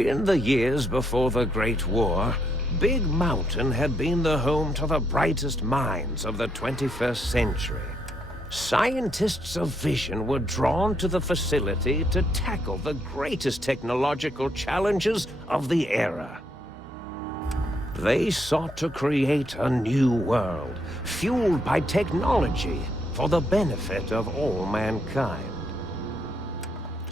In the years before the Great War, Big Mountain had been the home to the brightest minds of the 21st century. Scientists of vision were drawn to the facility to tackle the greatest technological challenges of the era. They sought to create a new world, fueled by technology for the benefit of all mankind.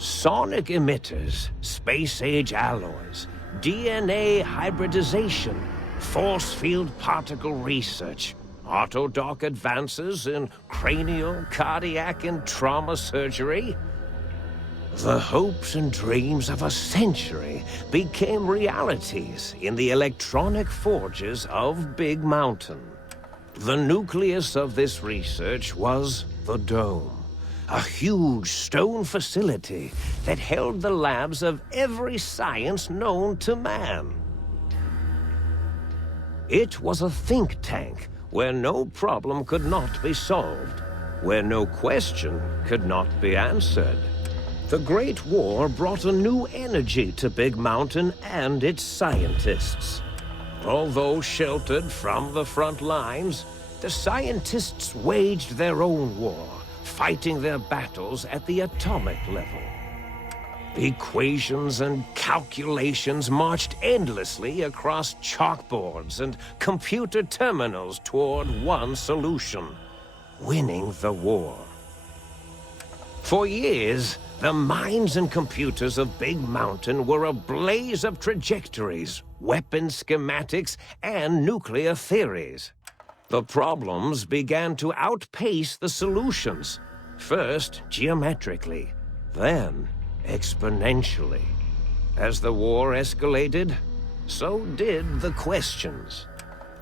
Sonic emitters, space-age alloys, DNA hybridization, force field particle research, autodoc advances in cranial, cardiac, and trauma surgery. The hopes and dreams of a century became realities in the electronic forges of Big Mountain. The nucleus of this research was the Dome, a huge stone facility that held the labs of every science known to man. It was a think tank where no problem could not be solved, where no question could not be answered. The Great War brought a new energy to Big Mountain and its scientists. Although sheltered from the front lines, the scientists waged their own war, fighting their battles at the atomic level. Equations and calculations marched endlessly across chalkboards and computer terminals toward one solution: winning the war. For years, the minds and computers of Big Mountain were a blaze of trajectories, weapon schematics, and nuclear theories. The problems began to outpace the solutions, first geometrically, then exponentially. As the war escalated, so did the questions.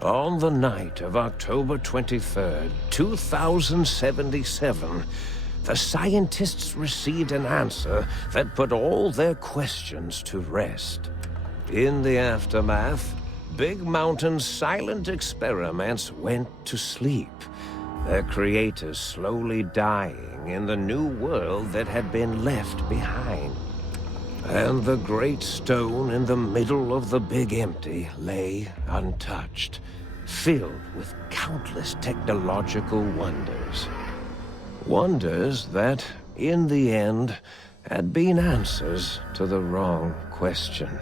On the night of October 23rd, 2077, the scientists received an answer that put all their questions to rest. In the aftermath, Big Mountain's silent experiments went to sleep, their creators slowly dying in the new world that had been left behind. And the great stone in the middle of the Big Empty lay untouched, filled with countless technological wonders. Wonders that, in the end, had been answers to the wrong question.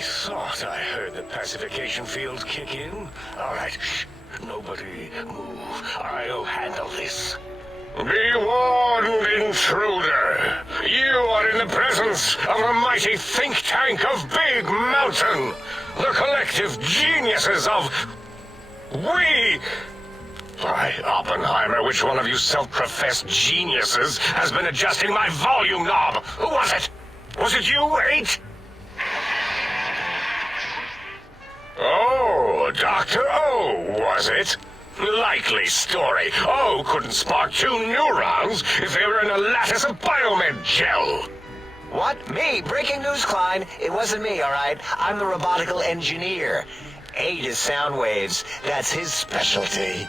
I thought I heard the pacification field kick in. All right, shh. Nobody move. I'll handle this. Be warned, intruder. You are in the presence of the mighty think tank of Big Mountain. The collective geniuses of... We... By Oppenheimer, which one of you self-professed geniuses has been adjusting my volume knob? Who was it? Was it you, 8? Oh, Dr. O, was it? Likely story. O couldn't spark 2 neurons if they were in a lattice of biomed gel. What? Me? Breaking news, Klein. It wasn't me, all right? I'm the robotical engineer. 8 is sound waves. That's his specialty.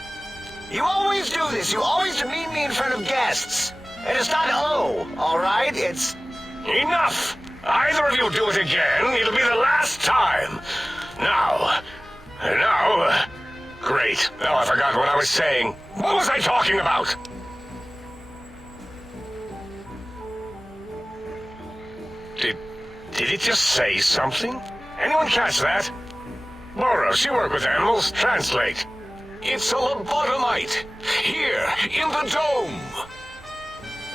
You always do this. You always demean me in front of guests. And it's not O, all right? It's... Enough! Either of you do it again, it'll be the last time. Now... Great. Now I forgot what I was saying. What was I talking about? Did it just say something? Anyone catch that? Boros, you work with animals. Translate. It's a lobotomite. Here, in the dome.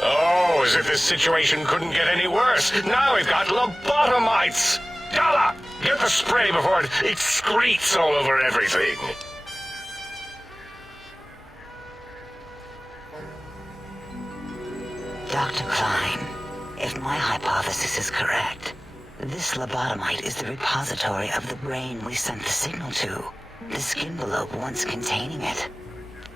Oh, as if this situation couldn't get any worse. Now we've got lobotomites. Dalla, get the spray before it excretes all over everything. Dr. Klein, if my hypothesis is correct, this lobotomite is the repository of the brain we sent the signal to, the skin envelope once containing it.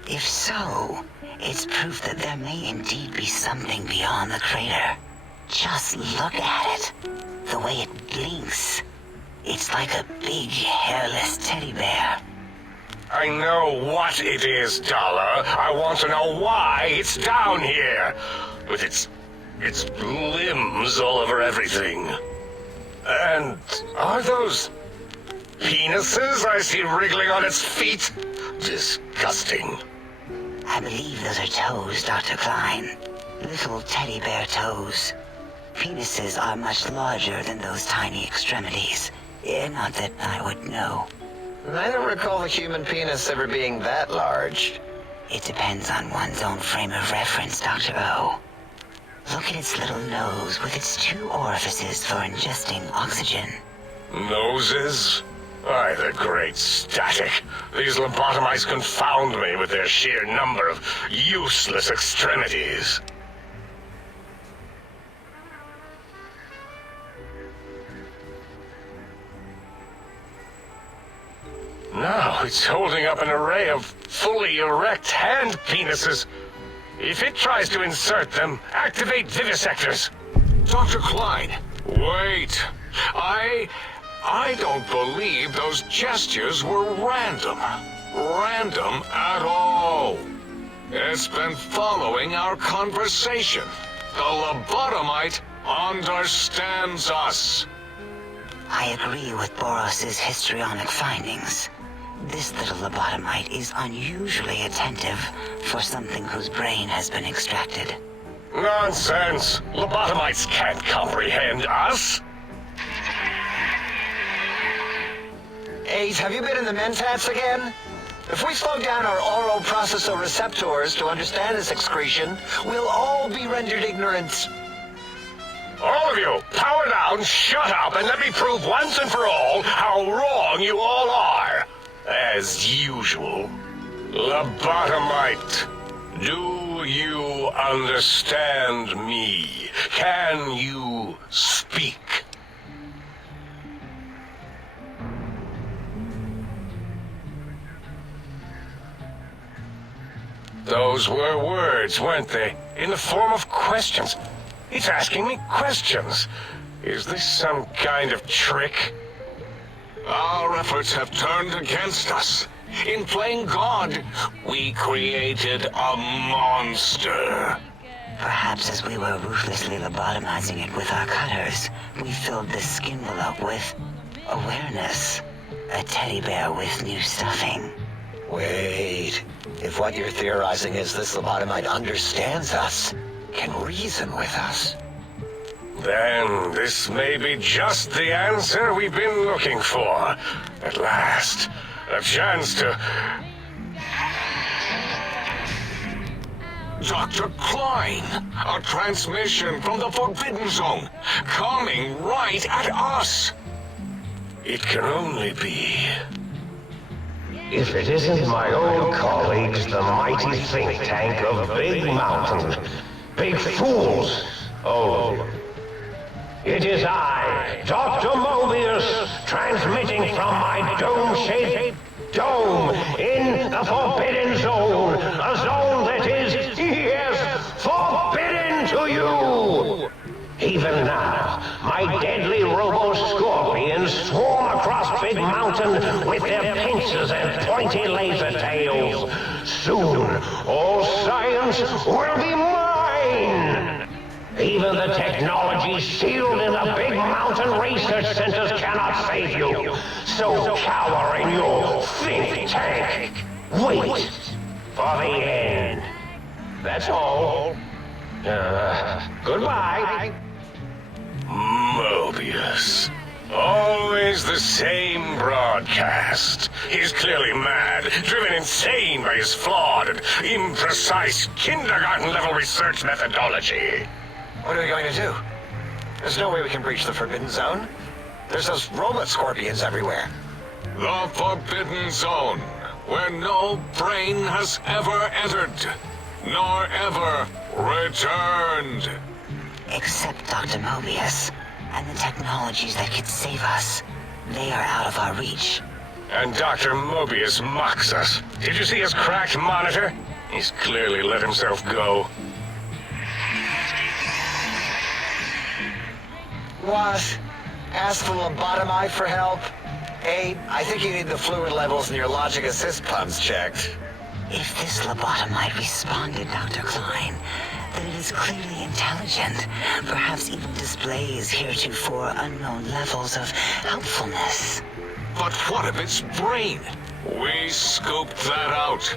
If so, it's proof that there may indeed be something beyond the crater. Just look at it. The way it blinks. It's like a big, hairless teddy bear. I know what it is, Dollar. I want to know why it's down here. With its limbs all over everything. And are those penises I see wriggling on its feet? Disgusting. I believe those are toes, Dr. Klein. Little teddy bear toes. Penises are much larger than those tiny extremities. Not that I would know. I don't recall the human penis ever being that large. It depends on one's own frame of reference, Dr. O. Look at its little nose with its 2 orifices for ingesting oxygen. Noses? Aye, the great static. These lobotomites confound me with their sheer number of useless extremities. Now it's holding up an array of fully erect hand penises. If it tries to insert them, activate vivisectors. Dr. Klein, wait. I don't believe those gestures were random. Random at all. It's been following our conversation. The lobotomite understands us. I agree with Boros's histrionic findings. This little lobotomite is unusually attentive for something whose brain has been extracted. Nonsense! Lobotomites can't comprehend us! 8, have you been in the mentats again? If we slow down our oral processoreceptors to understand this excretion, we'll all be rendered ignorant. All of you, power down, shut up, and let me prove once and for all how wrong you all are. As usual. Lobotomite, do you understand me? Can you speak? Those were words, weren't they? In the form of questions. It's asking me questions. Is this some kind of trick? Our efforts have turned against us. In playing God, we created a monster. Perhaps as we were ruthlessly lobotomizing it with our cutters, we filled the skin envelope with awareness. A teddy bear with new stuffing. Wait, if what you're theorizing is this lobotomite understands us, can reason with us. Then this may be just the answer we've been looking for. At last, a chance to... Dr. Klein, a transmission from the Forbidden Zone, coming right at us. It can only be... If it isn't my old colleagues, the mighty think tank of Big Mountain. Big fools, all of you. It is I, Dr. Mobius, transmitting from my dome-shaped dome in the Forbidden Zone. A zone that is, yes, forbidden to you. Even now, my deadly robo-scorpions swarm across Big Mountain with their pincers and pointy laser tails. Soon, all science will be mine. Even the technology sealed in the Big Mountain research centers cannot save you. So cower in your think tank. Wait for the end. That's all. Goodbye. Mobius. Always the same broadcast. He's clearly mad, driven insane by his flawed and imprecise kindergarten-level research methodology. What are we going to do? There's no way we can breach the Forbidden Zone. There's those robot scorpions everywhere. The Forbidden Zone, where no brain has ever entered, nor ever returned. Except Dr. Mobius and the technologies that could save us. They are out of our reach. And Dr. Mobius mocks us. Did you see his cracked monitor? He's clearly let himself go. What? Ask the lobotomite for help? Hey, I think you need the fluid levels in your logic assist pumps checked. If this lobotomite responded, Dr. Klein, then it is clearly intelligent, perhaps even displays heretofore unknown levels of helpfulness. But what of its brain? We scooped that out.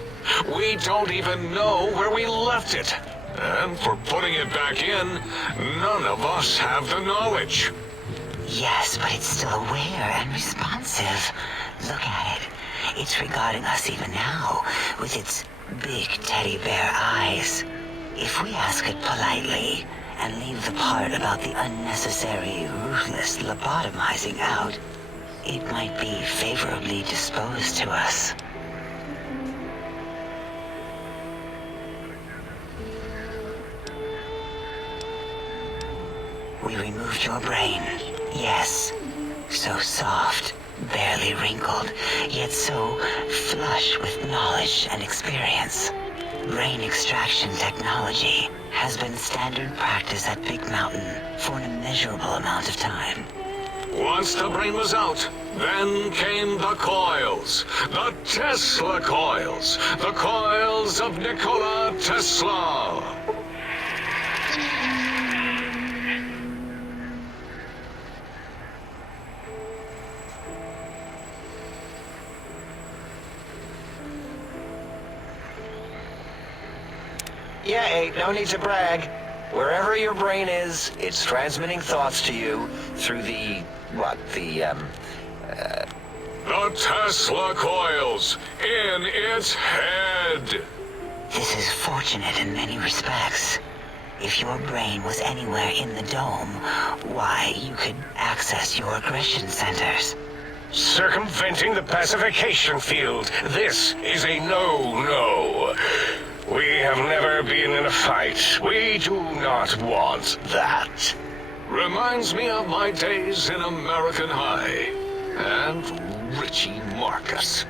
We don't even know where we left it. And for putting it back in, none of us have the knowledge. Yes, but it's still aware and responsive. Look at it. It's regarding us even now, with its big teddy bear eyes. If we ask it politely, and leave the part about the unnecessary, ruthless lobotomizing out, it might be favorably disposed to us. We removed your brain, yes. So soft, barely wrinkled, yet so flush with knowledge and experience. Brain extraction technology has been standard practice at Big Mountain for an immeasurable amount of time. Once the brain was out, then came the coils. The Tesla coils. The coils of Nikola Tesla. Yeah, ain't no need to brag. Wherever your brain is, it's transmitting thoughts to you through the Tesla coils in its head. This is fortunate in many respects. If your brain was anywhere in the dome, why, you could access your aggression centers. Circumventing the pacification field. This is a no-no. We have never been in a fight. We do not want that. Reminds me of my days in American High. And Richie Marcus.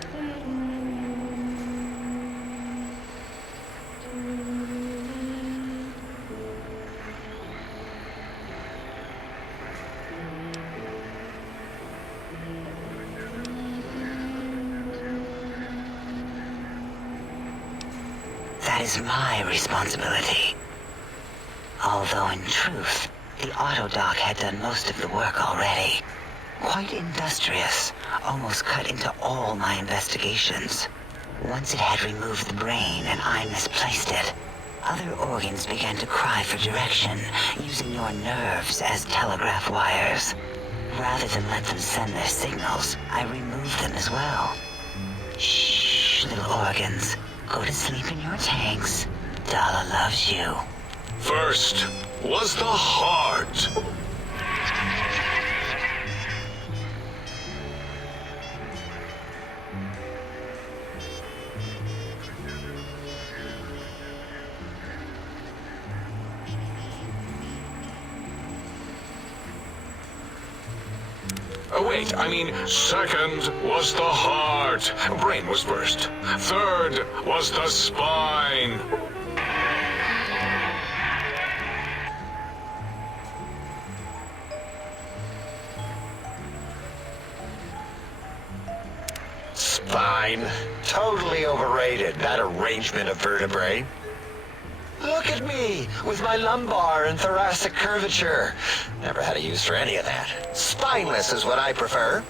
That is my responsibility. Although in truth, the autodoc had done most of the work already. Quite industrious, almost cut into all my investigations. Once it had removed the brain and I misplaced it, other organs began to cry for direction, using your nerves as telegraph wires. Rather than let them send their signals, I removed them as well. Shh, little organs. Go to sleep in your tanks. Dala loves you. First was the heart. Wait, I mean, second was the heart. Brain was first. Third was the spine. Spine. Totally overrated, that arrangement of vertebrae. Look at me, with my lumbar and thoracic curvature. Never had a use for any of that. Spineless is what I prefer.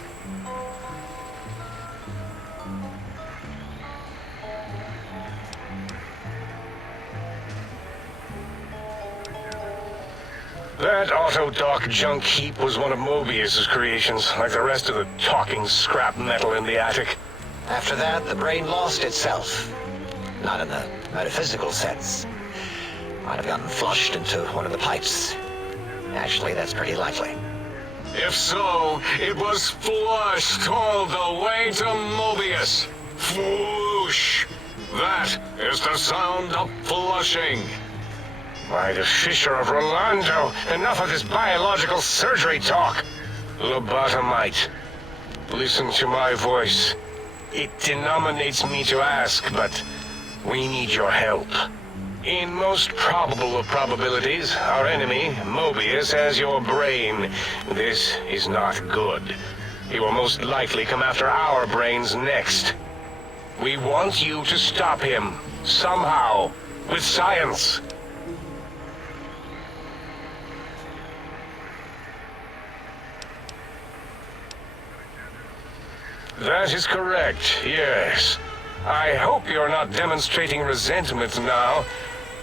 That auto-dock junk heap was one of Mobius's creations, like the rest of the talking scrap metal in the attic. After that, the brain lost itself. Not in the metaphysical sense. Might have gotten flushed into one of the pipes. Actually, that's pretty likely. If so, it was flushed all the way to Mobius. Flush. That is the sound of flushing. By the Fisher of Rolando, enough of this biological surgery talk. Lobotomite, listen to my voice. It denominates me to ask, but we need your help. In most probable of probabilities, our enemy, Mobius, has your brain. This is not good. He will most likely come after our brains next. We want you to stop him, somehow, with science. That is correct, yes. I hope you're not demonstrating resentment now.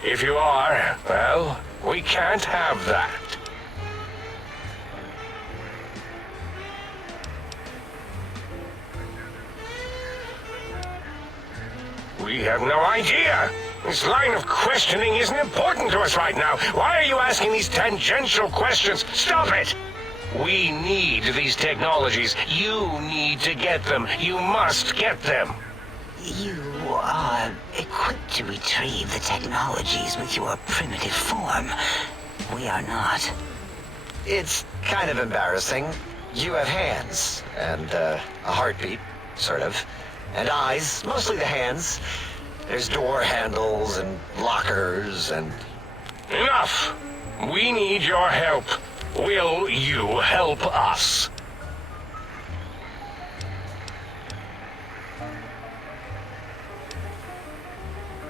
If you are, well, we can't have that. We have no idea. This line of questioning isn't important to us right now. Why are you asking these tangential questions? Stop it! We need these technologies. You need to get them. You must get them. You are equipped to retrieve the technologies with your primitive form. We are not. It's kind of embarrassing. You have hands, and a heartbeat, sort of. And eyes, mostly the hands. There's door handles and lockers and... Enough! We need your help. Will you help us?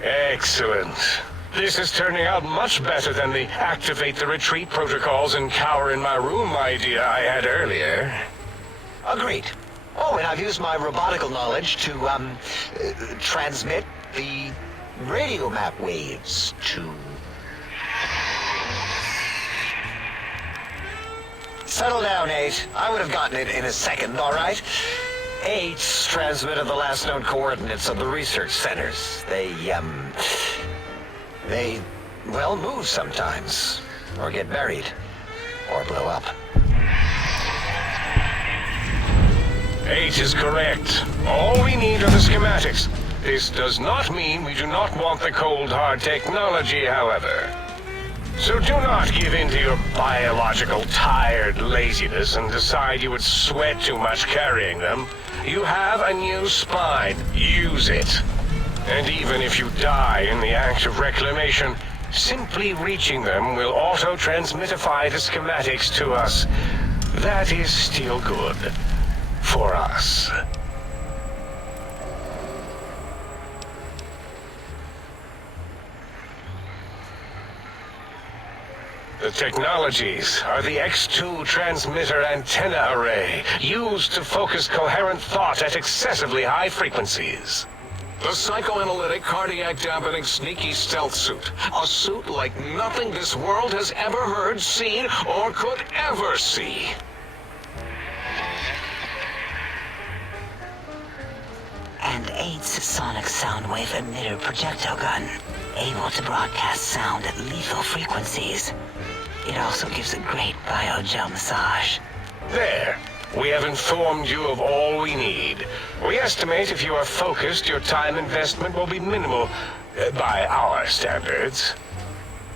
Excellent. This is turning out much better than the activate the retreat protocols and cower in my room idea I had earlier. Agreed. Oh, and I've used my robotical knowledge to, transmit the radio map waves to... Settle down, 8. I would have gotten it in a second, all right? 8's transmitted the last known coordinates of the research centers. They, well, move sometimes. Or get buried. Or blow up. 8 is correct. All we need are the schematics. This does not mean we do not want the cold hard technology, however. So do not give in to your biological tired laziness and decide you would sweat too much carrying them. You have a new spine. Use it. And even if you die in the act of reclamation, simply reaching them will auto-transmitify the schematics to us. That is still good. For us. The technologies are the X2 transmitter antenna array, used to focus coherent thought at excessively high frequencies. The psychoanalytic, cardiac-dampening, sneaky stealth suit. A suit like nothing this world has ever heard, seen, or could ever see. And 8's sonic sound wave emitter projectile gun, able to broadcast sound at lethal frequencies. It also gives a great biogel massage. There. We have informed you of all we need. We estimate if you are focused, your time investment will be minimal, by our standards.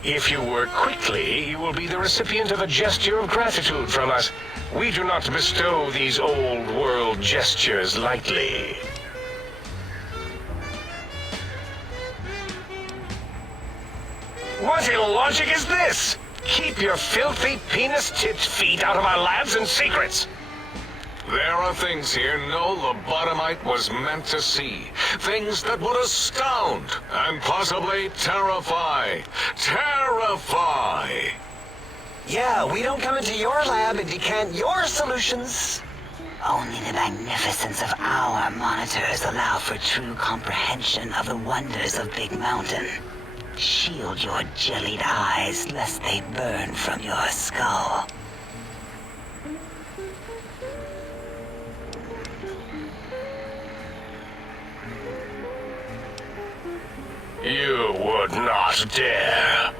If you work quickly, you will be the recipient of a gesture of gratitude from us. We do not bestow these old-world gestures lightly. What illogic is this? Keep your filthy, penis-tipped feet out of our labs and secrets! There are things here no lobotomite was meant to see. Things that would astound and possibly terrify. Terrify! Yeah, we don't come into your lab and decant your solutions. Only the magnificence of our monitors allow for true comprehension of the wonders of Big Mountain. Shield your jellied eyes lest they burn from your skull. You would not dare.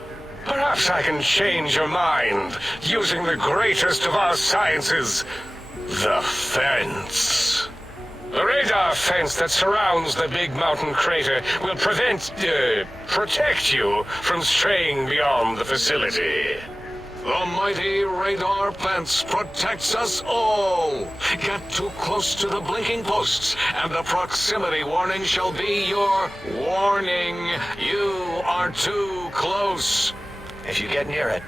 Perhaps I can change your mind using the greatest of our sciences, the fence. The radar fence that surrounds the Big Mountain crater will protect you from straying beyond the facility. The mighty radar fence protects us all. Get too close to the blinking posts, and the proximity warning shall be your warning. You are too close. If you get near it,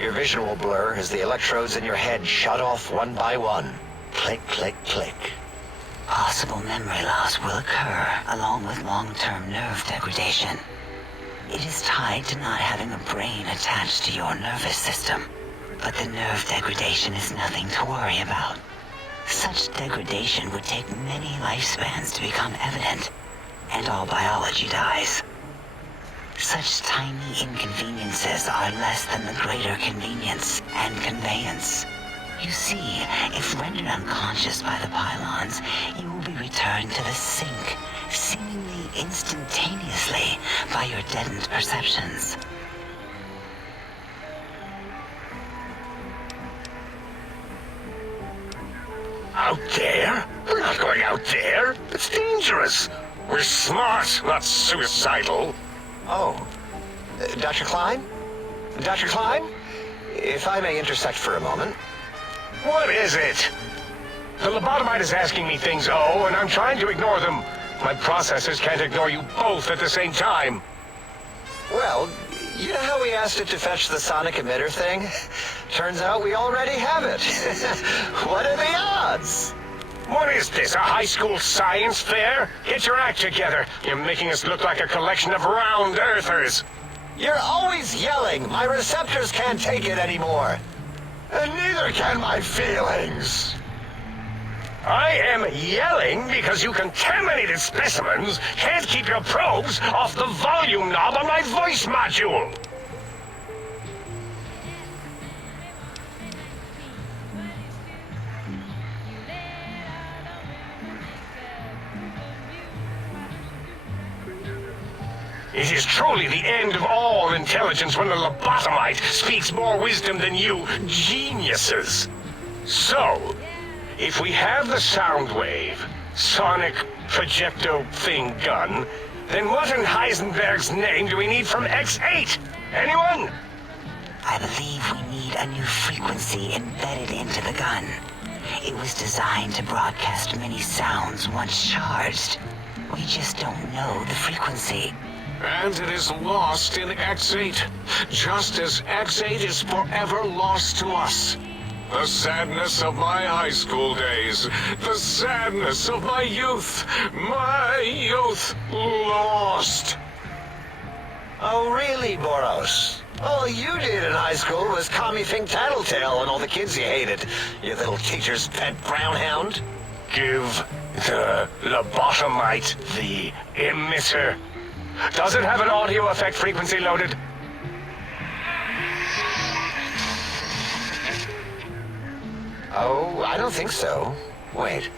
your vision will blur as the electrodes in your head shut off one by one. Click, click, click. Possible memory loss will occur, along with long-term nerve degradation. It is tied to not having a brain attached to your nervous system, but the nerve degradation is nothing to worry about. Such degradation would take many lifespans to become evident, and all biology dies. Such tiny inconveniences are less than the greater convenience and conveyance. You see, if rendered unconscious by the pylons, you will be returned to the sink, seemingly instantaneously by your deadened perceptions. Out there? We're not going out there. It's dangerous. We're smart, not suicidal. Oh, Dr. Klein? Dr. Klein? If I may intersect for a moment. What is it? The lobotomite is asking me things, and I'm trying to ignore them. My processors can't ignore you both at the same time. Well, you know how we asked it to fetch the sonic emitter thing? Turns out we already have it. What are the odds? What is this, a high school science fair? Get your act together. You're making us look like a collection of round earthers. You're always yelling. My receptors can't take it anymore. And neither can my feelings. I am yelling because you contaminated specimens can't keep your probes off the volume knob on my voice module. It is truly the end of all intelligence when the lobotomite speaks more wisdom than you geniuses. So, if we have the sound wave, sonic projecto thing gun, then what in Heisenberg's name do we need from X8? Anyone? I believe we need a new frequency embedded into the gun. It was designed to broadcast many sounds once charged. We just don't know the frequency. And it is lost in X8, just as X8 is forever lost to us. The sadness of my high school days, the sadness of my youth lost. Oh, really, Boros? All you did in high school was call me Fink Tattletale and all the kids you hated, you little teacher's pet brown hound. Give the lobotomite the emitter. Does it have an audio effect frequency loaded? Oh, I don't think so. Wait.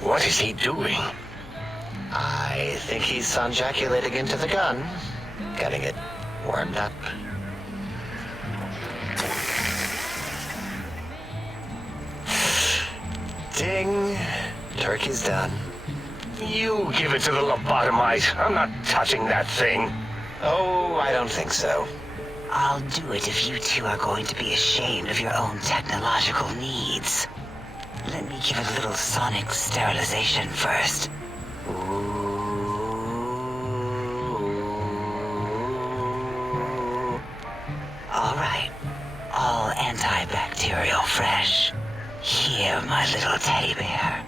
What is he doing? I think he's sonjaculating into the gun. Getting it warmed up. Ding. Turkey's done. You give it to the lobotomite. I'm not touching that thing. Oh, I don't think so. I'll do it if you two are going to be ashamed of your own technological needs. Let me give it a little sonic sterilization first. All right. All antibacterial fresh. Here, my little teddy bear.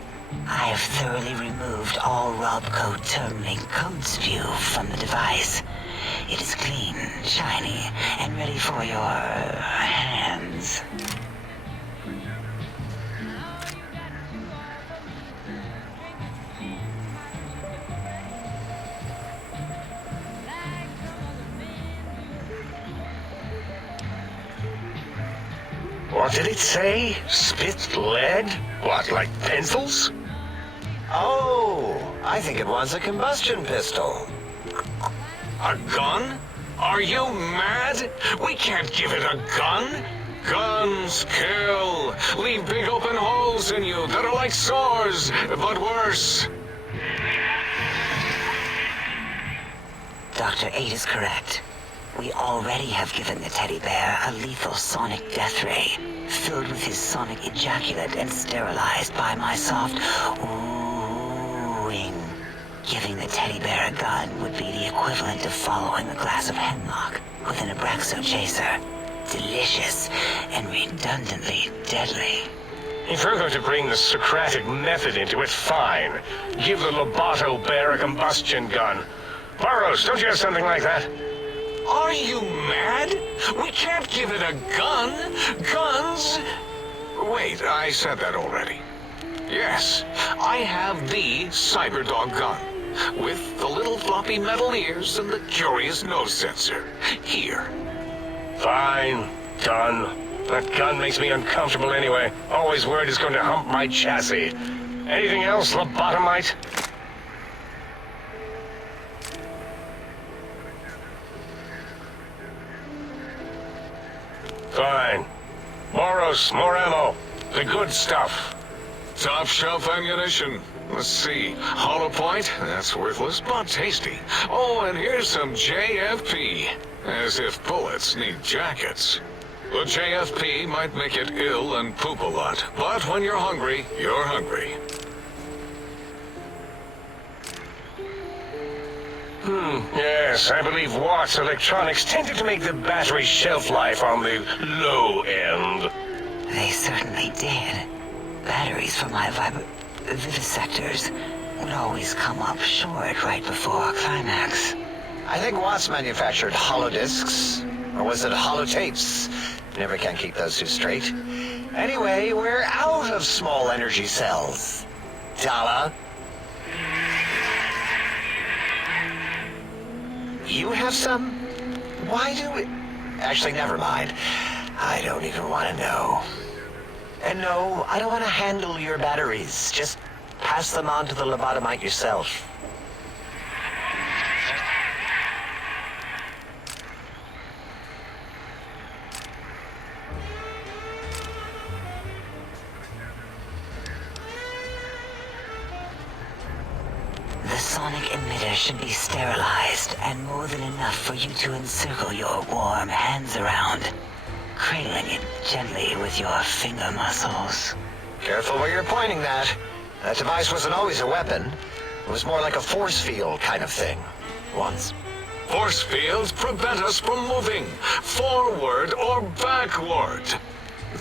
I have thoroughly removed all Robco terminating code spew from the device. It is clean, shiny, and ready for your hands. What did it say? Spit lead? What, like pencils? Oh, I think it wants a combustion pistol. A gun? Are you mad? We can't give it a gun. Guns kill. Leave big open holes in you that are like sores, but worse. Dr. 8 is correct. We already have given the teddy bear a lethal sonic death ray, filled with his sonic ejaculate and sterilized by my soft oohing. Giving the teddy bear a gun would be the equivalent of following a glass of hemlock with an Abraxo chaser. Delicious and redundantly deadly. If you're going to bring the Socratic method into it, fine. Give the Loboto bear a combustion gun. Burroughs, don't you have something like that? Are you mad? We can't give it a gun. Guns? Wait, I said that already. Yes, I have the Cyberdog gun, with the little floppy metal ears and the curious nose sensor. Here. Fine. Done. That gun makes me uncomfortable anyway. Always worried it's going to hump my chassis. Anything else, lobotomite? Fine. Moros, more ammo. The good stuff. Top shelf ammunition. Let's see. Hollow point? That's worthless, but tasty. Oh, and here's some JFP. As if bullets need jackets. The JFP might make it ill and poop a lot, but when you're hungry, you're hungry. Yes, I believe Watt's Electronics tended to make the battery shelf life on the low end. They certainly did. Batteries for my vivisectors would always come up short right before climax. I think Watts manufactured holodiscs. Or was it holotapes? Never can keep those two straight. Anyway, we're out of small energy cells. Dala? You have some? Why do we... Actually, never mind. I don't even want to know. And no, I don't want to handle your batteries. Just pass them on to the lobotomite yourself. The sonic emitter should be sterilized and more than enough for you to encircle your warm hands around, cradling it gently with your finger muscles. Careful where you're pointing that. That device wasn't always a weapon. It was more like a force field kind of thing. Once. Force fields prevent us from moving forward or backward.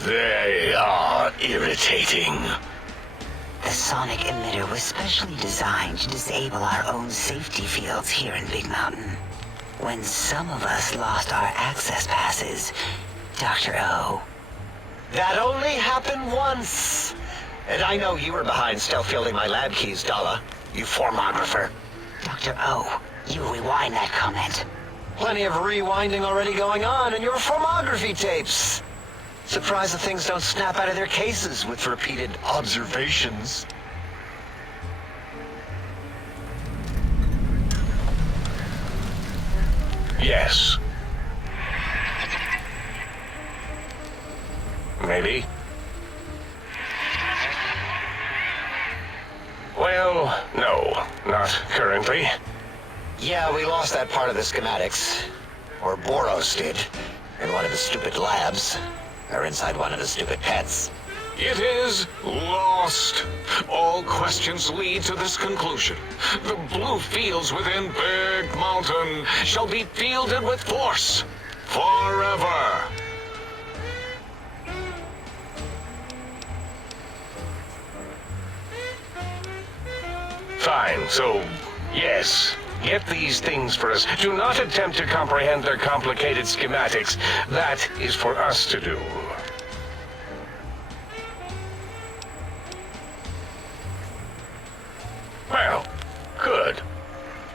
They are irritating. The sonic emitter was specially designed to disable our own safety fields here in Big Mountain. When some of us lost our access passes, Dr. O, That only happened once. And I know you were behind stealth fielding my lab keys, Dalla. You formographer. Dr. O, you rewind that comment. Plenty of rewinding already going on in your formography tapes. Surprised that things don't snap out of their cases with repeated observations. Yes. Maybe. Well, no, not currently. Yeah, we lost that part of the schematics. Or Boros did. In one of the stupid labs. Or inside one of the stupid pets. It is lost. All questions lead to this conclusion. The blue fields within Big Mountain shall be fielded with force. Forever. Fine, so, yes. Get these things for us. Do not attempt to comprehend their complicated schematics. That is for us to do. Well, good.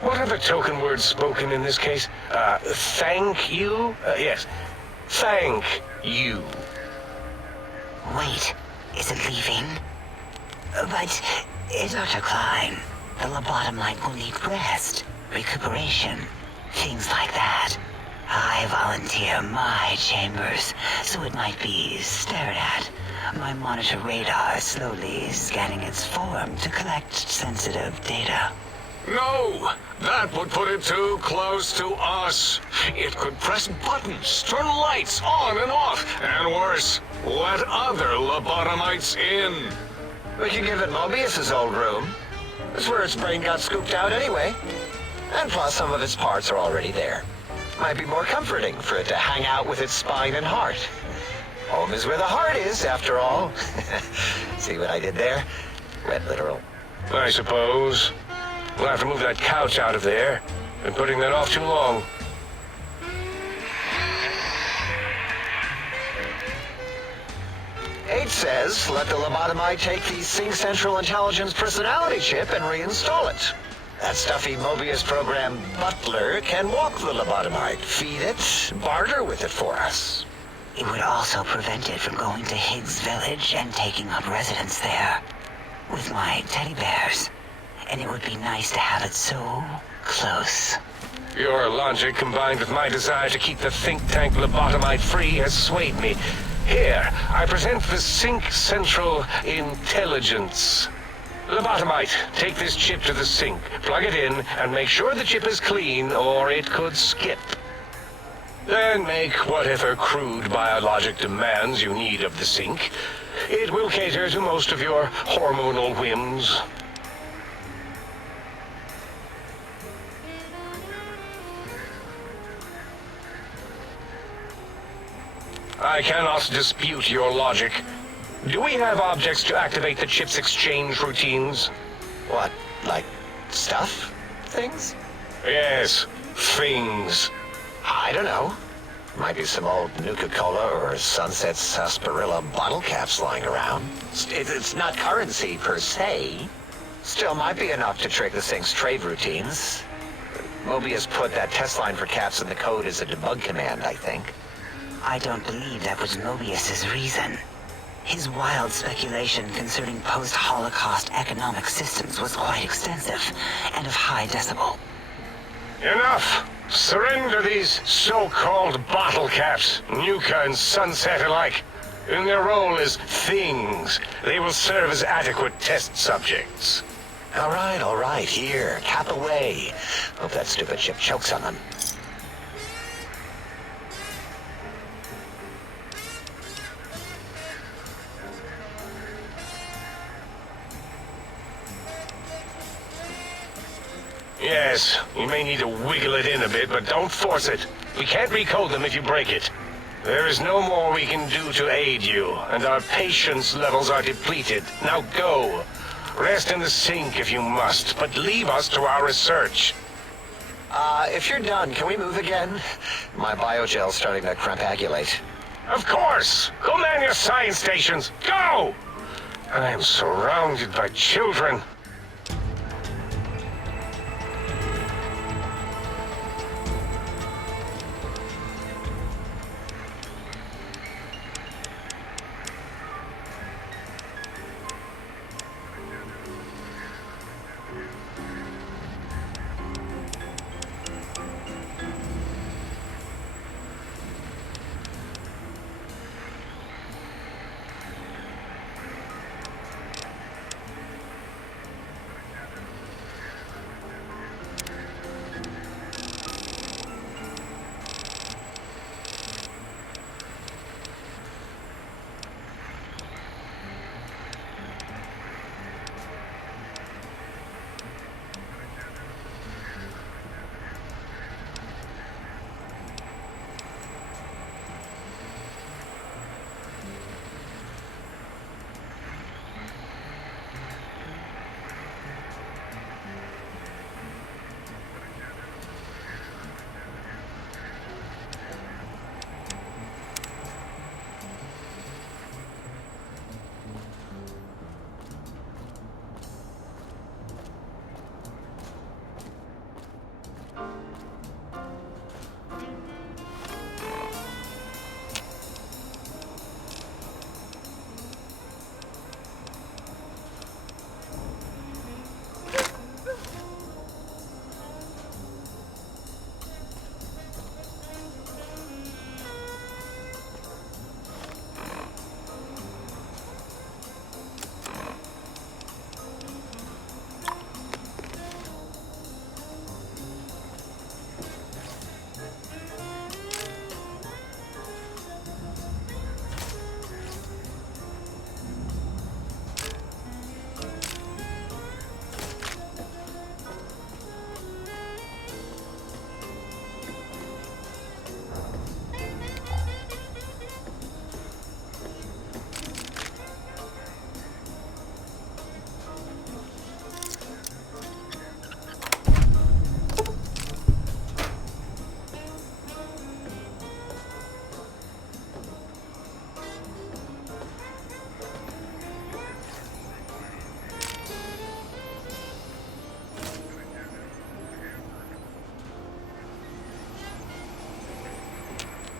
What are the token words spoken in this case? Thank you? Yes. Thank you. Wait, is it leaving? But, Dr. Klein, the lobotomite will need rest, recuperation, things like that. I volunteer my chambers, so it might be stared at. My monitor radar is slowly scanning its form to collect sensitive data. No, that would put it too close to us. It could press buttons, turn lights on and off, and worse, let other lobotomites in. We could give it Mobius's old room. That's where its brain got scooped out anyway. And plus some of its parts are already there. Might be more comforting for it to hang out with its spine and heart. Home is where the heart is, after all. See what I did there? Read literal. I suppose. We'll have to move that couch out of there. Been putting that off too long. H says, let the lobotomite take the Sync Central Intelligence personality chip and reinstall it. That stuffy Mobius program butler can walk the lobotomite, feed it, barter with it for us. It would also prevent it from going to Higgs Village and taking up residence there. With my teddy bears. And it would be nice to have it so close. Your logic combined with my desire to keep the think tank lobotomite free has swayed me. Here, I present the Sync Central Intelligence. Lobotomite, take this chip to the sink, plug it in, and make sure the chip is clean, or it could skip. Then make whatever crude biologic demands you need of the sink. It will cater to most of your hormonal whims. I cannot dispute your logic. Do we have objects to activate the chip's exchange routines? What, like stuff? Things? Yes, things. I don't know. Might be some old Nuka-Cola or Sunset Sarsaparilla bottle caps lying around. It's not currency per se. Still might be enough to trick the Sync's trade routines. Mobius put that test line for caps in the code as a debug command, I think. I don't believe that was Mobius's reason. His wild speculation concerning post-Holocaust economic systems was quite extensive and of high decibel. Enough! Surrender these so-called bottle caps, Nuka and Sunset alike. In their role as things, they will serve as adequate test subjects. All right, here, cap away. Hope that stupid chip chokes on them. Yes, you may need to wiggle it in a bit, but don't force it. We can't recode them if you break it. There is no more we can do to aid you, and our patience levels are depleted. Now go. Rest in the sink if you must, but leave us to our research. If you're done, can we move again? My biogel's starting to crampagulate. Of course! Go man your science stations! Go! I am surrounded by children.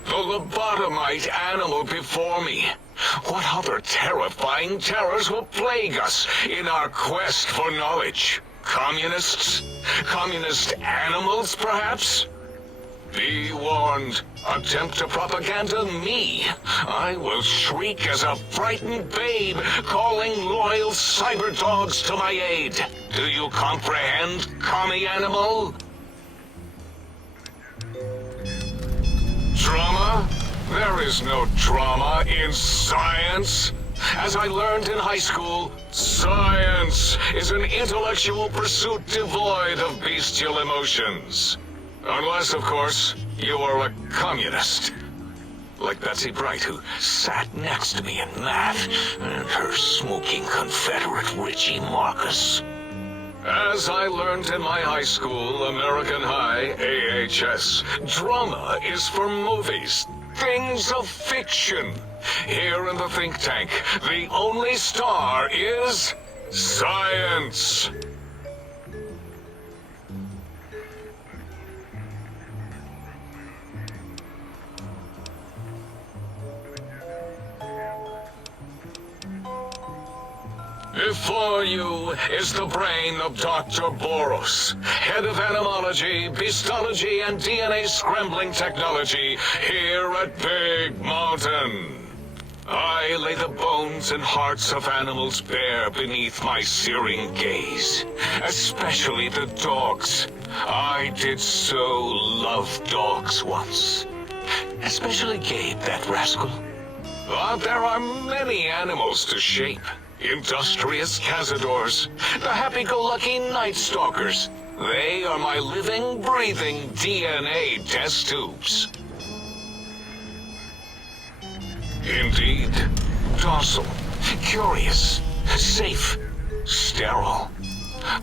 The lobotomite animal before me. What other terrifying terrors will plague us in our quest for knowledge? Communists? Communist animals, perhaps? Be warned. Attempt to propaganda me. I will shriek as a frightened babe, calling loyal cyber dogs to my aid. Do you comprehend, commie animal? Drama? There is no drama in science. As I learned in high school, science is an intellectual pursuit devoid of bestial emotions. Unless, of course, you are a communist. Like Betsy Bright, who sat next to me in math, and her smoking Confederate Richie Marcus. As I learned in my high school, American High, AHS, drama is for movies, things of fiction. Here in the think tank, the only star is science. Before you is the brain of Dr. Boros, head of animology, beastology, and DNA scrambling technology here at Big Mountain. I lay the bones and hearts of animals bare beneath my searing gaze, especially the dogs. I did so love dogs once. Especially Gabe, that rascal. But there are many animals to shape. Industrious cazadors, the happy-go-lucky night stalkers. They are my living, breathing DNA test tubes. Indeed, docile, curious, safe, sterile.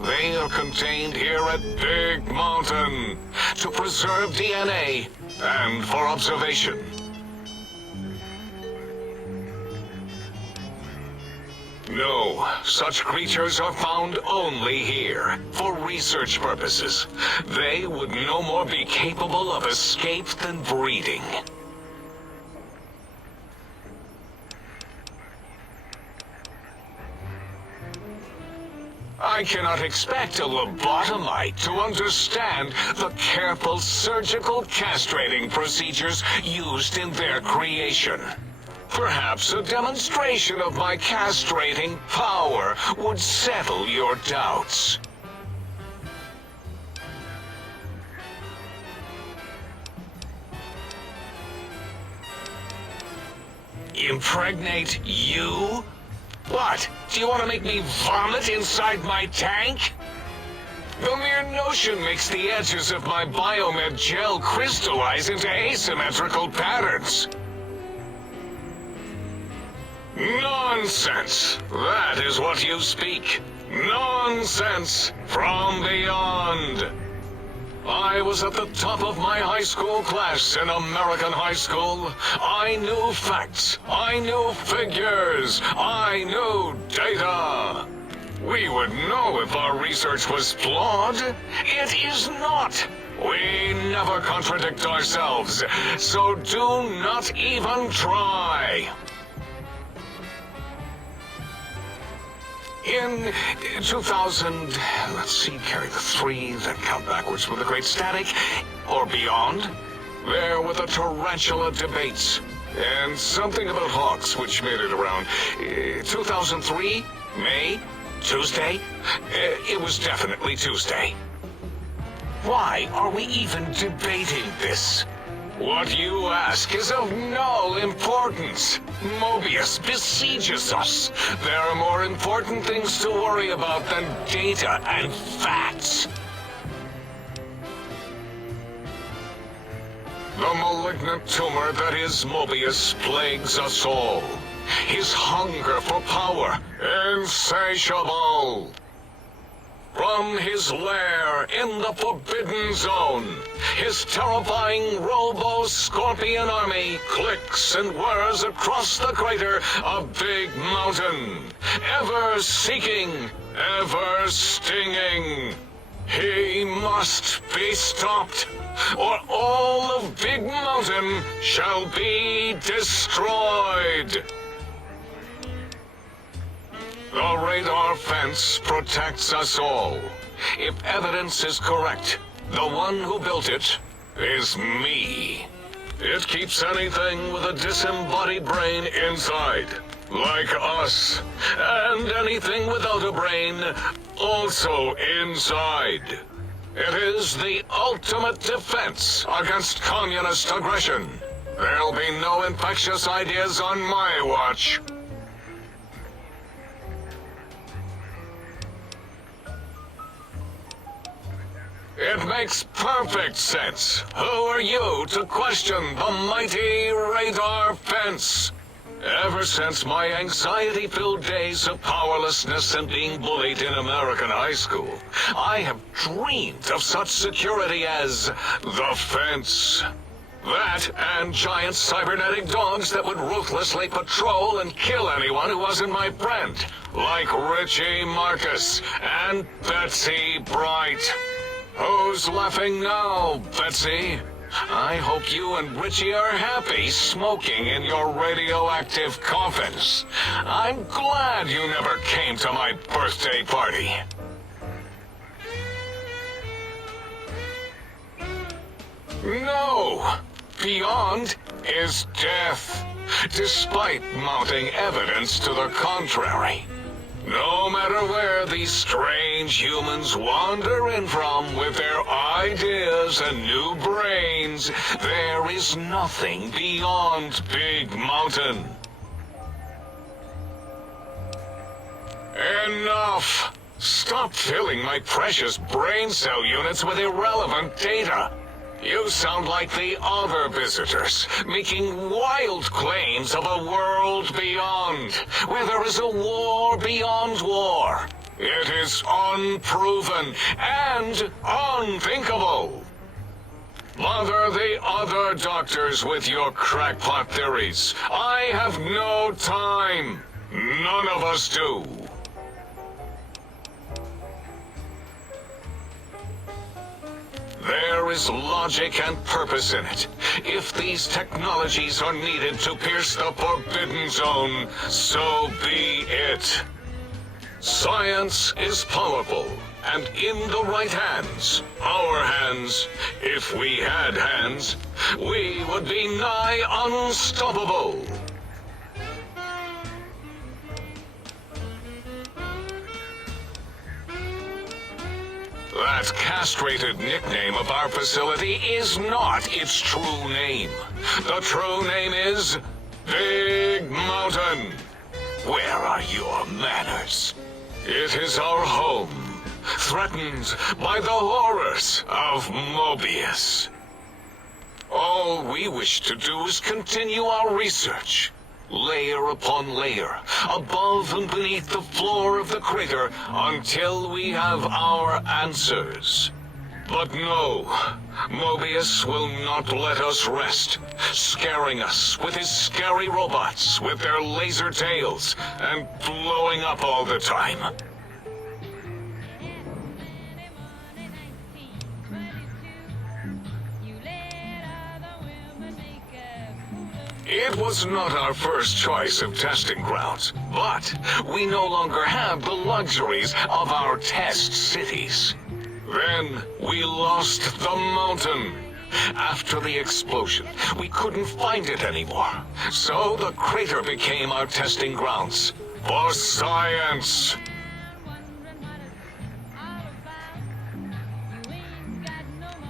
They are contained here at Big Mountain to preserve DNA and for observation. No, such creatures are found only here, for research purposes. They would no more be capable of escape than breeding. I cannot expect a lobotomite to understand the careful surgical castrating procedures used in their creation. Perhaps a demonstration of my castrating power would settle your doubts. Impregnate you? What? Do you want to make me vomit inside my tank? The mere notion makes the edges of my biomed gel crystallize into asymmetrical patterns. Nonsense! That is what you speak. Nonsense from beyond. I was at the top of my high school class in American high school. I knew facts. I knew figures. I knew data. We would know if our research was flawed. It is not. We never contradict ourselves, so do not even try. In 2000, let's see, carry the 3, then count backwards from the Great Static, or beyond, there were the tarantula debates, and something about hawks, which made it around 2003, May, Tuesday. It was definitely Tuesday. Why are we even debating this? What you ask is of no importance. Mobius besieges us. There are more important things to worry about than data and facts. The malignant tumor that is Mobius plagues us all. His hunger for power, insatiable. From his lair in the Forbidden Zone, his terrifying Robo-Scorpion army clicks and whirs across the crater of Big Mountain, ever seeking, ever stinging. He must be stopped, or all of Big Mountain shall be destroyed. The radar fence protects us all. If evidence is correct, the one who built it is me. It keeps anything with a disembodied brain inside, like us, and anything without a brain also inside. It is the ultimate defense against communist aggression. There'll be no infectious ideas on my watch. It makes perfect sense. Who are you to question the mighty radar fence? Ever since my anxiety-filled days of powerlessness and being bullied in American high school, I have dreamed of such security as the fence. That and giant cybernetic dogs that would ruthlessly patrol and kill anyone who wasn't my friend, like Richie Marcus and Betsy Bright. Who's laughing now, Betsy? I hope you and Richie are happy smoking in your radioactive coffins. I'm glad you never came to my birthday party. No! Beyond is death, despite mounting evidence to the contrary. No matter where these strange humans wander in from with their ideas and new brains, there is nothing beyond Big Mountain. Enough! Stop filling my precious brain cell units with irrelevant data. You sound like the other visitors, making wild claims of a world beyond, where there is a war beyond war. It is unproven and unthinkable. Bother the other doctors with your crackpot theories. I have no time. None of us do. There is logic and purpose in it. If these technologies are needed to pierce the Forbidden Zone, so be it. Science is powerful, and in the right hands, our hands, if we had hands, we would be nigh unstoppable. That castrated nickname of our facility is not its true name. The true name is Big Mountain. Where are your manners? It is our home, threatened by the horrors of Mobius. All we wish to do is continue our research, layer upon layer, above and beneath the floor of the crater, until we have our answers. But no, Mobius will not let us rest, scaring us with his scary robots with their laser tails and blowing up all the time. It was not our first choice of testing grounds, but we no longer have the luxuries of our test cities. Then we lost the mountain. After the explosion, we couldn't find it anymore. So the crater became our testing grounds for science.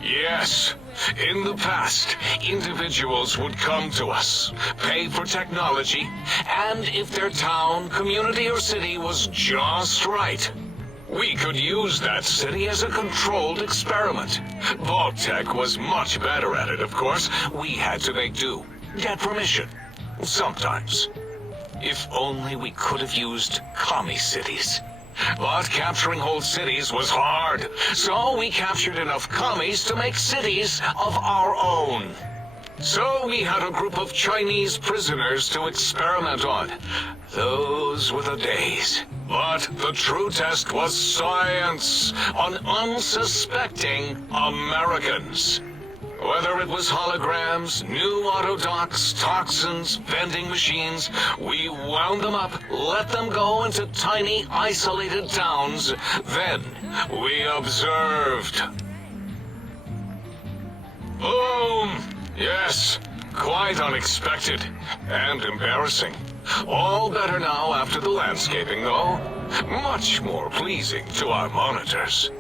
Yes, in the past, individuals would come to us, pay for technology, and if their town, community, or city was just right, we could use that city as a controlled experiment. Vault-Tec was much better at it, of course. We had to make do, get permission, sometimes. If only we could have used commie cities. But capturing whole cities was hard, so we captured enough commies to make cities of our own. So we had a group of Chinese prisoners to experiment on. Those were the days. But the true test was science on unsuspecting Americans. Whether it was holograms, new autodocs, toxins, vending machines, we wound them up, let them go into tiny, isolated towns. Then we observed. Boom! Yes, quite unexpected and embarrassing. All better now after the landscaping, though. Much more pleasing to our monitors.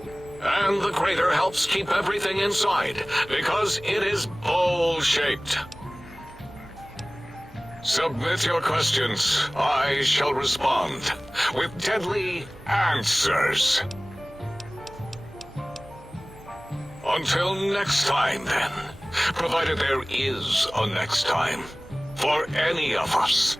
And the crater helps keep everything inside, because it is bowl-shaped. Submit your questions. I shall respond with deadly answers. Until next time, then. Provided there is a next time. For any of us.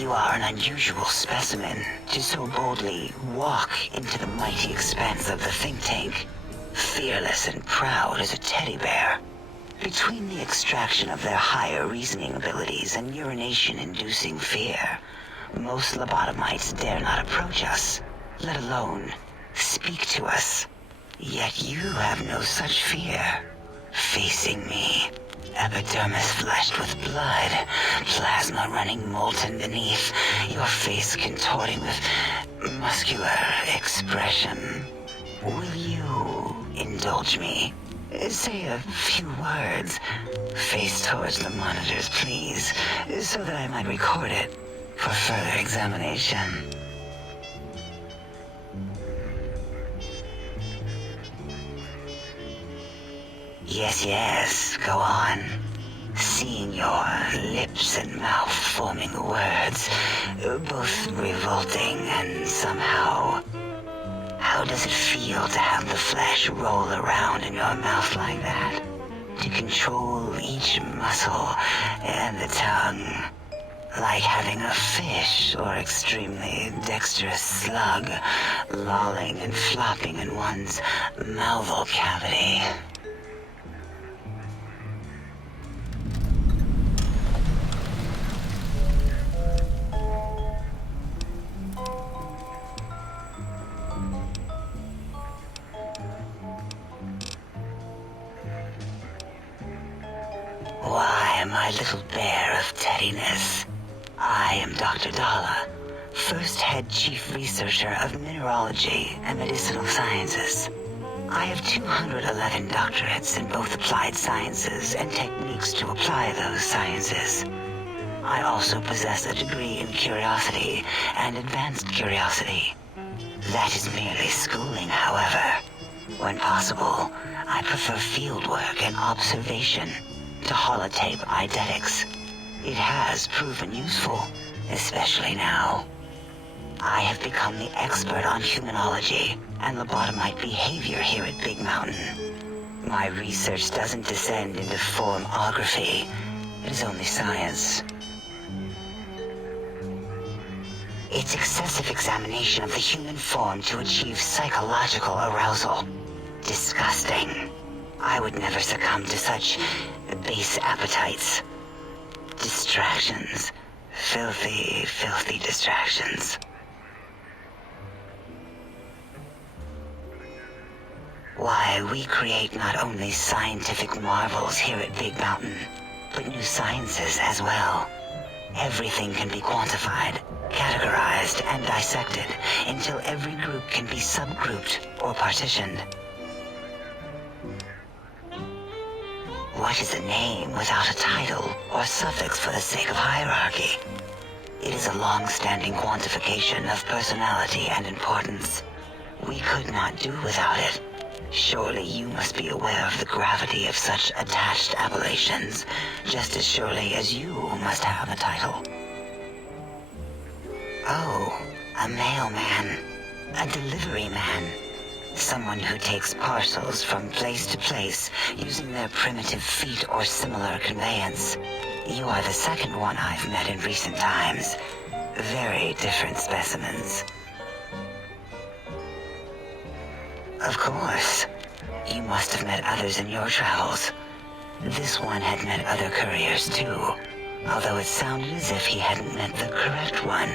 You are an unusual specimen to so boldly walk into the mighty expanse of the think tank, fearless and proud as a teddy bear. Between the extraction of their higher reasoning abilities and urination-inducing fear, most lobotomites dare not approach us, let alone speak to us. Yet you have no such fear. Facing me, epidermis flushed with blood, plasma running molten beneath, your face contorting with muscular expression. Will you indulge me? Say a few words. Face towards the monitors, please, so that I might record it for further examination. Yes, go on. Seeing your lips and mouth forming words, both revolting and somehow... How does it feel to have the flesh roll around in your mouth like that? To control each muscle and the tongue, like having a fish or extremely dexterous slug lolling and flopping in one's mouthal cavity. Why, my little bear of teddiness. I am Dr. Dalla, first head chief researcher of mineralogy and medicinal sciences. I have 211 doctorates in both applied sciences and techniques to apply those sciences. I also possess a degree in curiosity and advanced curiosity. That is merely schooling, however. When possible, I prefer fieldwork and observation to holotape eidetics. It has proven useful, especially now. I have become the expert on humanology and lobotomite behavior here at Big Mountain. My research doesn't descend into formography. It is only science. It's excessive examination of the human form to achieve psychological arousal. Disgusting. I would never succumb to such base appetites. Distractions. Filthy, filthy distractions. Why, we create not only scientific marvels here at Big Mountain, but new sciences as well. Everything can be quantified, categorized, and dissected until every group can be subgrouped or partitioned. What is a name without a title or suffix for the sake of hierarchy? It is a long-standing quantification of personality and importance. We could not do without it. Surely you must be aware of the gravity of such attached appellations, just as surely as you must have a title. Oh, a mailman, a delivery man. Someone who takes parcels from place to place using their primitive feet or similar conveyance. You are the second one I've met in recent times. Very different specimens. Of course. You must have met others in your travels. This one had met other couriers too, although it sounded as if he hadn't met the correct one.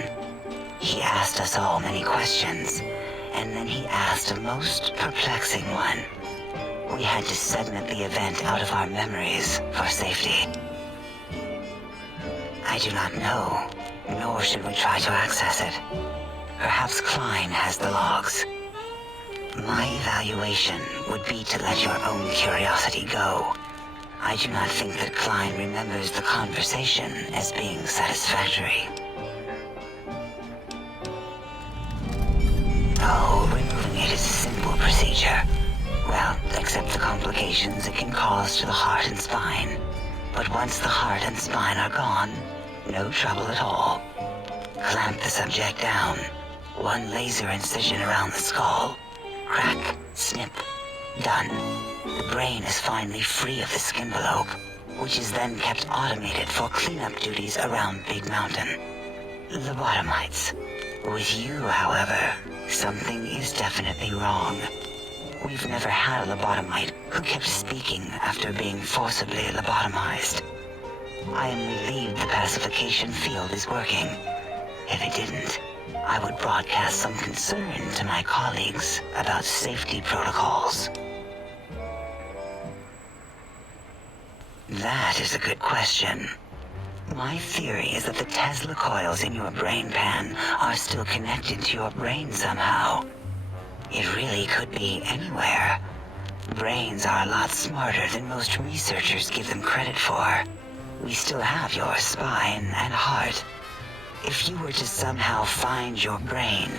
He asked us all many questions, and then he asked a most perplexing one. We had to segment the event out of our memories for safety. I do not know, nor should we try to access it. Perhaps Klein has the logs. My evaluation would be to let your own curiosity go. I do not think that Klein remembers the conversation as being satisfactory. Oh, removing it is a simple procedure. Well, except the complications it can cause to the heart and spine. But once the heart and spine are gone, no trouble at all. Clamp the subject down. One laser incision around the skull. Crack, snip, done. The brain is finally free of the skin envelope, which is then kept automated for cleanup duties around Big Mountain. Lobotomites. With you, however, something is definitely wrong. We've never had a lobotomite who kept speaking after being forcibly lobotomized. I am relieved the pacification field is working. If it didn't, I would broadcast some concern to my colleagues about safety protocols. That is a good question. My theory is that the Tesla coils in your brain pan are still connected to your brain somehow. It really could be anywhere. Brains are a lot smarter than most researchers give them credit for. We still have your spine and heart. If you were to somehow find your brain,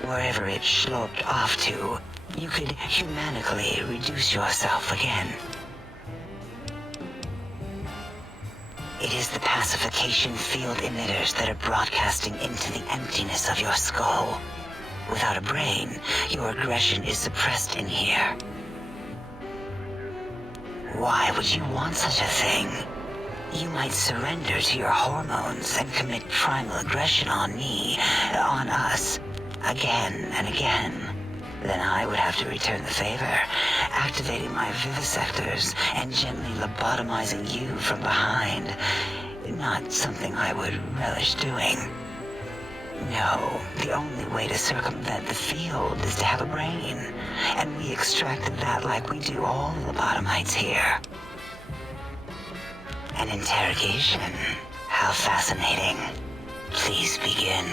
wherever it sloped off to, you could humanically reduce yourself again. It is the pacification field emitters that are broadcasting into the emptiness of your skull. Without a brain, your aggression is suppressed in here. Why would you want such a thing? You might surrender to your hormones and commit primal aggression on me, on us, again and again. Then I would have to return the favor, activating my vivisectors and gently lobotomizing you from behind. Not something I would relish doing. No, the only way to circumvent the field is to have a brain, and we extracted that like we do all lobotomites here. An interrogation. How fascinating. Please begin.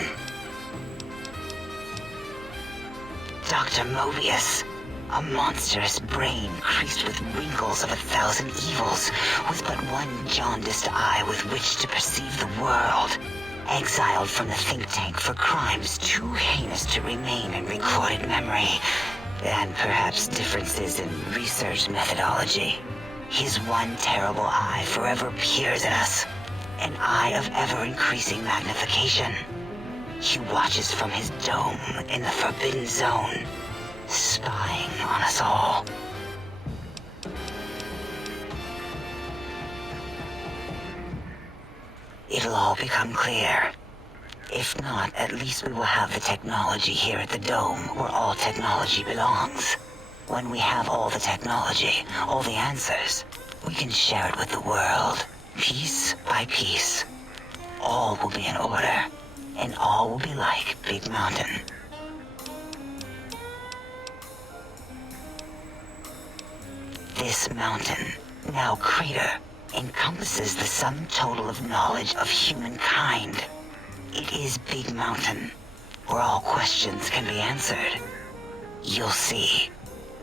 Dr. Mobius, a monstrous brain creased with wrinkles of 1,000 evils, with but one jaundiced eye with which to perceive the world. Exiled from the think tank for crimes too heinous to remain in recorded memory, and perhaps differences in research methodology. His one terrible eye forever peers at us, an eye of ever-increasing magnification. He watches from his dome in the Forbidden Zone, spying on us all. It'll all become clear. If not, at least we will have the technology here at the Dome where all technology belongs. When we have all the technology, all the answers, we can share it with the world, piece by piece. All will be in order, and all will be like Big Mountain. This mountain, now crater, encompasses the sum total of knowledge of humankind. It is Big Mountain, where all questions can be answered. You'll see.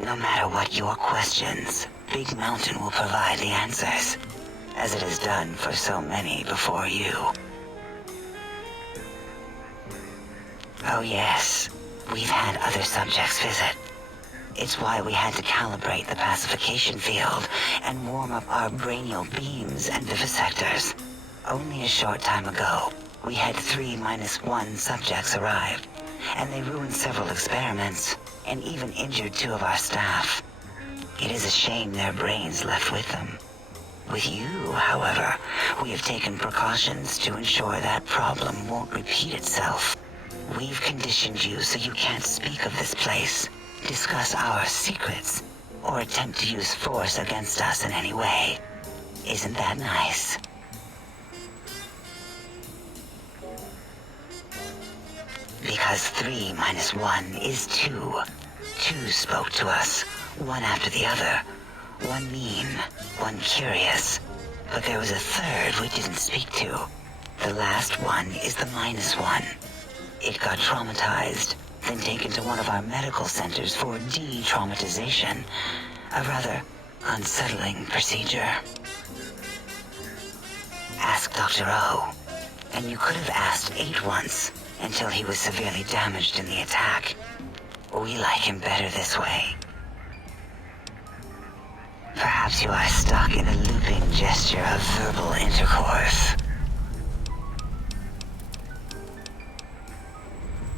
No matter what your questions, Big Mountain will provide the answers, as it has done for so many before you. Oh yes, we've had other subjects visit. It's why we had to calibrate the pacification field and warm up our brainial beams and vivisectors. Only a short time ago, we had 3-1 subjects arrive, and they ruined several experiments, and even injured 2 of our staff. It is a shame their brains left with them. With you, however, we have taken precautions to ensure that problem won't repeat itself. We've conditioned you so you can't speak of this place, discuss our secrets, or attempt to use force against us in any way. Isn't that nice? Because 3-1 is 2. 2 spoke to us, one after the other. One mean, one curious. But there was a third we didn't speak to. The last one is the -1. It got traumatized, then taken to one of our medical centers for de-traumatization. A rather unsettling procedure. Ask Dr. O. And you could have asked 8 once, until he was severely damaged in the attack. We like him better this way. Perhaps you are stuck in a looping gesture of verbal intercourse.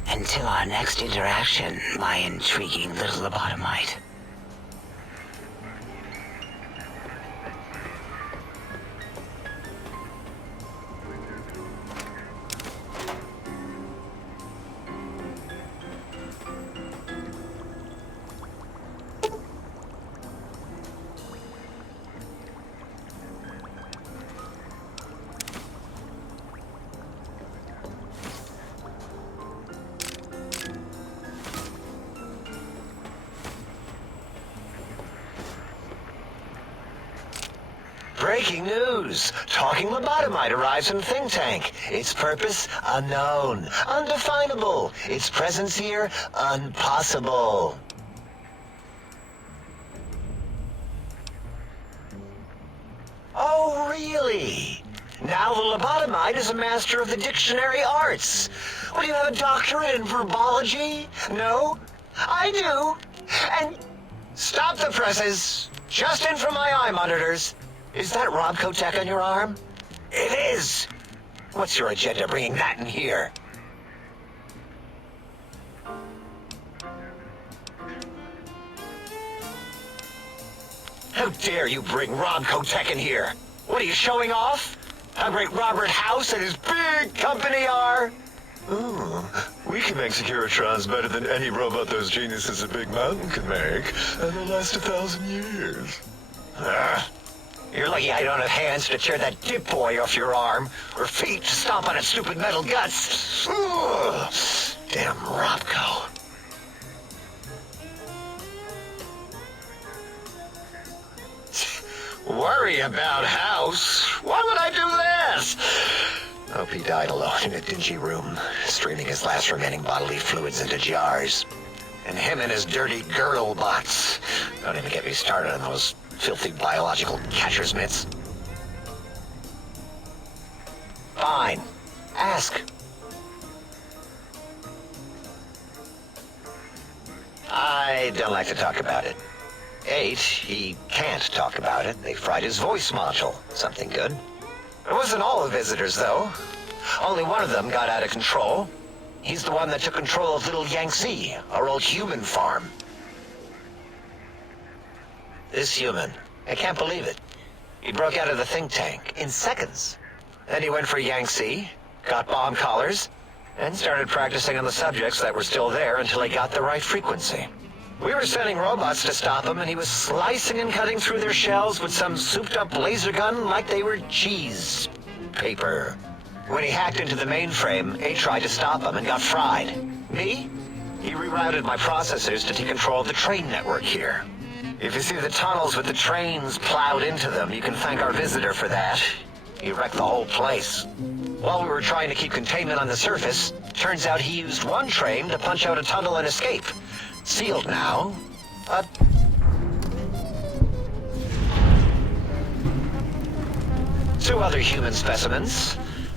Until our next interaction, my intriguing little lobotomite. Breaking news! Talking lobotomite arrives in think tank. Its purpose, unknown. Undefinable. Its presence here, impossible. Oh, really? Now the lobotomite is a master of the dictionary arts. Well, you have a doctorate in verbology? No? I do. And stop the presses. Just in from my eye monitors. Is that Robco tech on your arm? It is. What's your agenda bringing that in here? How dare you bring Robco tech in here? What are you showing off? How great Robert House and his big company are? Ooh, we can make Securitrons better than any robot those geniuses at Big Mountain can make, and they'll last 1,000 years. You're lucky I don't have hands to tear that dip boy off your arm, or feet to stomp on its stupid metal guts. Ugh. Damn Robco. Worry about House? Why would I do this? Hope he died alone in a dingy room, straining his last remaining bodily fluids into jars. And him and his dirty girdle bots. Don't even get me started on those filthy biological catcher's mitts. Fine. Ask. I don't like to talk about it. 8, he can't talk about it. They fried his voice module. Something good. It wasn't all the visitors, though. Only one of them got out of control. He's the one that took control of Little Yangtze, our old human farm. This human, I can't believe it. He broke out of the think tank in seconds. Then he went for Yangtze, got bomb collars, and started practicing on the subjects that were still there until he got the right frequency. We were sending robots to stop him, and he was slicing and cutting through their shells with some souped-up laser gun like they were cheese paper. When he hacked into the mainframe, A tried to stop him and got fried. Me? He rerouted my processors to take control of the train network here. If you see the tunnels with the trains plowed into them, you can thank our visitor for that. He wrecked the whole place. While we were trying to keep containment on the surface, turns out he used one train to punch out a tunnel and escape. Sealed now, but... Two other human specimens.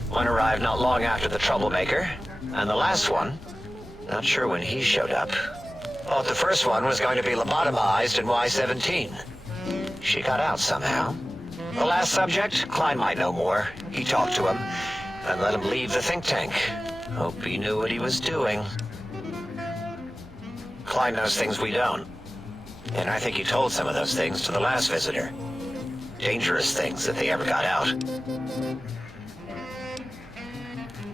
One arrived not long after the troublemaker, and the last one, not sure when he showed up. Thought the first one was going to be lobotomized in Y-17. She got out somehow. The last subject, Klein might know more. He talked to him, and let him leave the think tank. Hope he knew what he was doing. Klein knows things we don't. And I think he told some of those things to the last visitor. Dangerous things if they ever got out.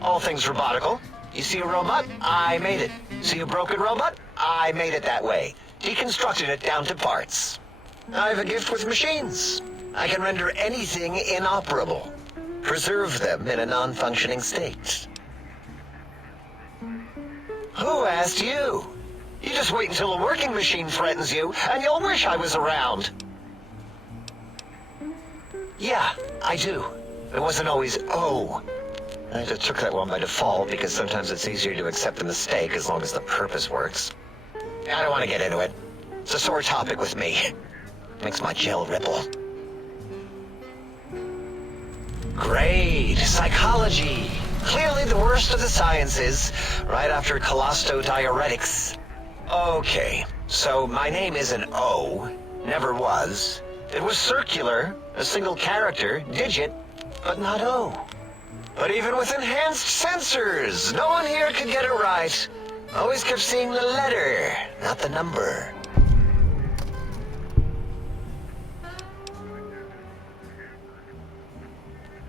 All things robotical. You see a robot? I made it. See a broken robot? I made it that way. Deconstructed it down to parts. I have a gift with machines. I can render anything inoperable. Preserve them in a non-functioning state. Who asked you? You just wait until a working machine threatens you, and you'll wish I was around. Yeah, I do. It wasn't always oh. I just took that one by default because sometimes it's easier to accept the mistake as long as the purpose works. I don't want to get into it. It's a sore topic with me. Makes my gel ripple. Great. Psychology. Clearly the worst of the sciences, right after cholestodiuretics. Okay, so my name isn't O. Never was. It was circular, a single character, digit, but not O. But even with enhanced sensors, no one here could get it right. Always kept seeing the letter, not the number.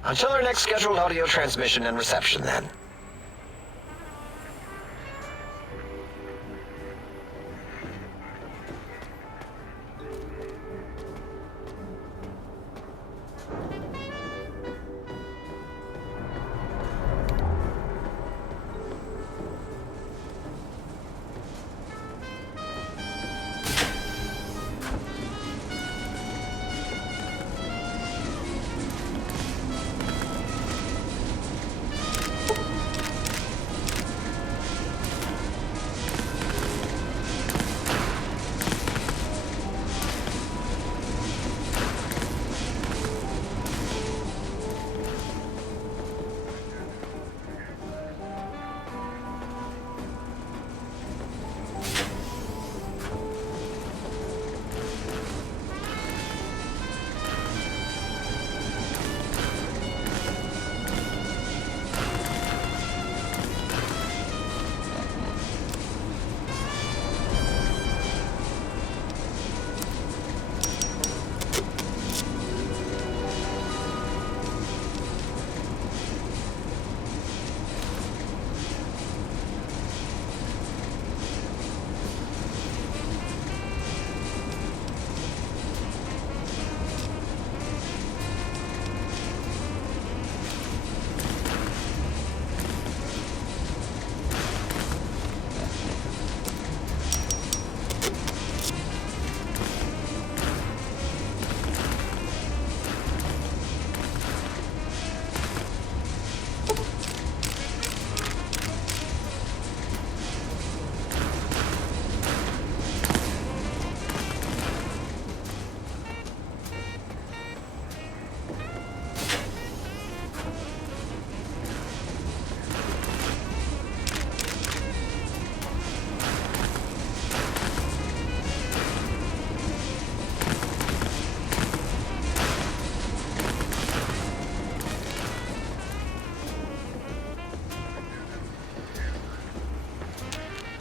Until our next scheduled audio transmission and reception, then.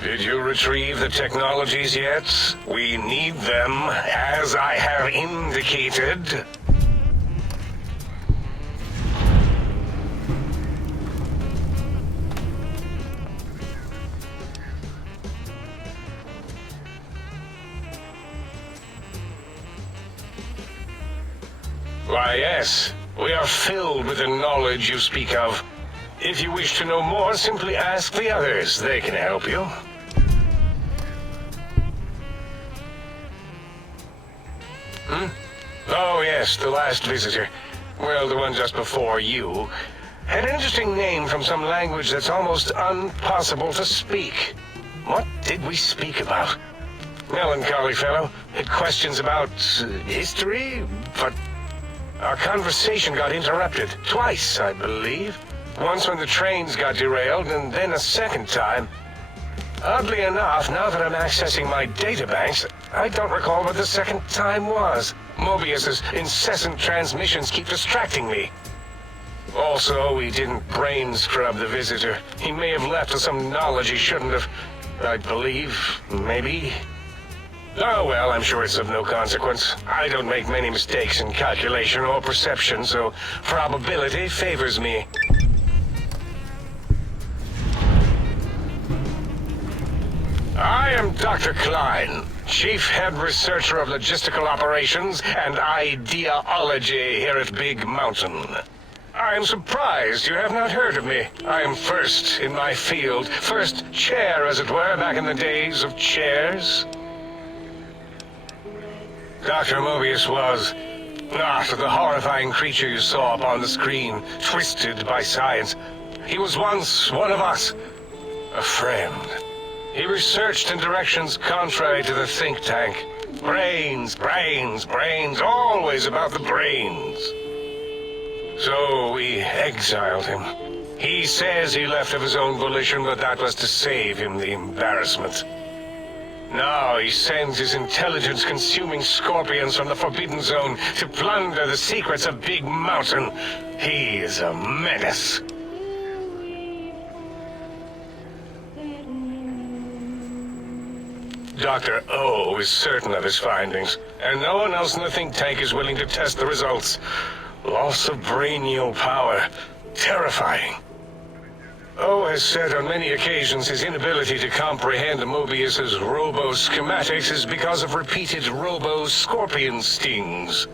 Did you retrieve the technologies yet? We need them, as I have indicated. Why, yes. We are filled with the knowledge you speak of. If you wish to know more, simply ask the others. They can help you. Oh, yes, the last visitor. Well, the one just before you. Had an interesting name from some language that's almost impossible to speak. What did we speak about? Melancholy fellow. Had questions about history, but our conversation got interrupted. Twice, I believe. Once when the trains got derailed, and then a second time. Oddly enough, now that I'm accessing my databanks, I don't recall what the second time was. Mobius's incessant transmissions keep distracting me. Also, we didn't brain scrub the visitor. He may have left with some knowledge he shouldn't have. I believe, maybe. Oh well, I'm sure it's of no consequence. I don't make many mistakes in calculation or perception, so probability favors me. I am Dr. Klein, Chief Head Researcher of Logistical Operations and Ideology here at Big Mountain. I am surprised you have not heard of me. I am first in my field, first chair, as it were, back in the days of chairs. Dr. Mobius was not the horrifying creature you saw upon the screen, twisted by science. He was once one of us, a friend. He researched in directions contrary to the think tank. Brains, brains, brains, always about the brains. So we exiled him. He says he left of his own volition, but that was to save him the embarrassment. Now he sends his intelligence-consuming scorpions from the Forbidden Zone to plunder the secrets of Big Mountain. He is a menace. Dr. O is certain of his findings, and no one else in the think tank is willing to test the results. Loss of brainial power. Terrifying. O has said on many occasions his inability to comprehend Mobius's robo-schematics is because of repeated robo-scorpion stings.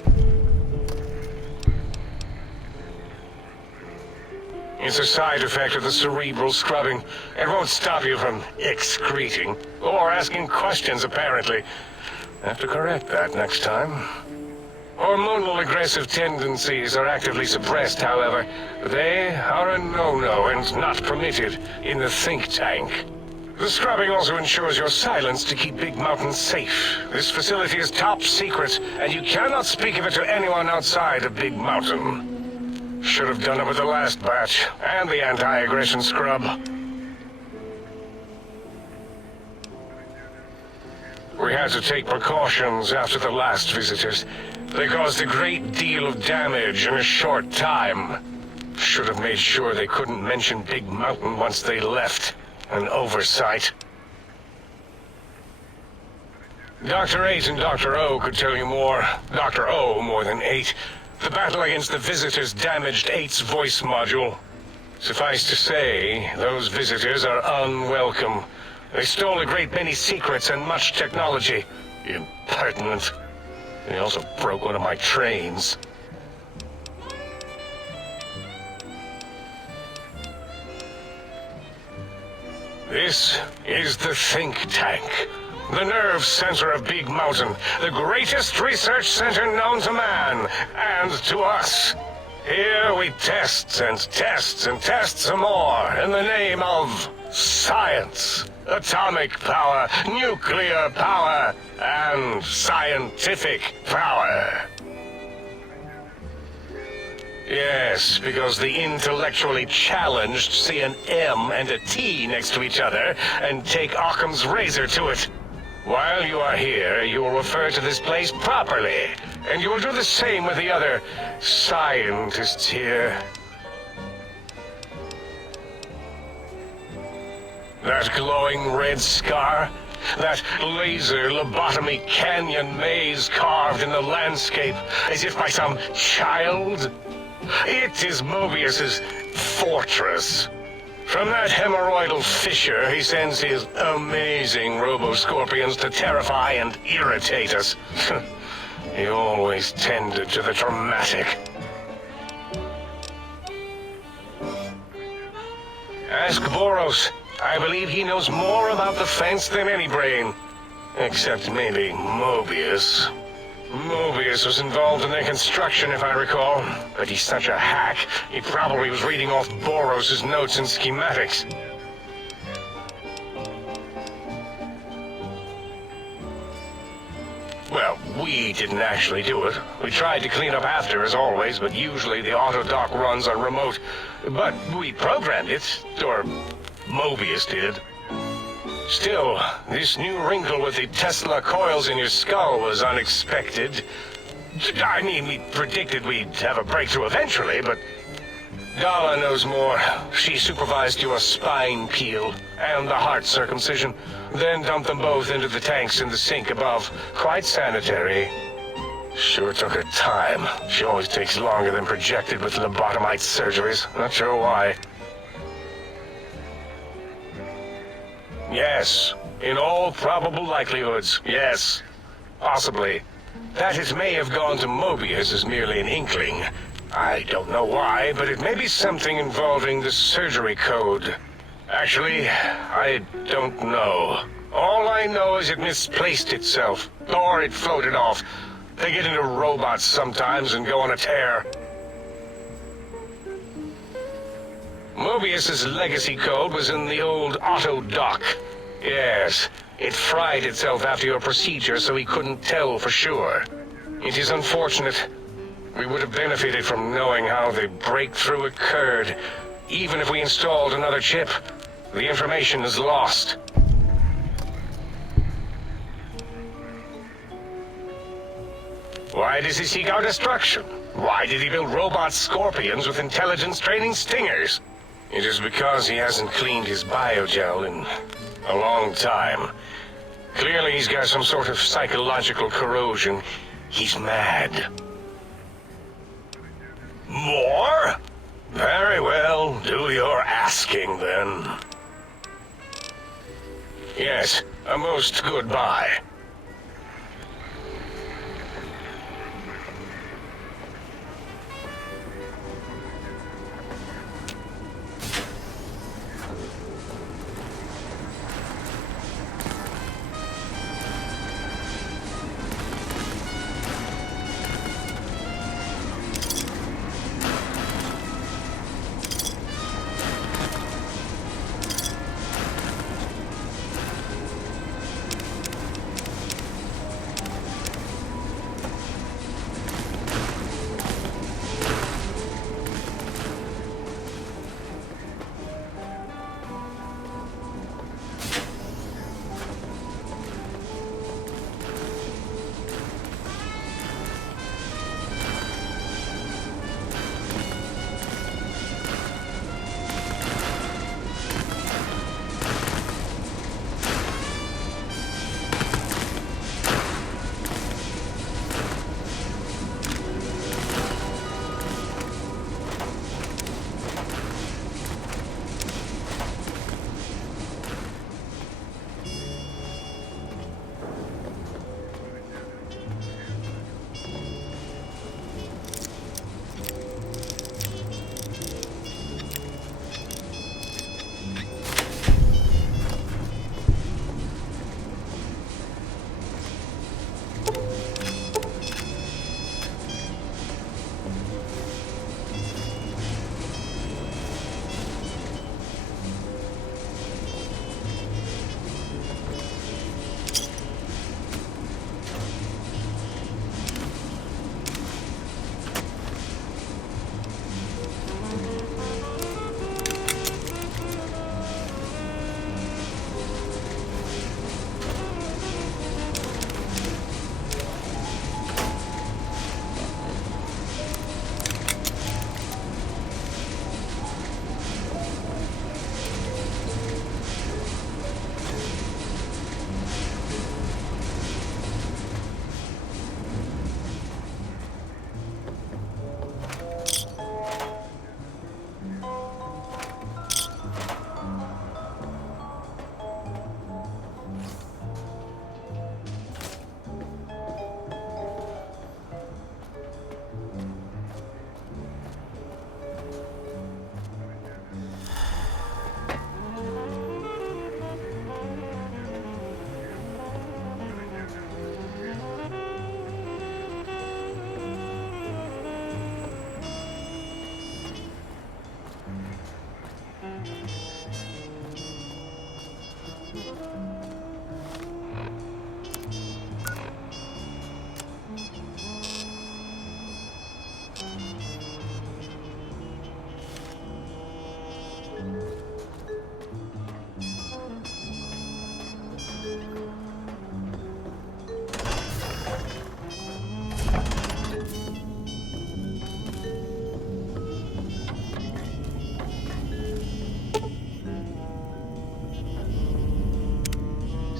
It's a side effect of the cerebral scrubbing. It won't stop you from excreting, or asking questions, apparently. Have to correct that next time. Hormonal aggressive tendencies are actively suppressed, however. They are a no-no and not permitted in the think tank. The scrubbing also ensures your silence to keep Big Mountain safe. This facility is top secret, and you cannot speak of it to anyone outside of Big Mountain. Should have done it with the last batch, and the anti-aggression scrub. We had to take precautions after the last visitors. They caused a great deal of damage in a short time. Should have made sure they couldn't mention Big Mountain once they left. An oversight. Dr. 8 and Dr. O could tell you more. Dr. O more than 8. The battle against the visitors damaged 8's voice module. Suffice to say, those visitors are unwelcome. They stole a great many secrets and much technology. Impertinent. They also broke one of my trains. This is the think tank. The nerve center of Big Mountain. The greatest research center known to man, and to us. Here we test and test and test some more in the name of science. Atomic power, nuclear power, and scientific power. Yes, because the intellectually challenged see an M and a T next to each other and take Occam's razor to it. While you are here, you will refer to this place properly, and you will do the same with the other scientists here. That glowing red scar? That laser lobotomy canyon maze carved in the landscape as if by some child? It is Mobius's fortress. From that hemorrhoidal fissure, he sends his amazing robo-scorpions to terrify and irritate us. He always tended to the dramatic. Ask Boros. I believe he knows more about the fence than any brain. Except maybe Mobius. Mobius was involved in their construction, if I recall. But he's such a hack, he probably was reading off Boros' notes and schematics. Well, we didn't actually do it. We tried to clean up after, as always, but usually the auto dock runs are remote. But we programmed it, or Mobius did. Still, this new wrinkle with the Tesla coils in your skull was unexpected. I mean, we predicted we'd have a breakthrough eventually, but Dala knows more. She supervised your spine peel and the heart circumcision, then dumped them both into the tanks in the sink above. Quite sanitary. Sure took her time. She always takes longer than projected with lobotomite surgeries. Not sure why. Yes, in all probable likelihoods, yes. Possibly. That it may have gone to Mobius is merely an inkling. I don't know why, but it may be something involving the surgery code. Actually, I don't know. All I know is it misplaced itself, or it floated off. They get into robots sometimes and go on a tear. Mobius's legacy code was in the old auto dock. Yes, it fried itself after your procedure, so he couldn't tell for sure. It is unfortunate. We would have benefited from knowing how the breakthrough occurred. Even if we installed another chip, the information is lost. Why does he seek our destruction? Why did he build robot scorpions with intelligence training stingers? It is because he hasn't cleaned his biogel in a long time. Clearly he's got some sort of psychological corrosion. He's mad. More? Very well, do your asking then. Yes, a most good buy.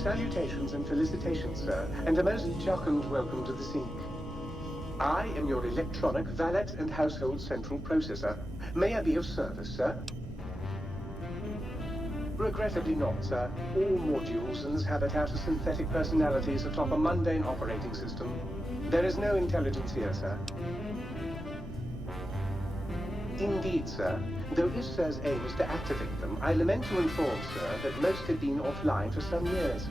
Salutations and felicitations, sir, and a most jocund welcome to the scene. I am your electronic valet and household central processor. May I be of service, sir? Regrettably not, sir. All modules inhabit outer synthetic personalities atop a mundane operating system. There is no intelligence here, sir. Indeed, sir. Though if Sir's aim is to activate them, I lament to inform, sir, that most have been offline for some years.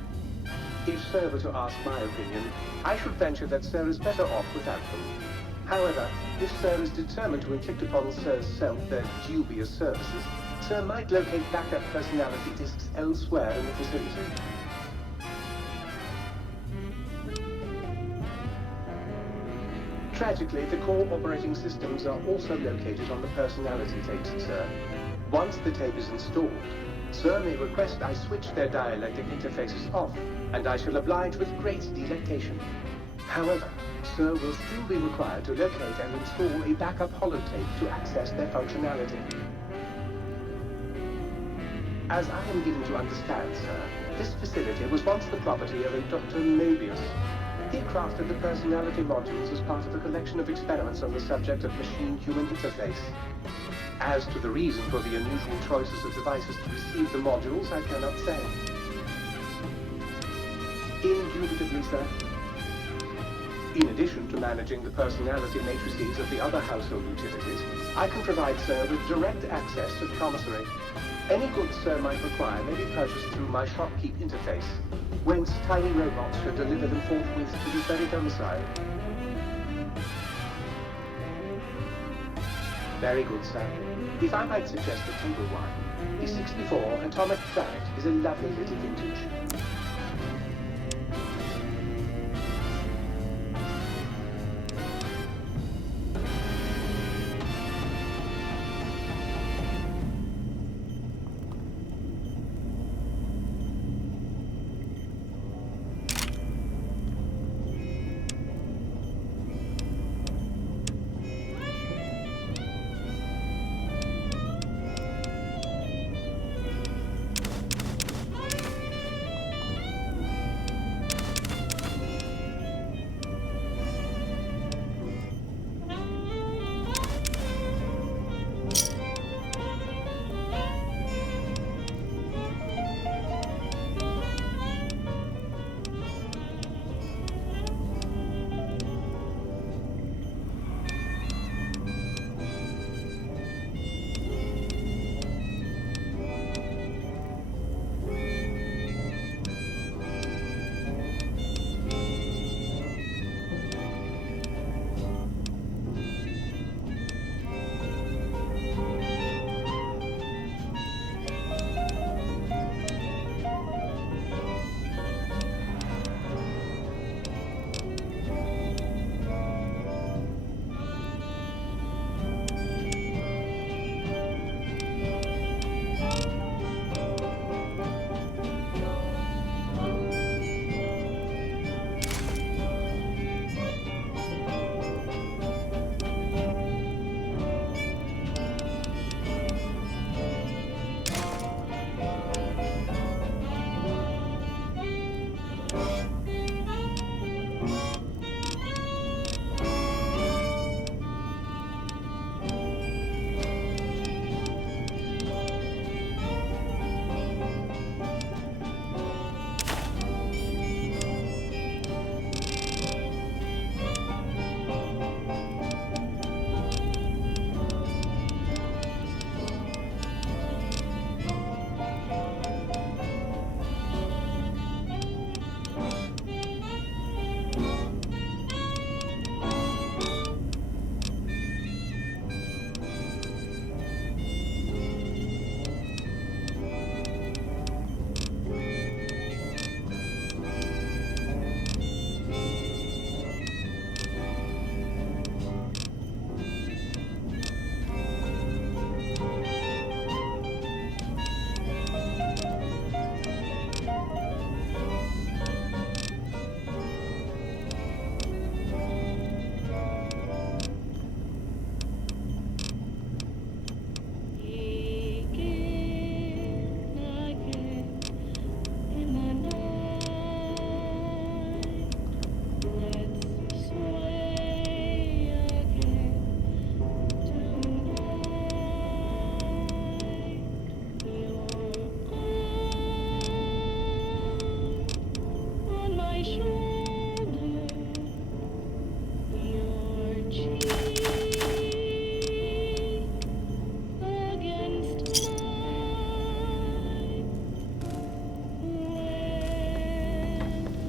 If Sir were to ask my opinion, I should venture that Sir is better off without them. However, if Sir is determined to inflict upon Sir's self their dubious services, Sir might locate backup personality disks elsewhere in the facility. Tragically, the core operating systems are also located on the personality tapes, sir. Once the tape is installed, Sir may request I switch their dialectic interfaces off, and I shall oblige with great delectation. However, Sir will still be required to locate and install a backup holotape to access their functionality. As I am given to understand, sir, this facility was once the property of a Dr. Mobius. He crafted the personality modules as part of a collection of experiments on the subject of machine-human interface. As to the reason for the unusual choices of devices to receive the modules, I cannot say. Indubitably, sir. In addition to managing the personality matrices of the other household utilities, I can provide Sir with direct access to the commissary. Any goods Sir might require may be purchased through my shopkeep interface, whence tiny robots should deliver them forthwith to his very domicile. Very good, sir. If I might suggest a table wine, the 64 Atomic Planet is a lovely little vintage.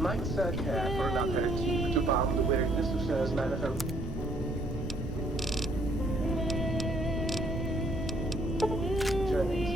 Might Sir care for an aperitif to balm the weariness of Sir's manifold journeys?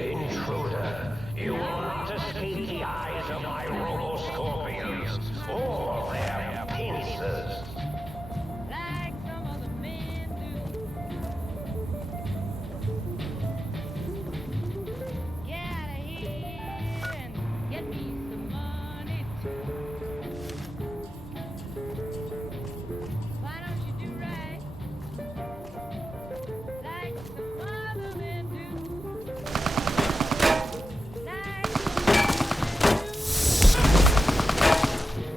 Intruder, you will not escape the eyes of my robo-scorpions or their pincers. Like some other men do. Get out of here and get me some money too. Why don't you do right? Like some other men do. Like some other men do.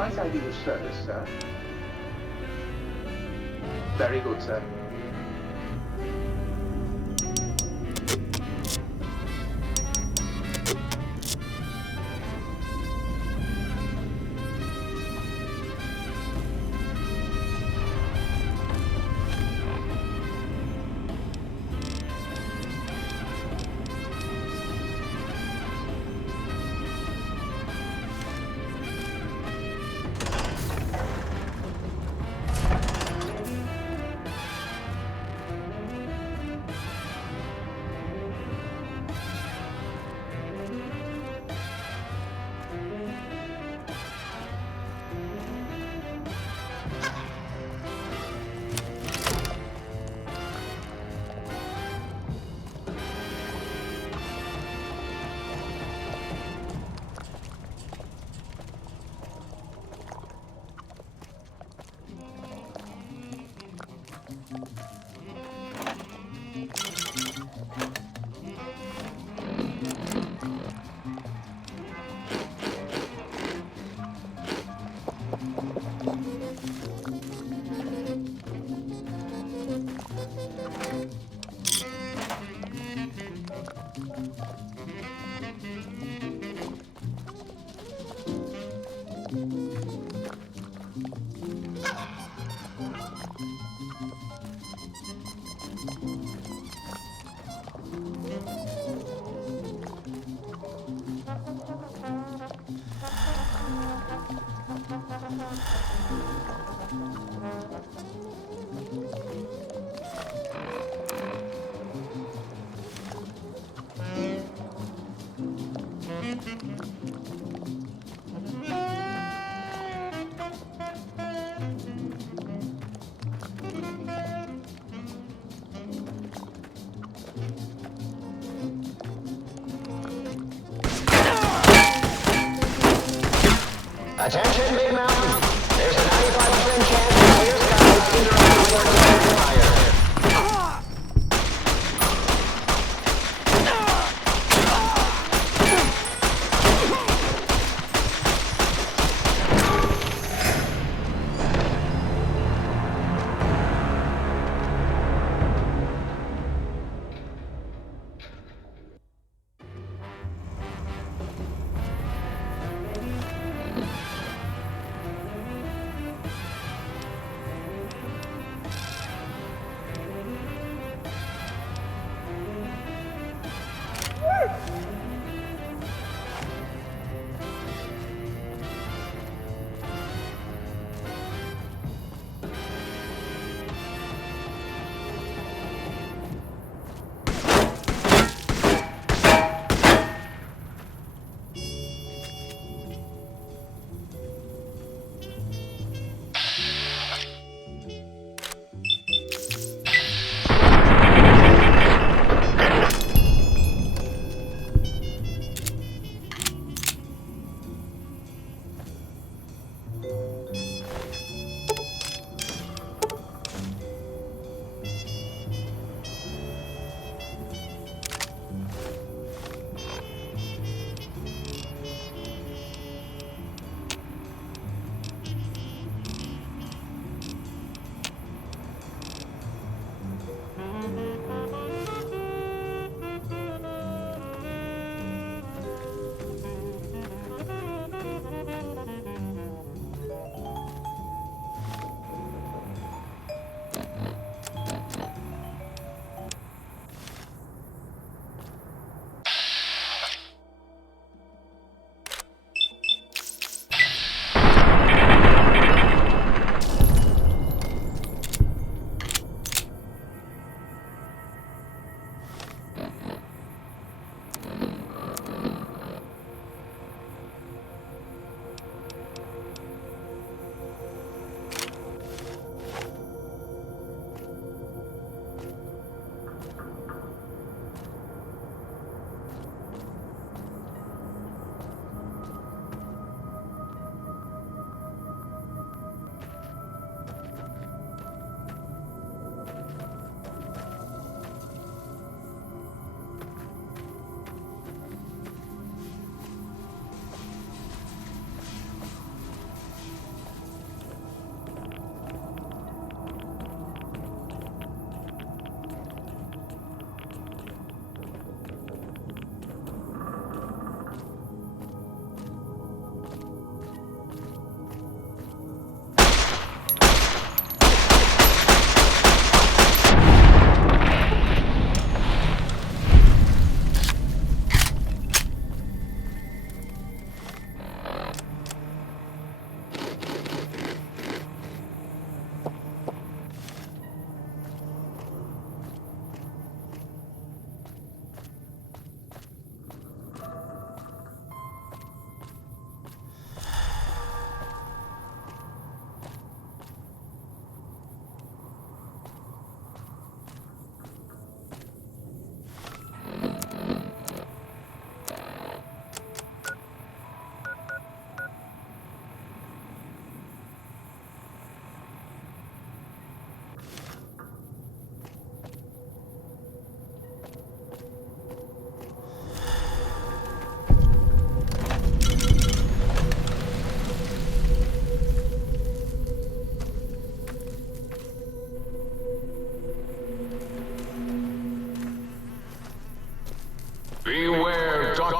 Might I be of service, sir? Very good, sir. Attention, Big Mountain. There's a 95% chance of clear skies interrupting your fire.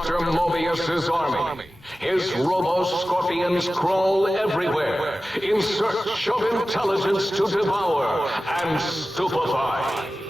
Dr. Mobius's army. His robo-scorpions crawl everywhere in search of intelligence to devour and stupefy.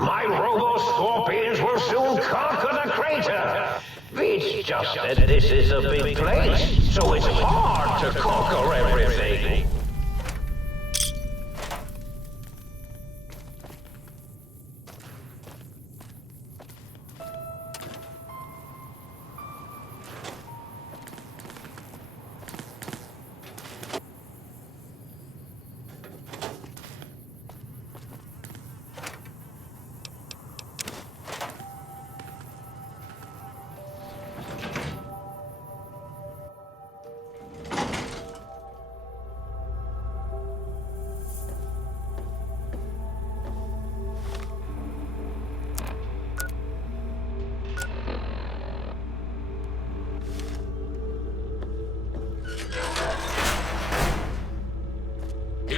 My robo-scorpions will soon conquer the crater. It's just that this is a big place, so it's hard to conquer everything.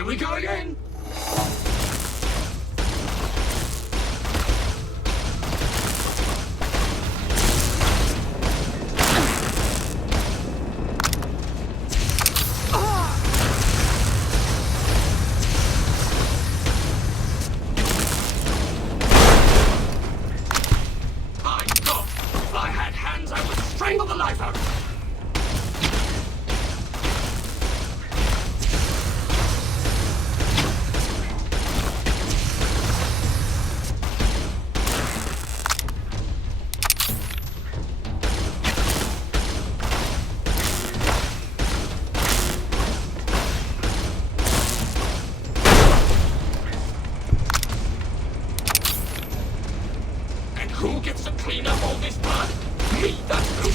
Here we go again! Who gets to clean up all this blood? Me, that's who.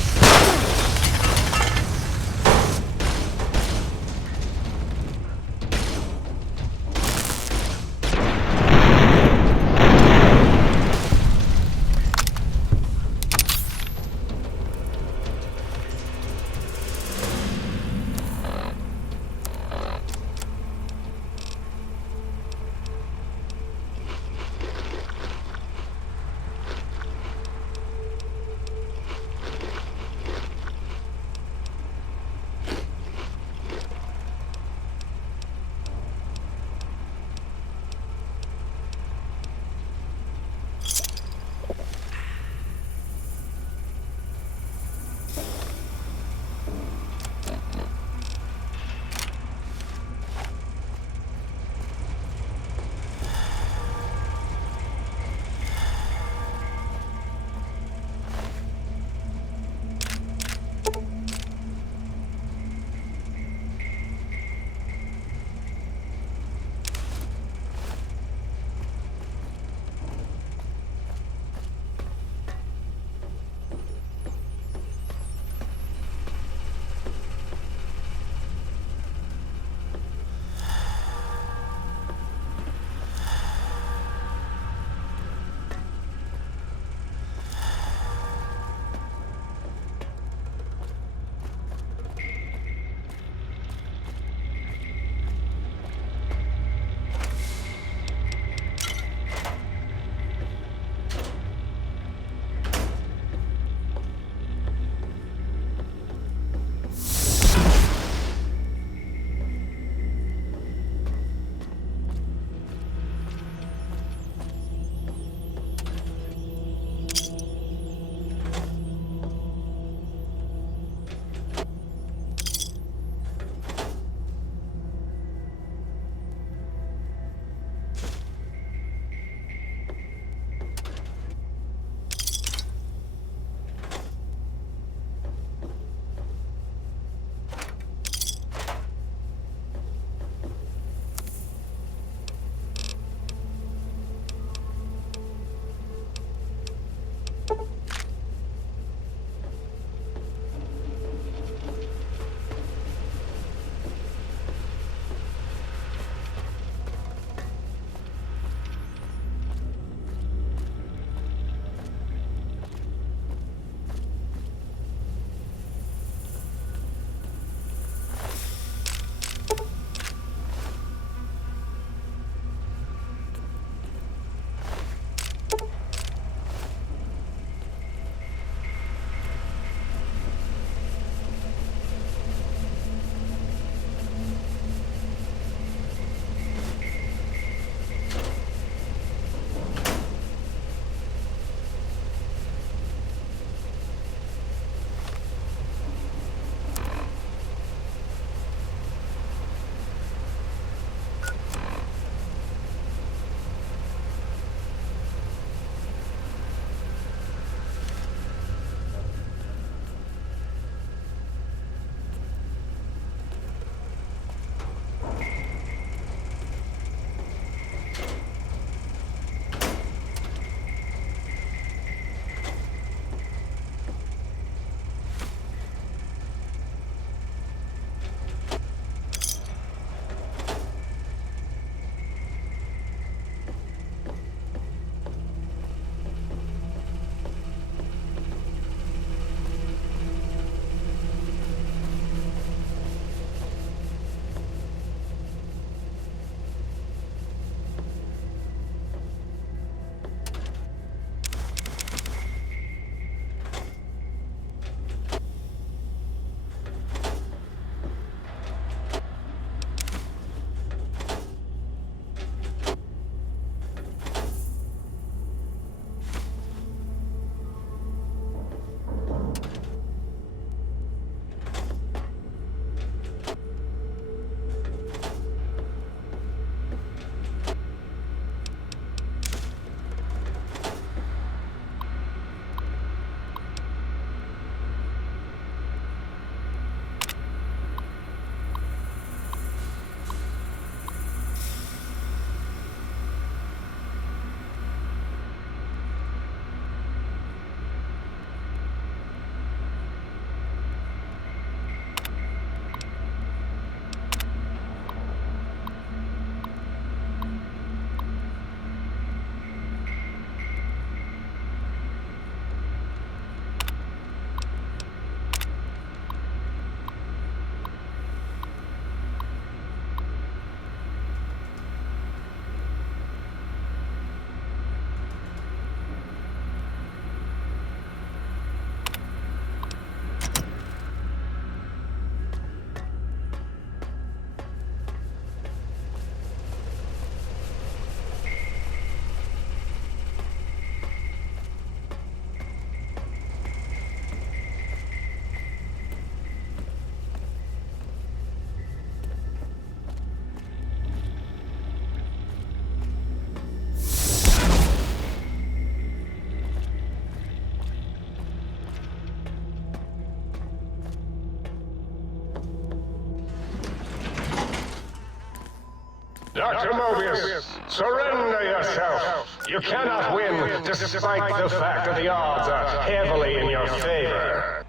Dr. Mobius, surrender yourself. You cannot win despite the fact that the odds are heavily in your favor.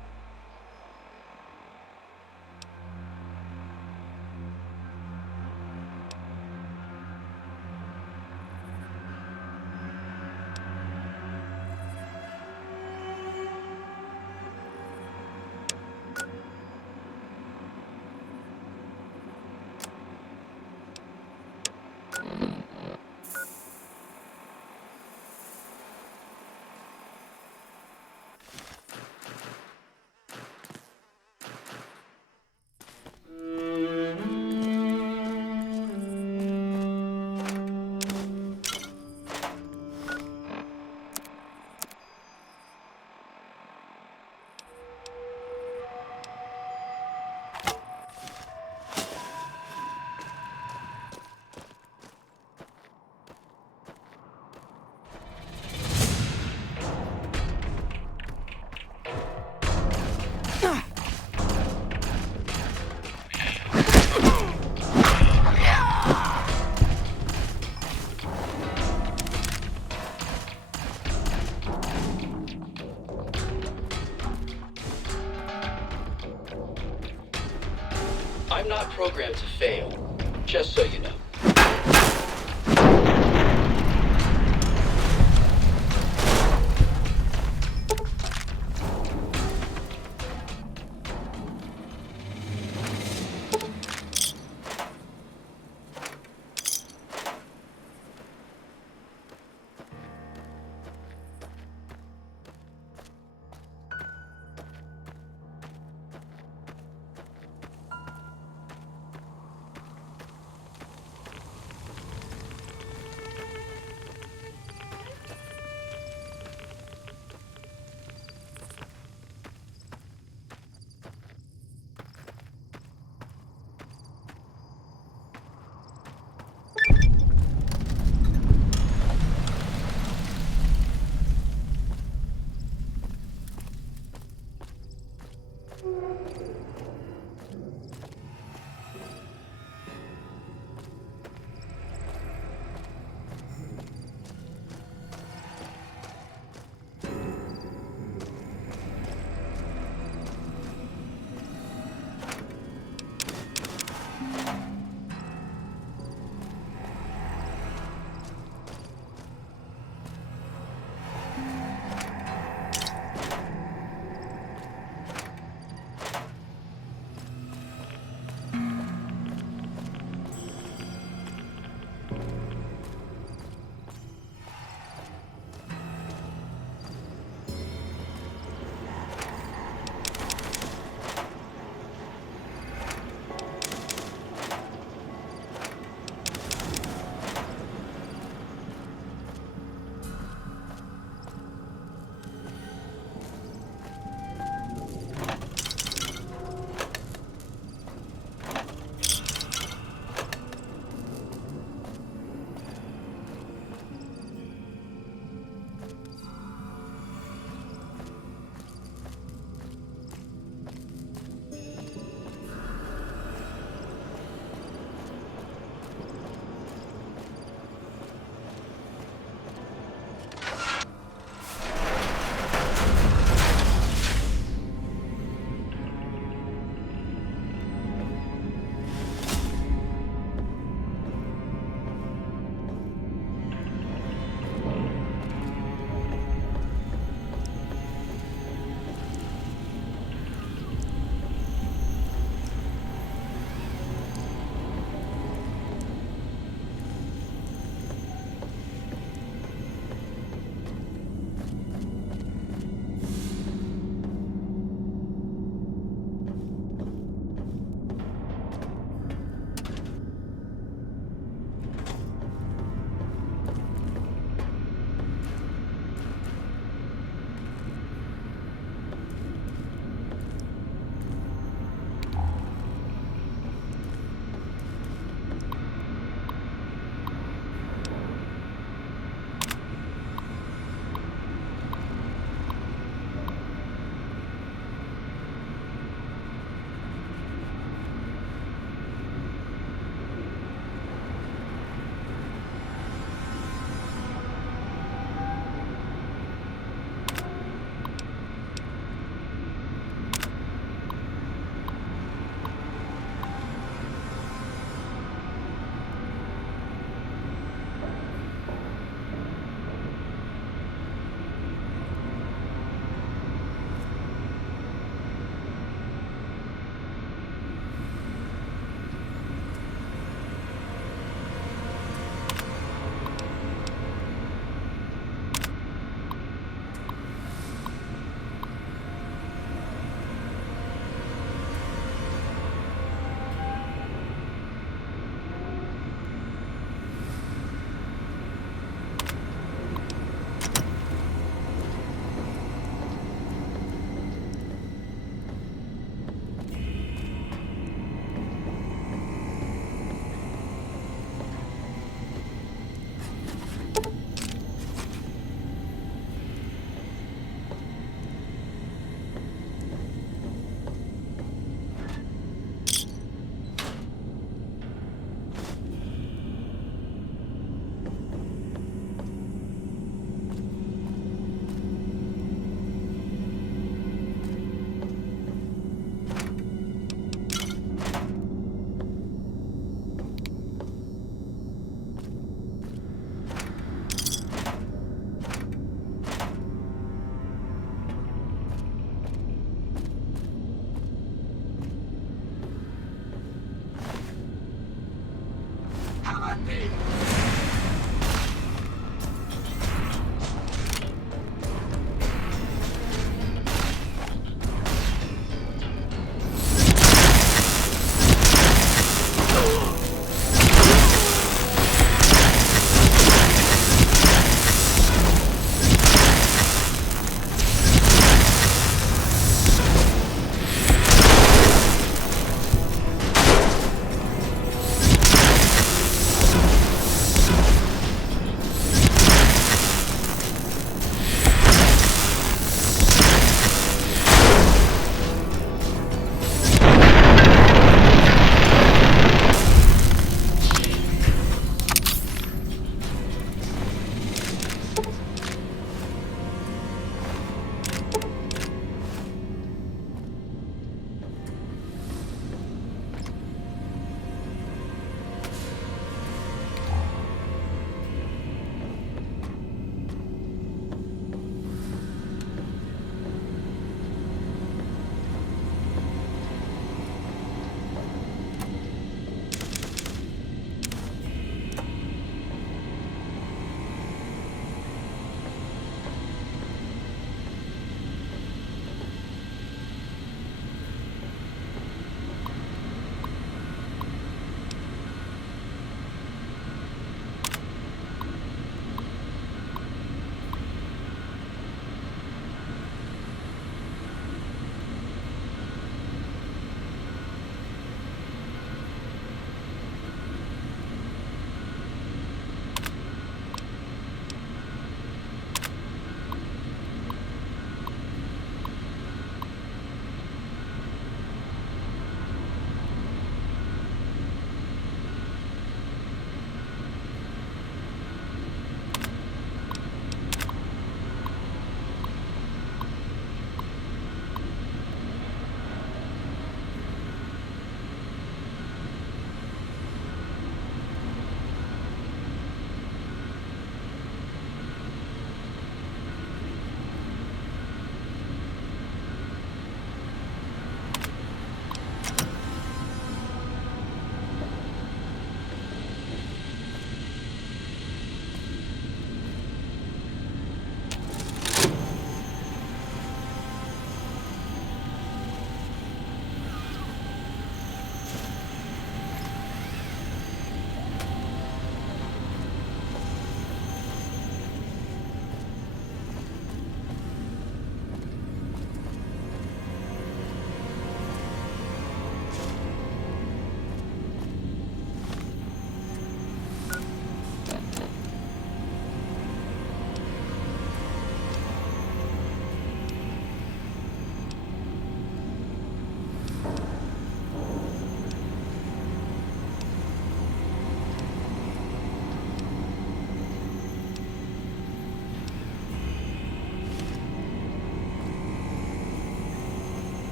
I'm not programmed to fail, just so you know.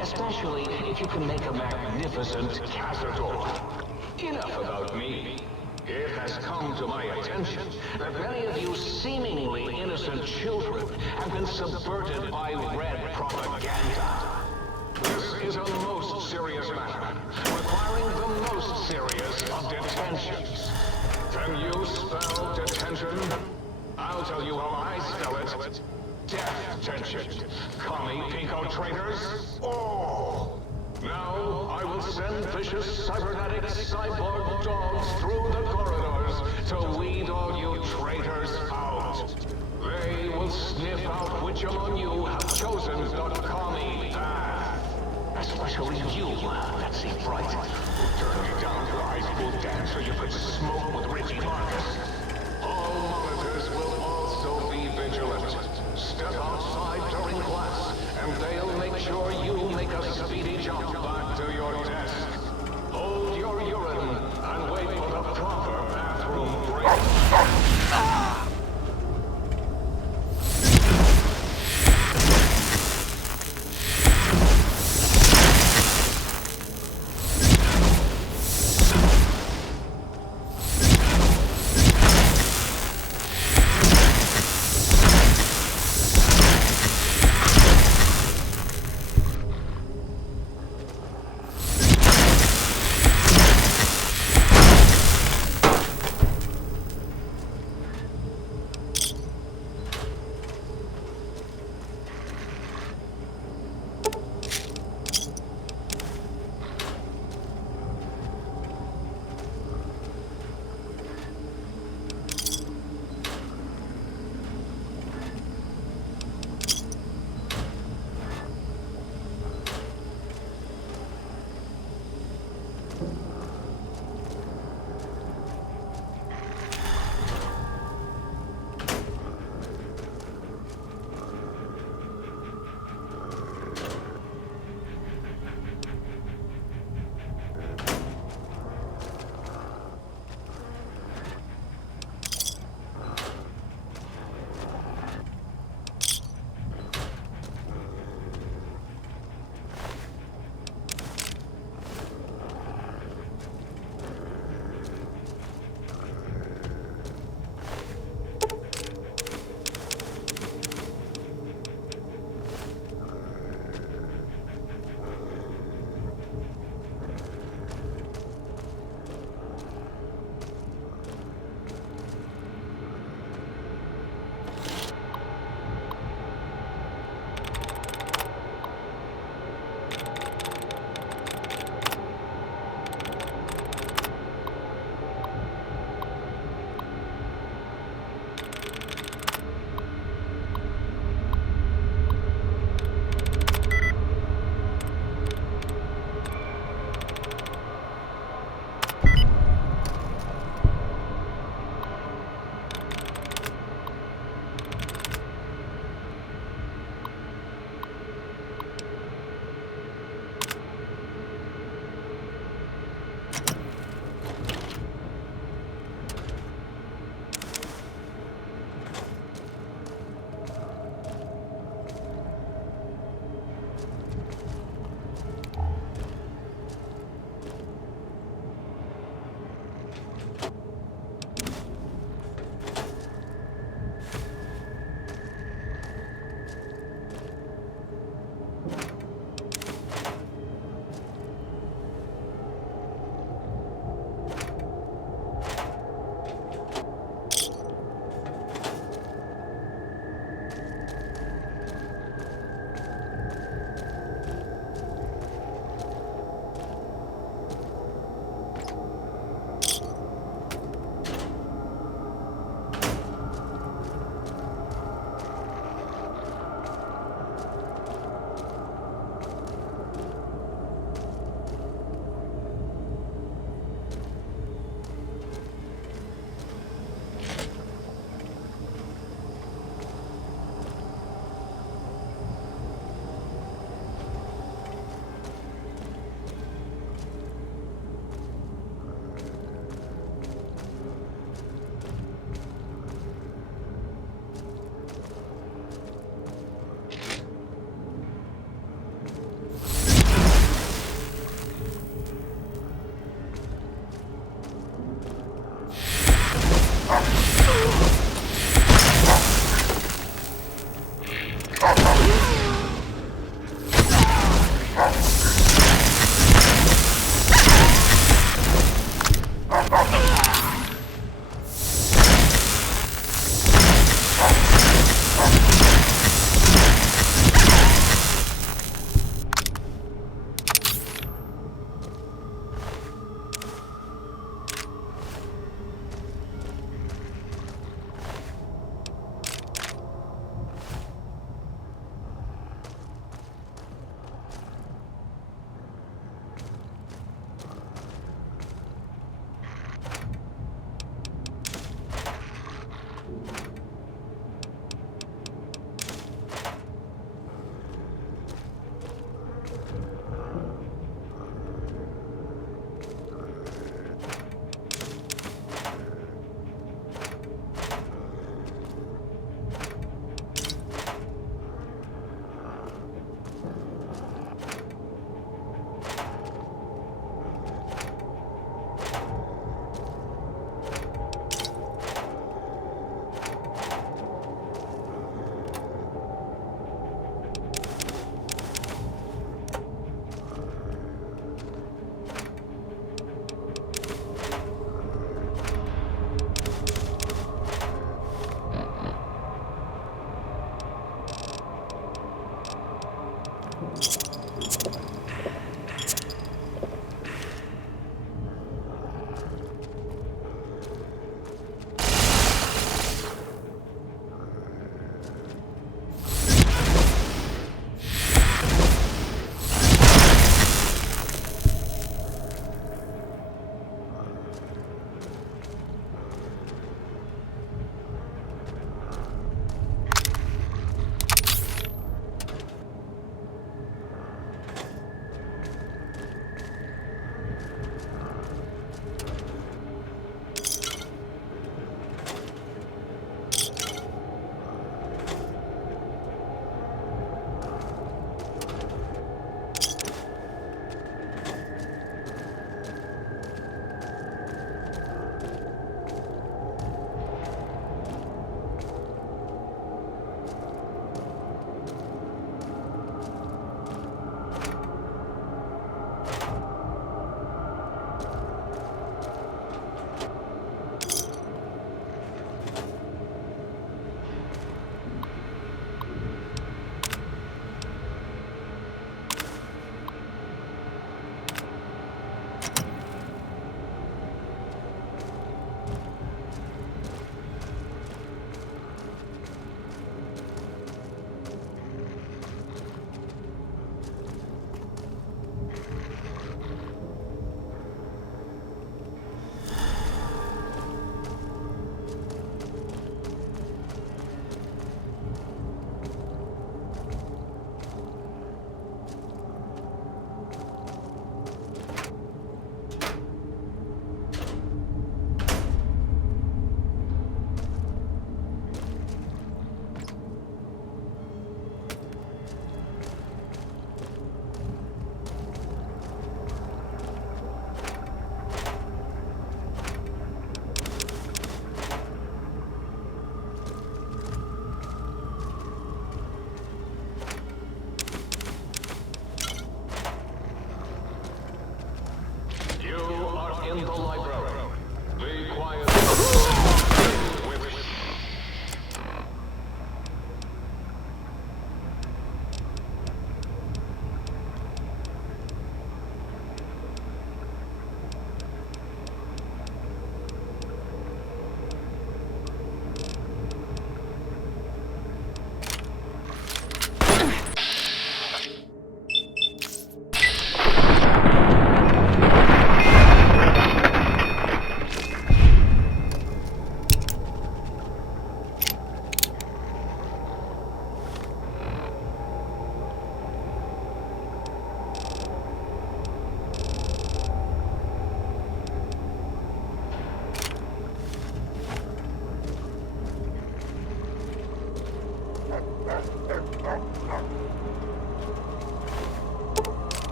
Especially if you can make a magnificent cazador. Enough about me. It has come to my attention that many of you seemingly innocent children have been subverted by red propaganda. This is a most serious matter, requiring the most serious of detentions. Can you spell detention? I'll tell you how I spell it. Death tension. Commie Pico traitors? Oh! Now, I will send vicious cybernetic cyborg dogs through the corridors to weed all you traitors out. They will sniff out which among you have chosen the commie path. Especially you, Betsy Bright, who turned me down to a high school dance so you could smoke with Richie Marcus. All monitors will also be vigilant. Step outside during class, and they'll make sure you make a speedy jump back to your desk. Hold your urine and wait for the proper bathroom break.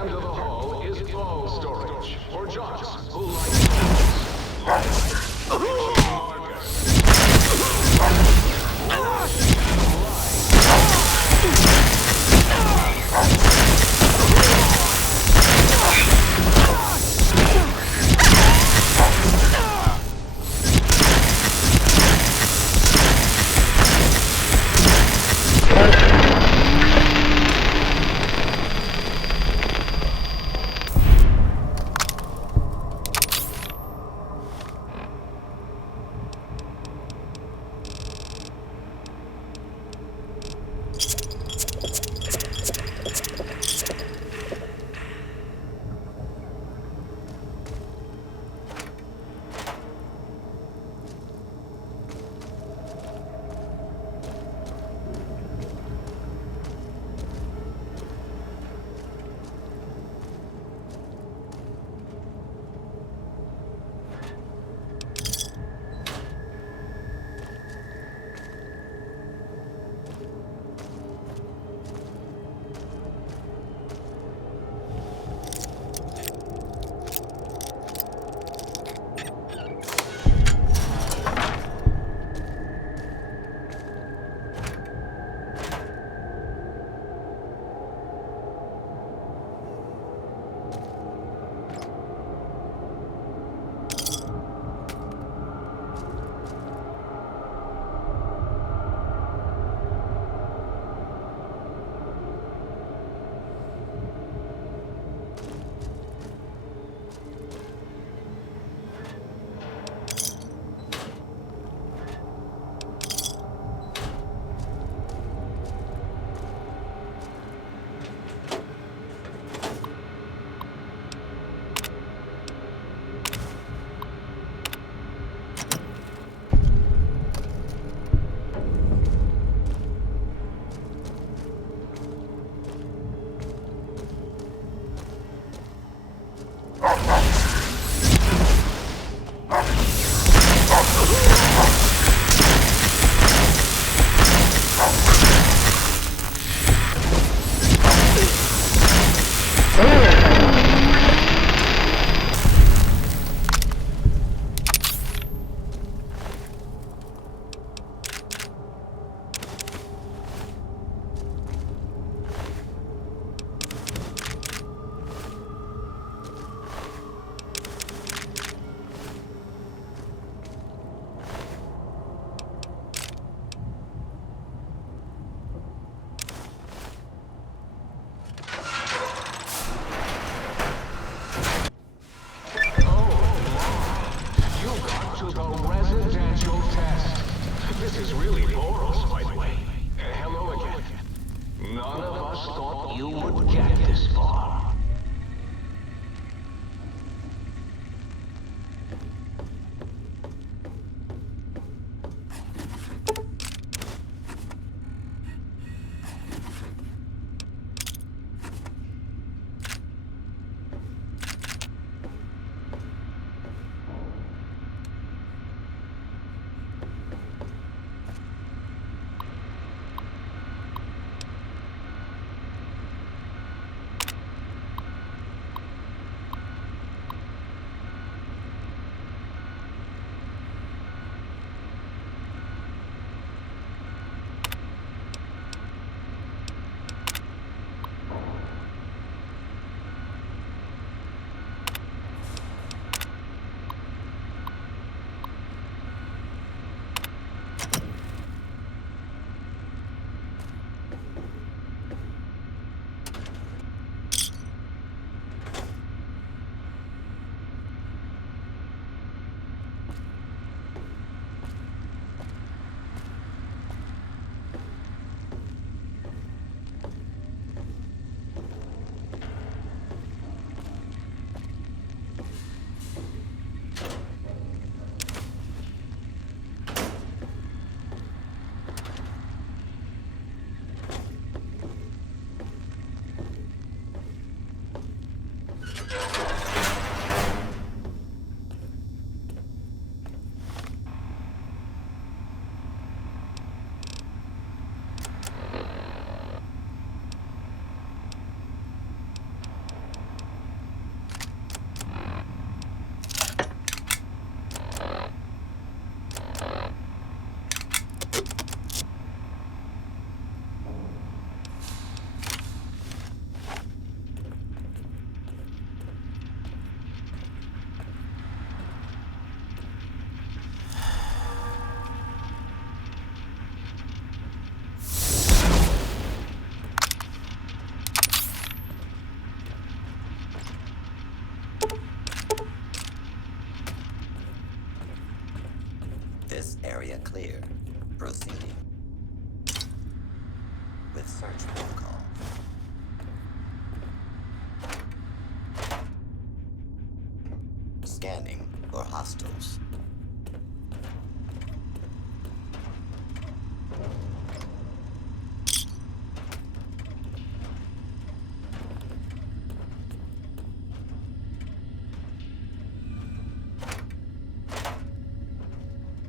end of the hall is ball storage for jocks who like clear. Proceeding. With search protocol. Scanning for hostiles.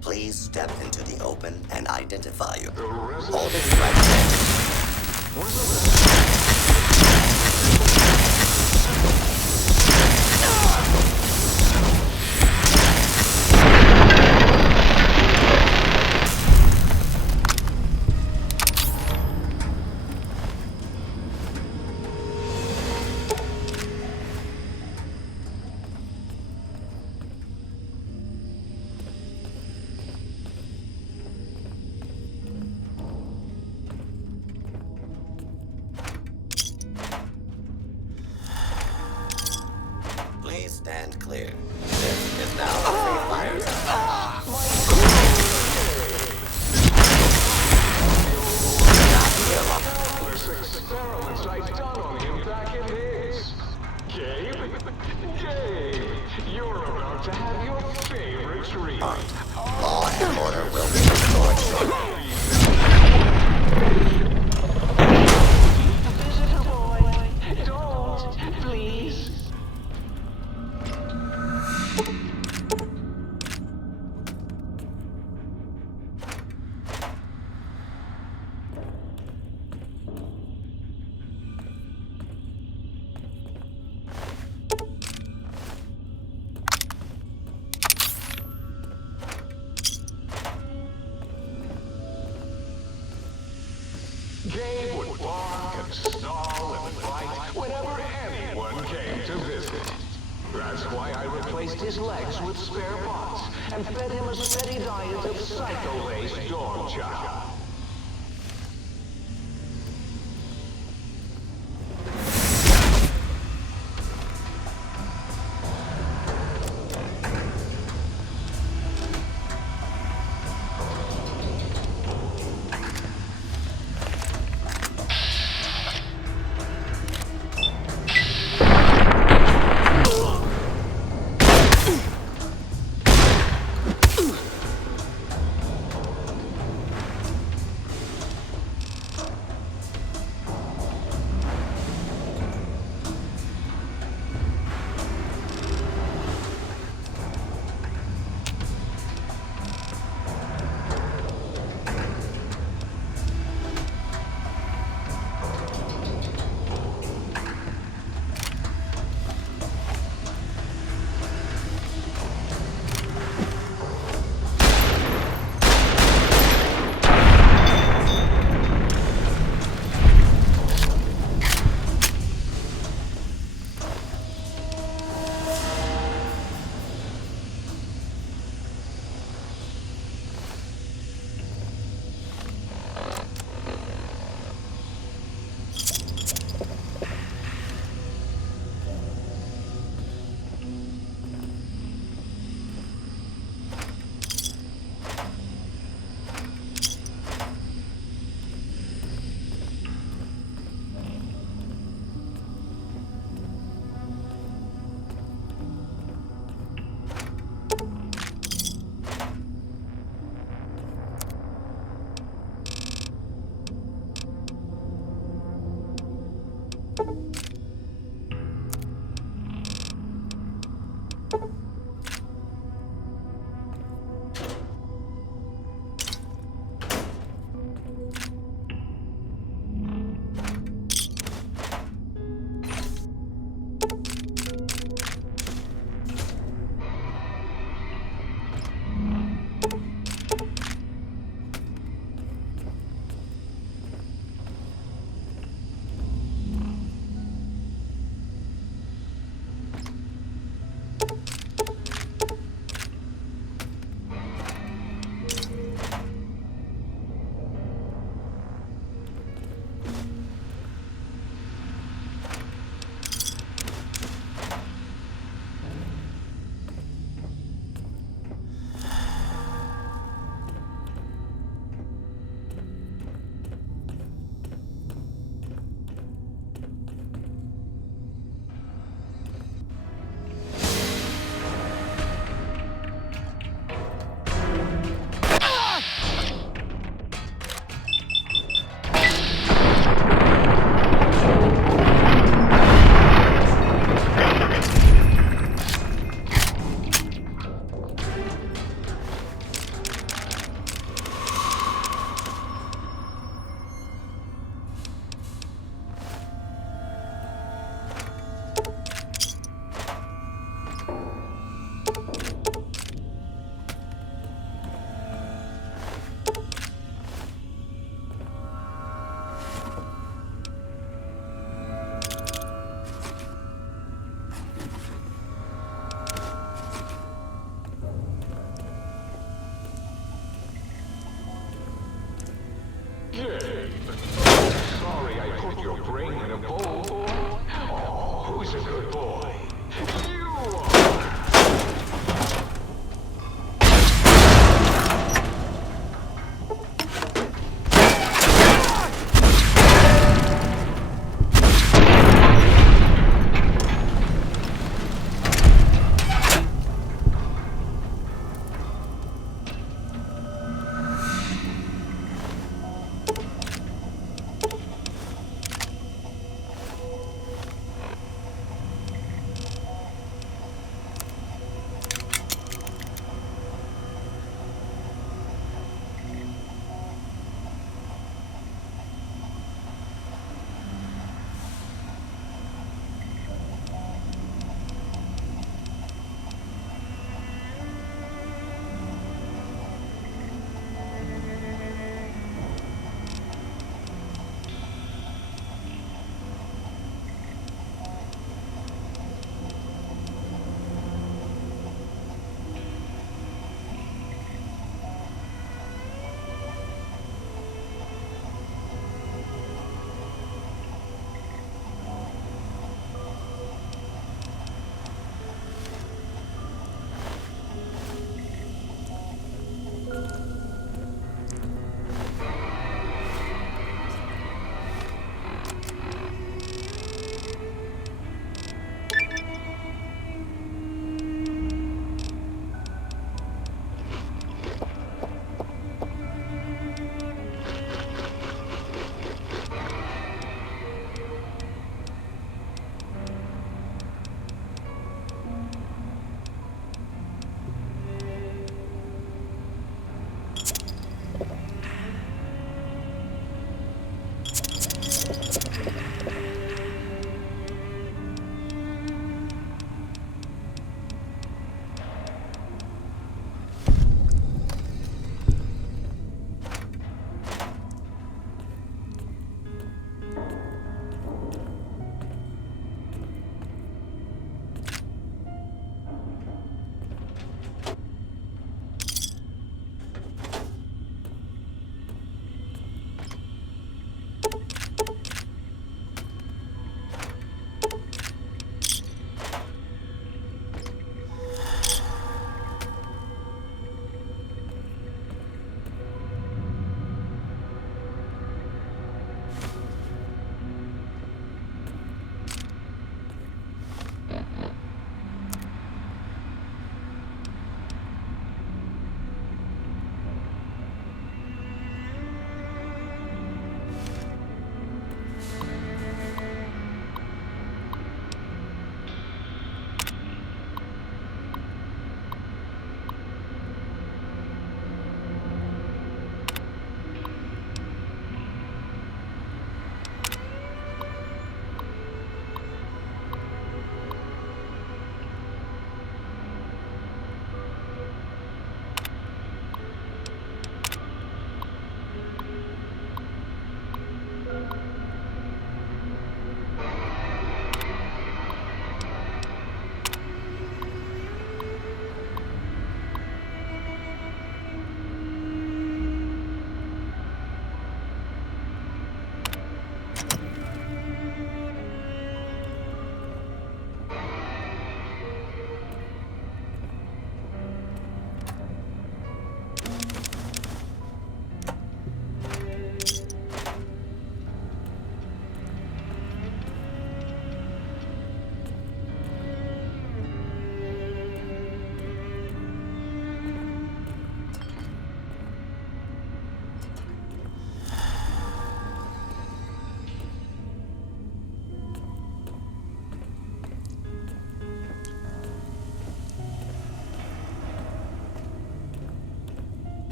Please step into the open and identify your... Hold it right Please stand clear. This is now a free fire There's experiments I've done on him back in his. Gabe? Gabe, you're about to have your favorite treat. Law and order will be restored shortly. Visitor boy, don't, please. Gabe would bark and snarl and fight whenever anyone came to visit. That's why I replaced his legs with spare parts and fed him a steady diet of psycho-laced dog chow. He's a good boy. You are.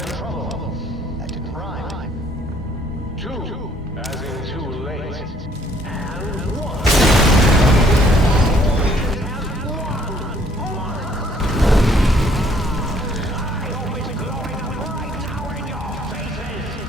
in trouble. That didn't rhyme. 2, as in too late. And 1. I hope it's glowing up right now in your faces.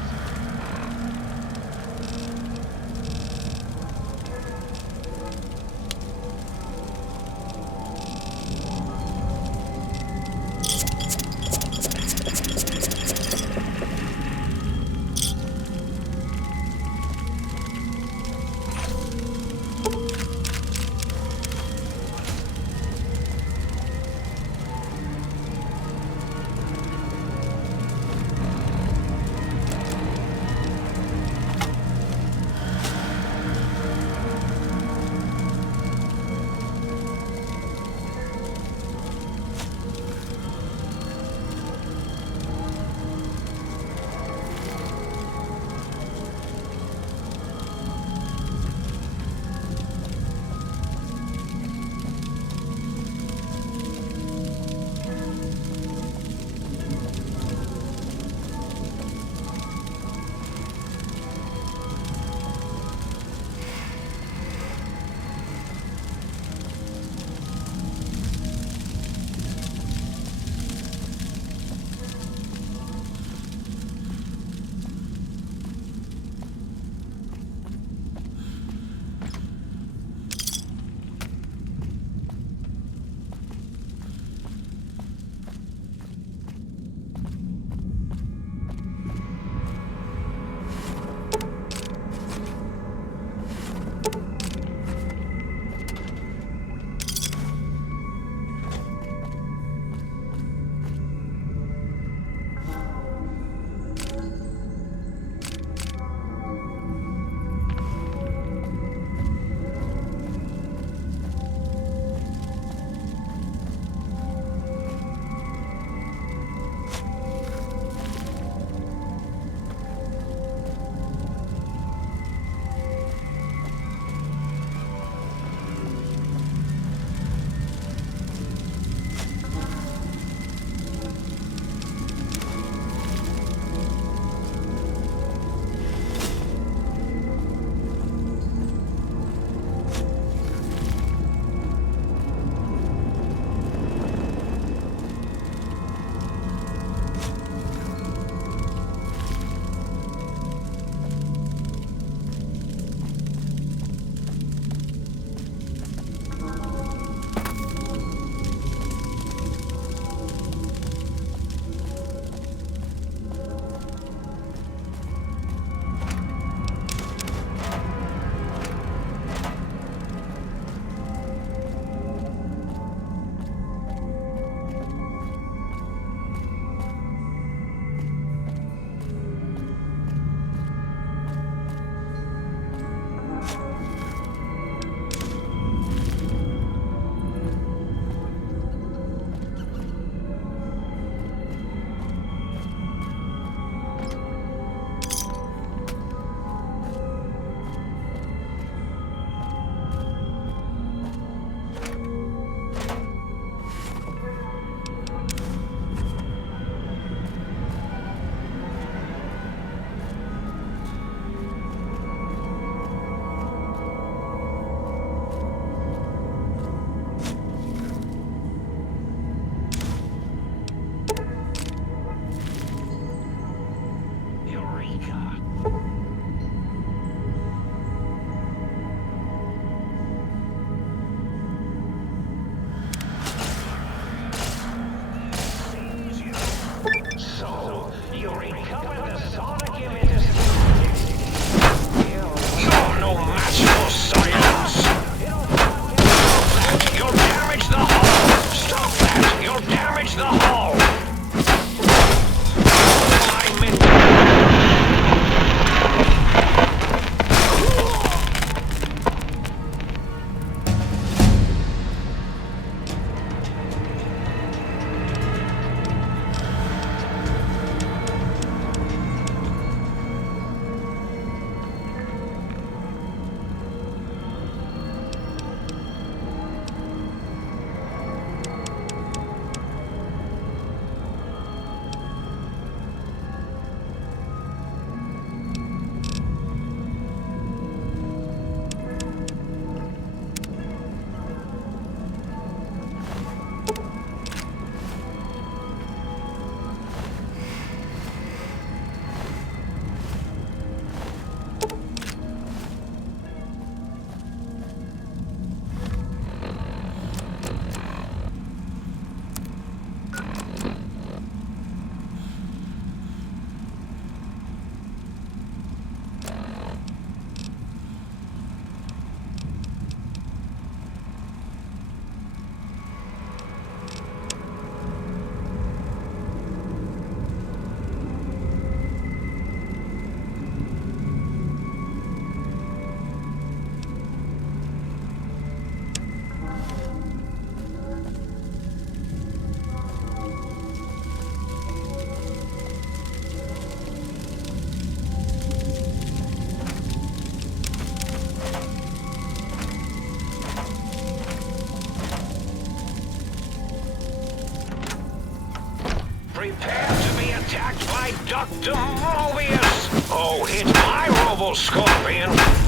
attacked by Dr. Mobius! Oh, it's my Robo-Scorpion!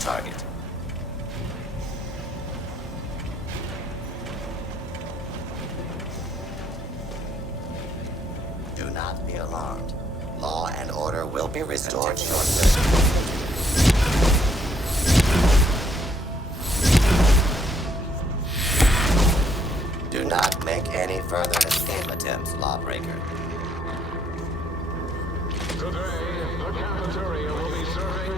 target. Do not be alarmed. Law and order will be restored shortly. Do not make any further escape attempts, lawbreaker. Today, the cafeteria will be serving...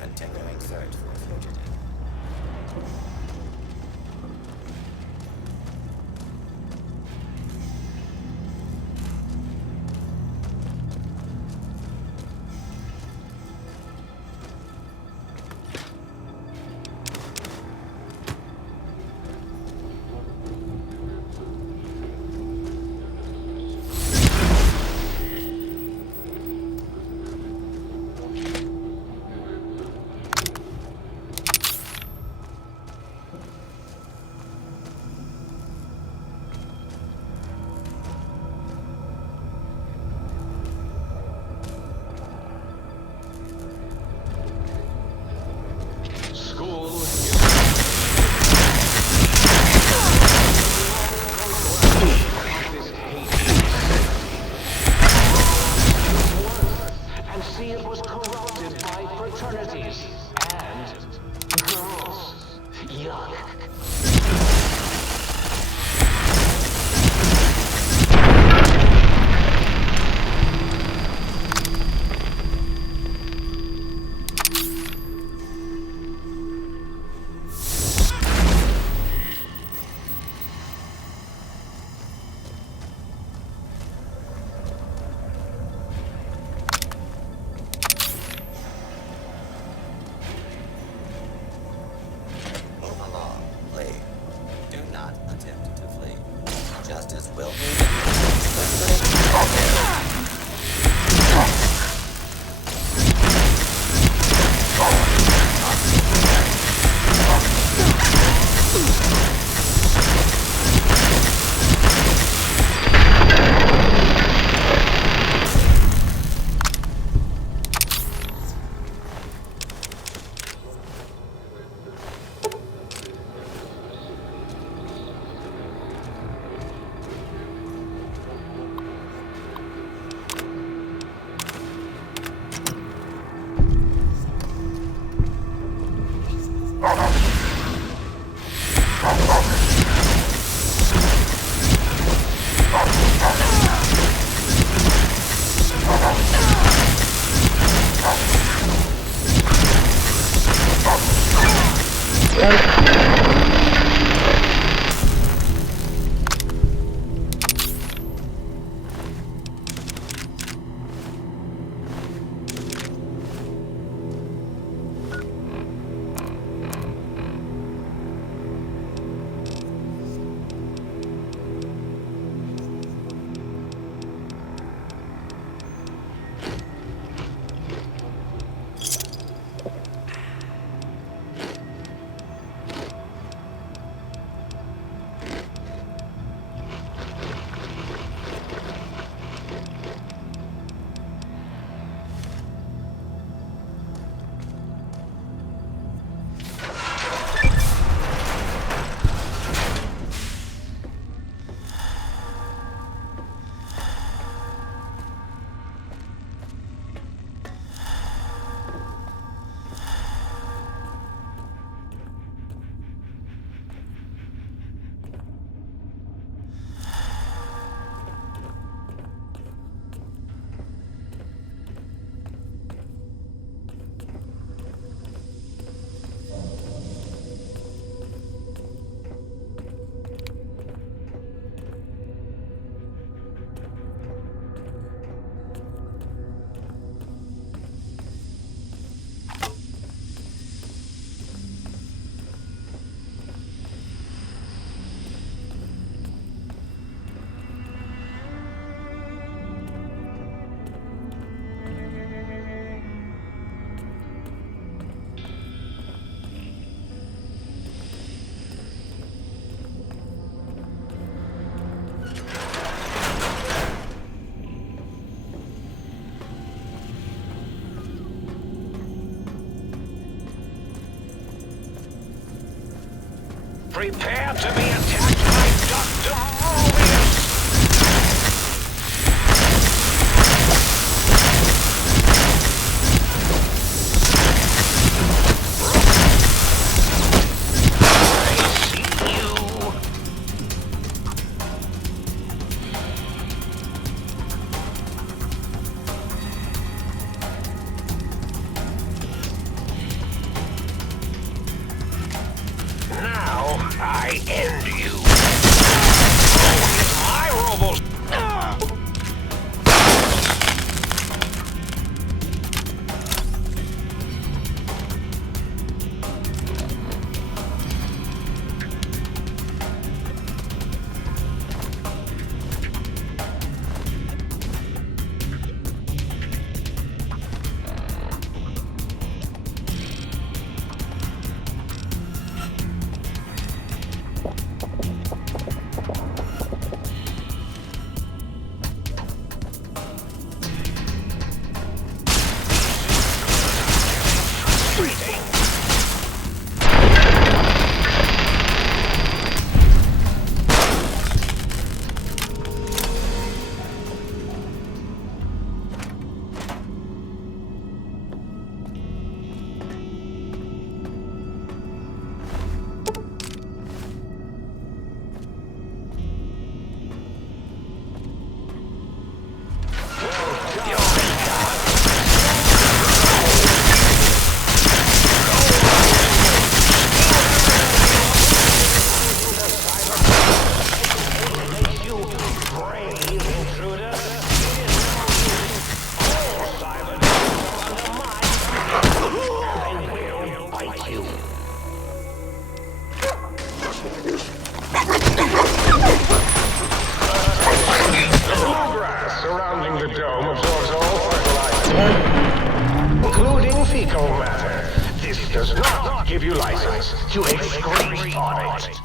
Continuing search for fugitive. Prepare to be attacked by Dr. Mobius! I see you! Now I end you. Oh, it's my robo. Does not give you license to excrete on it.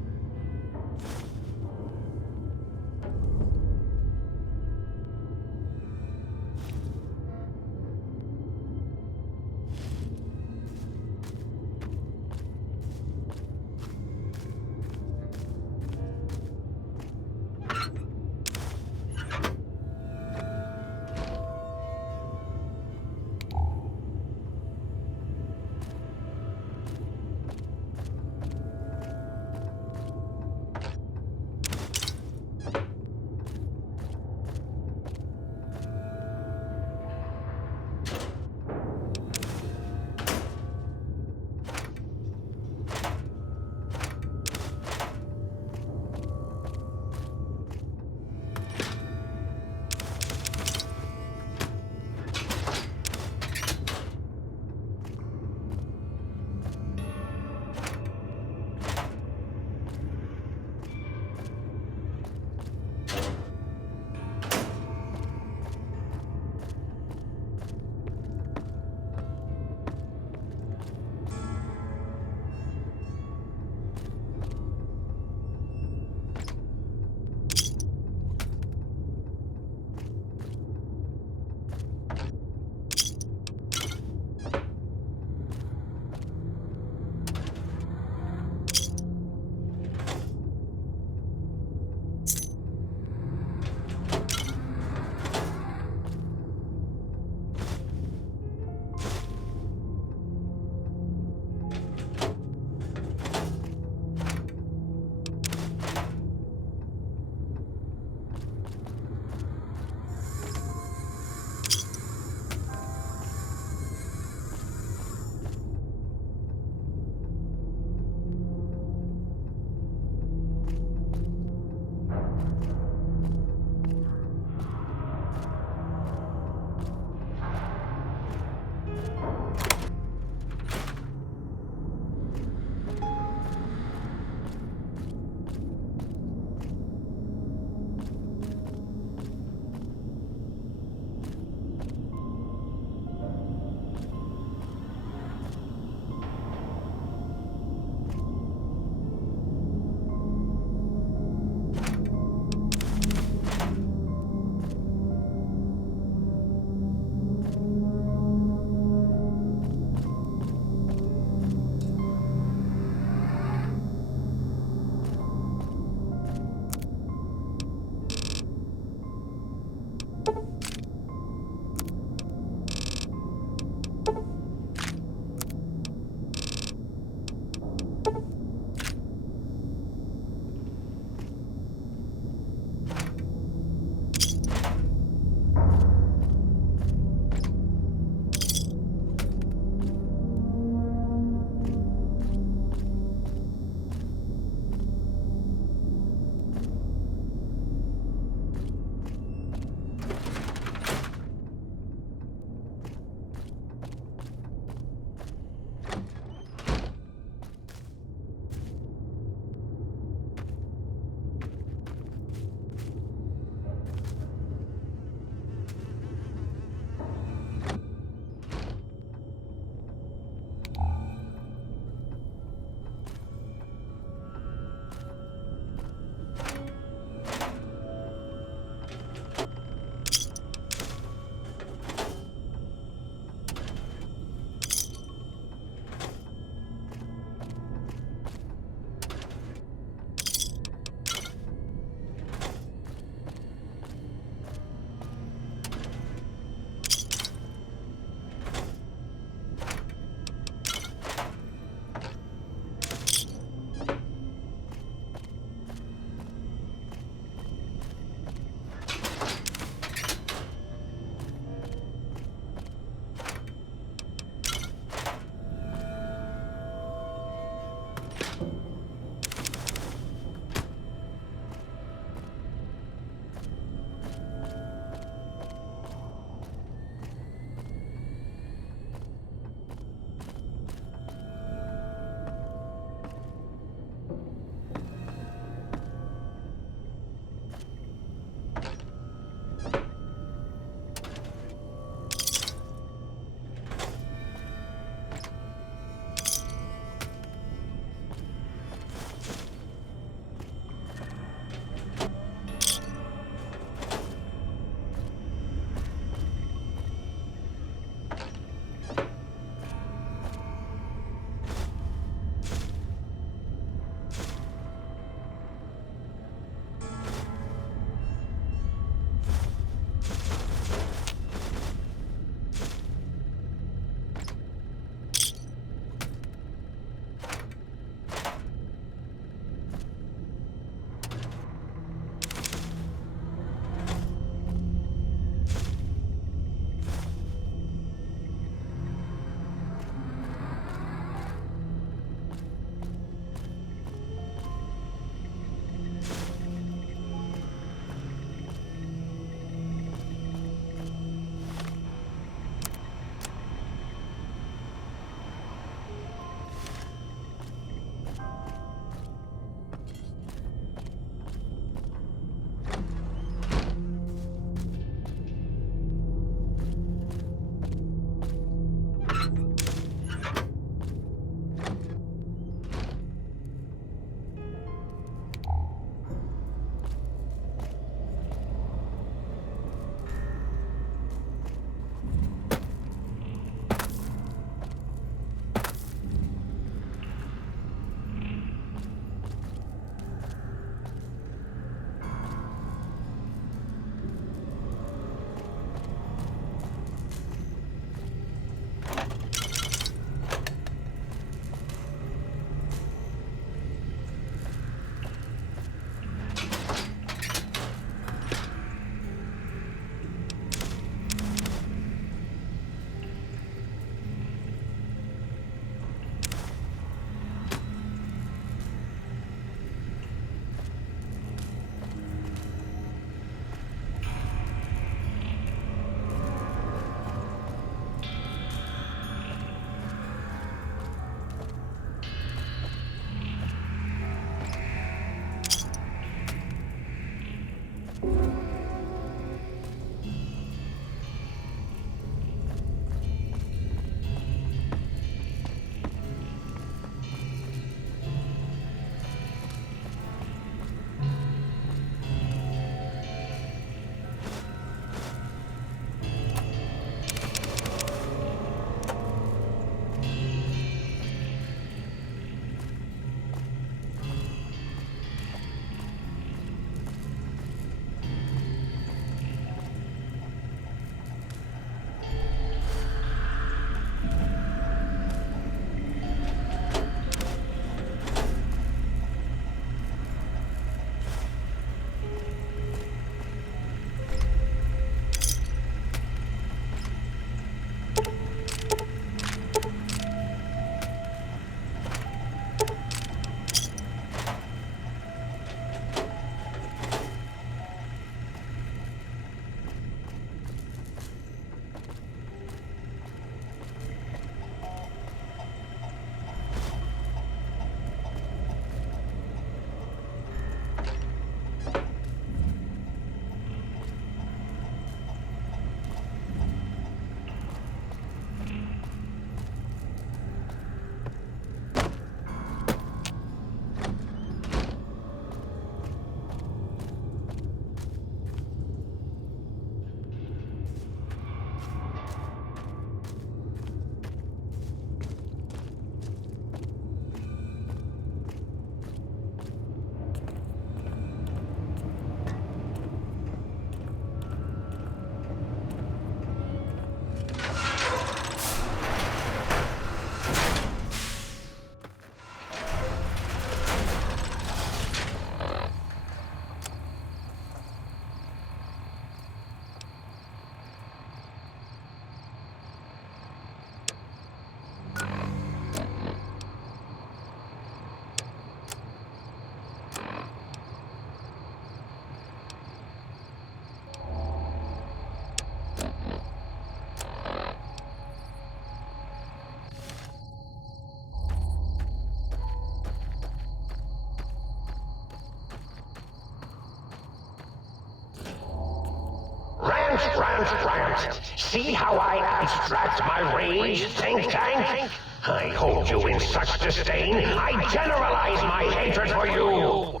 Rant. See how I abstract my rage, think tank? I hold you in such disdain, I generalize my hatred for you!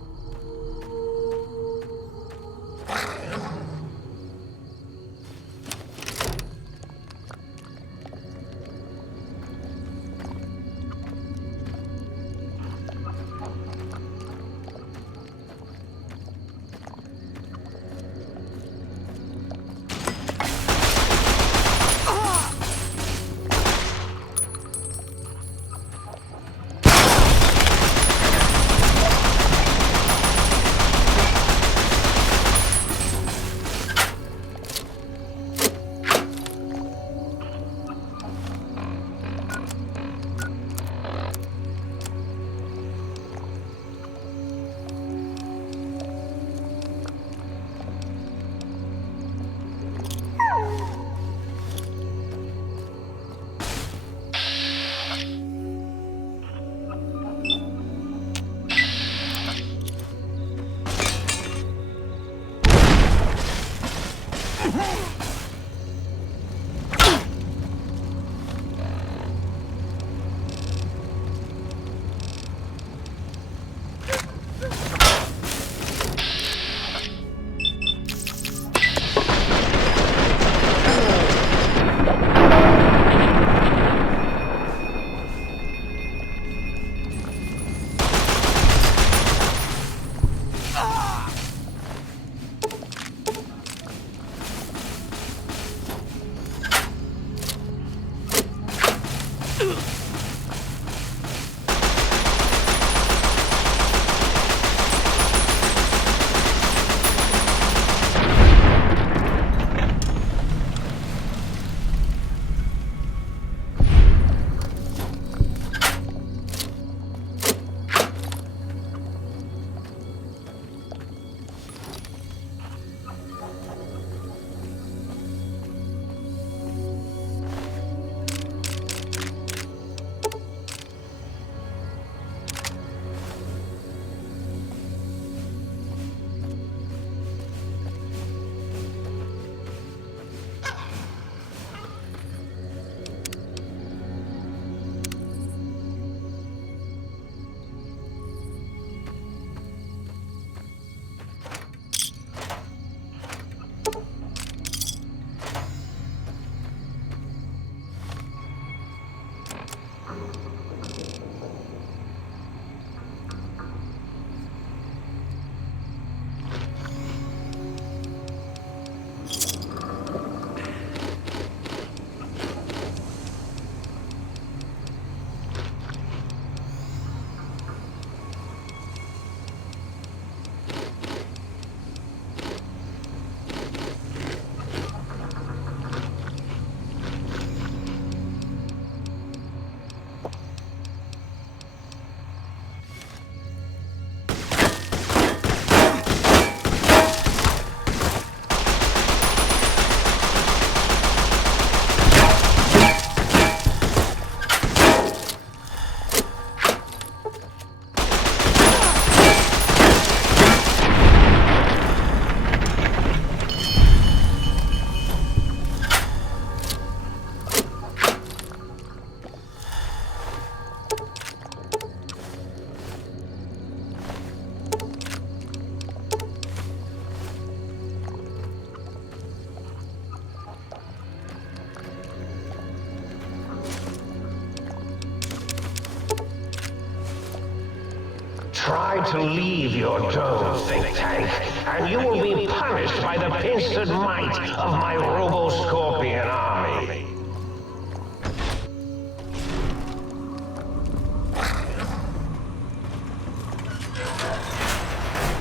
Try to leave your dome, think tank, and you will be punished by the pincered might of my Robo-Scorpion army.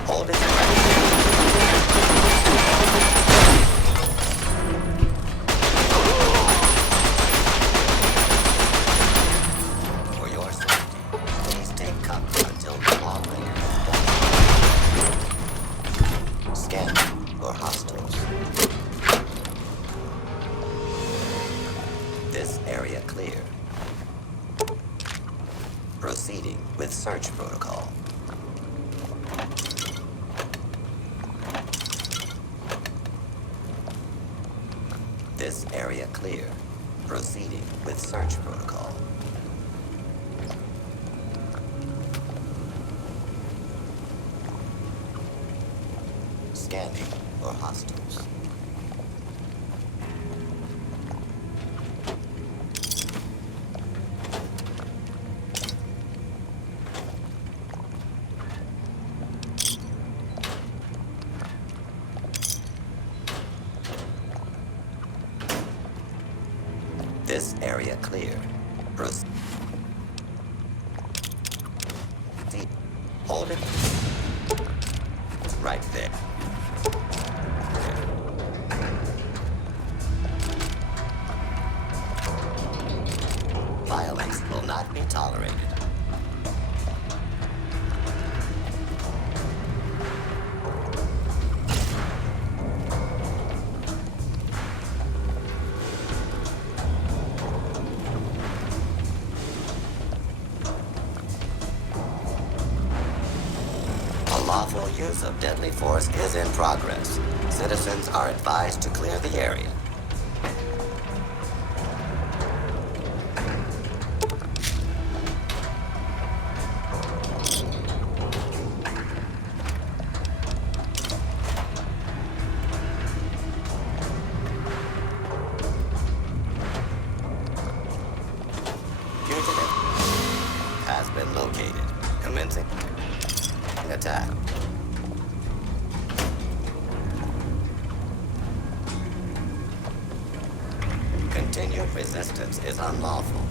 Hold it. For your safety, please take cover until the operator is done. Scan for hostiles. This area clear. Proceeding with search protocol. This area clear. Proceeding with search protocol. Scanning for hostiles. This area clear. Proceed. Hold it. Right there. Violence will not be tolerated. Lawful use of deadly force is in progress. Citizens are advised to clear the area. Fugitive has been located. Commencing attack. Continued resistance is unlawful.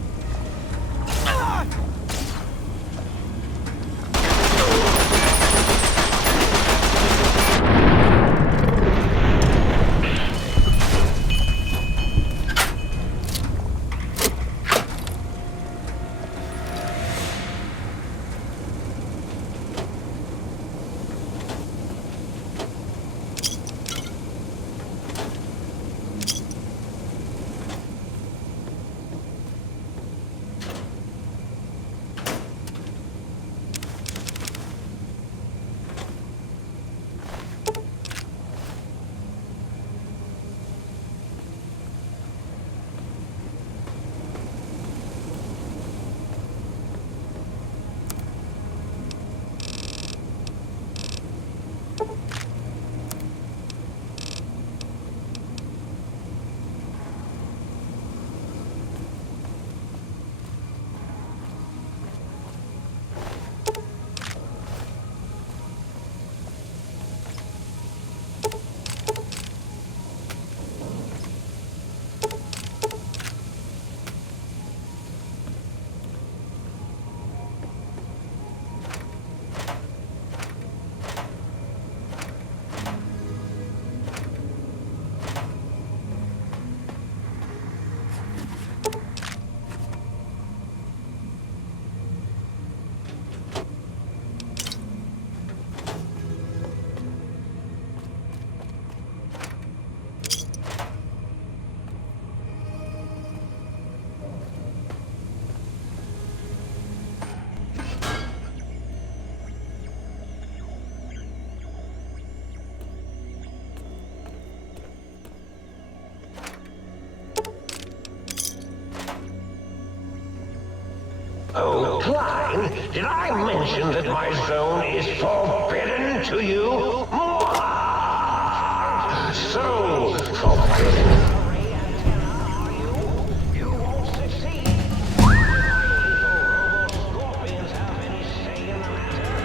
Oh, Klein, did I mention that my zone is forbidden to you? Mwah! So forbidden. You won't succeed. Scorpions have any say in the matter.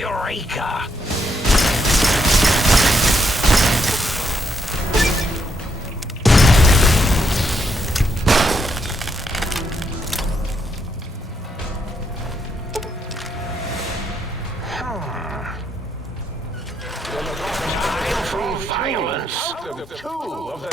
Eureka! Time for violence! Two of the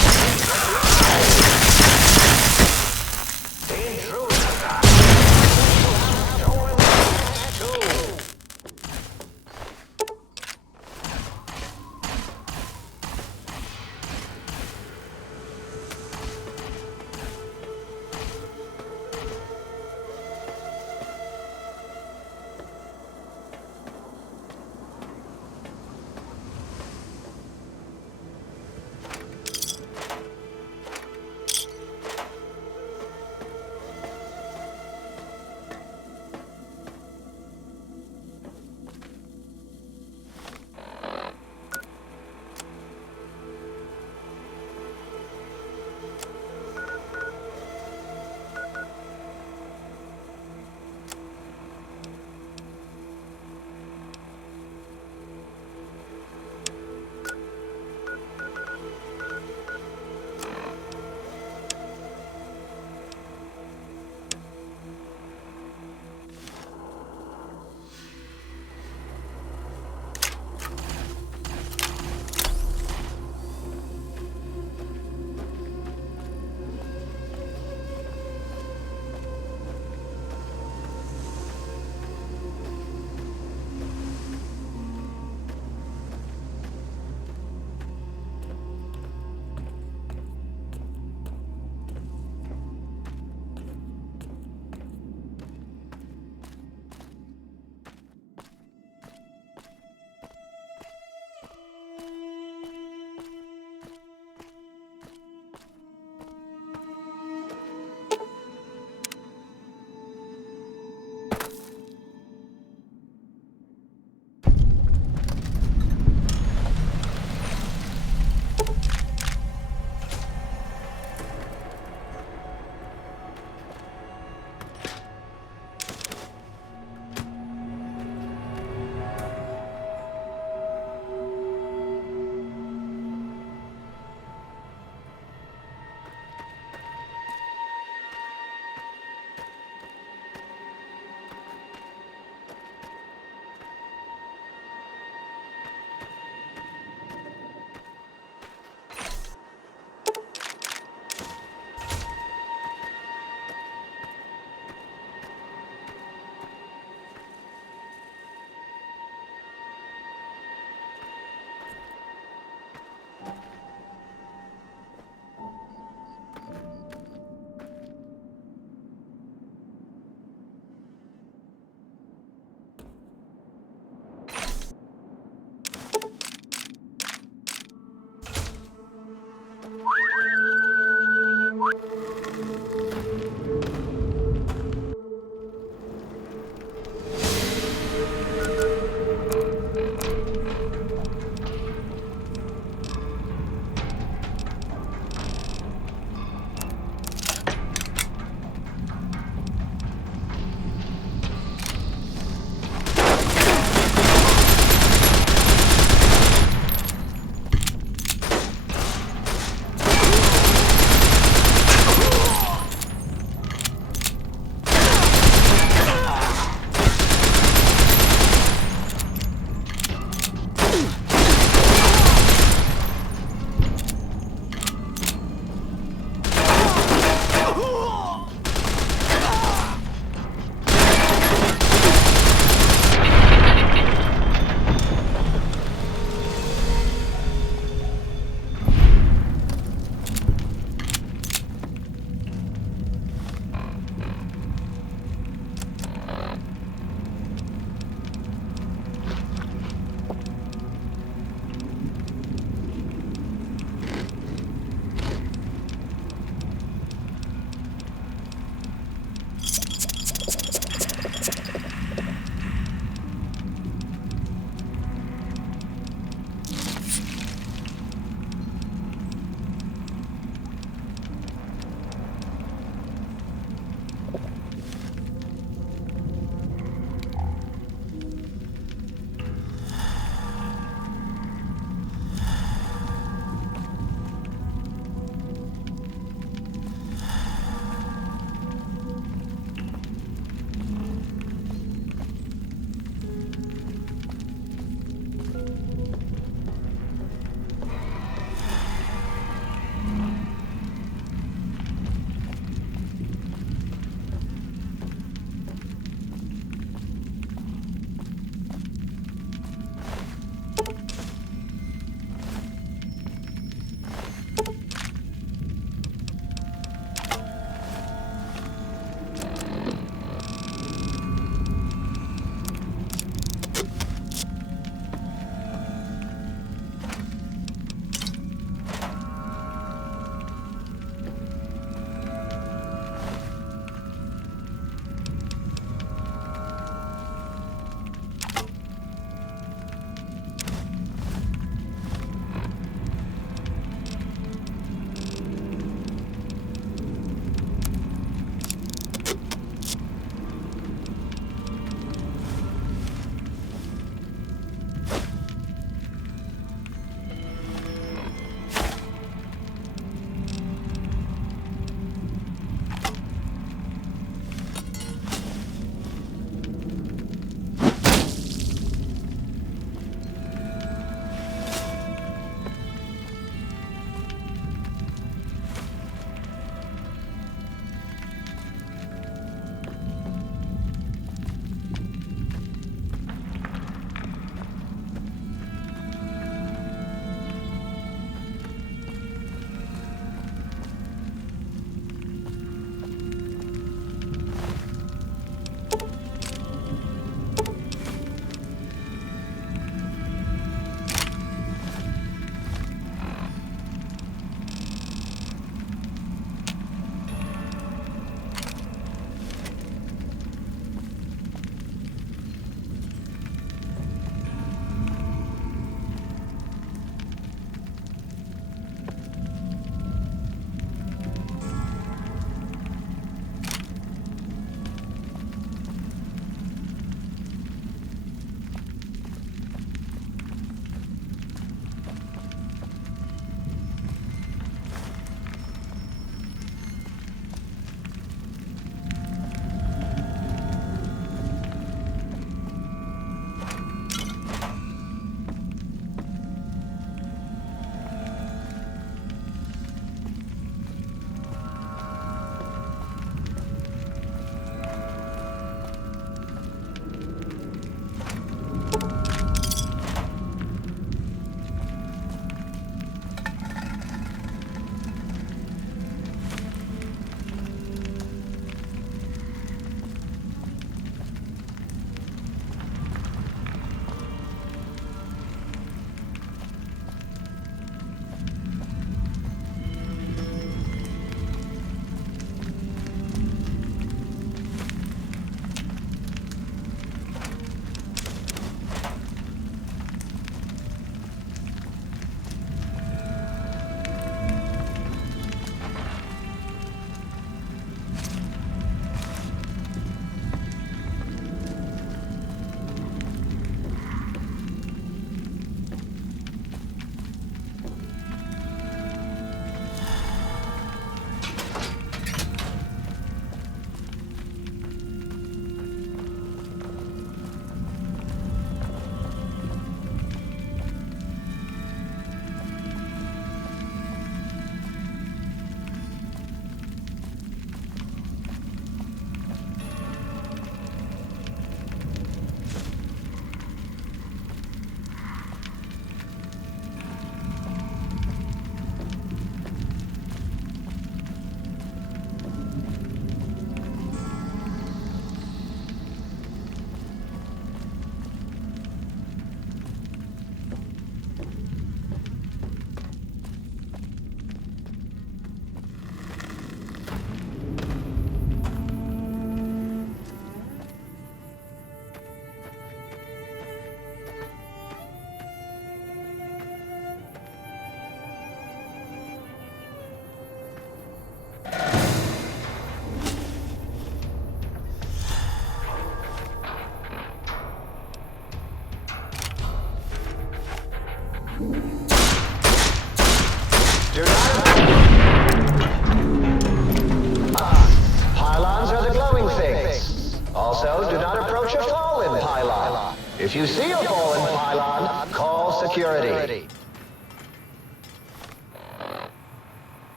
If you see a fallen pylon, call security.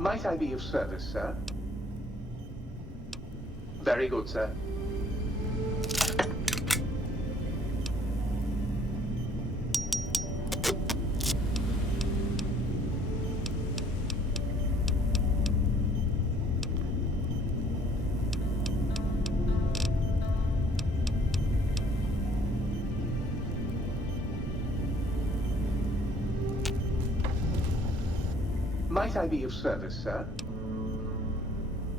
Might I be of service, sir? Very good, sir. Might I be of service, sir?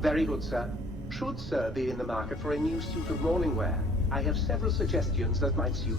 Very good, sir. Should sir be in the market for a new suit of morning wear? I have several suggestions that might suit.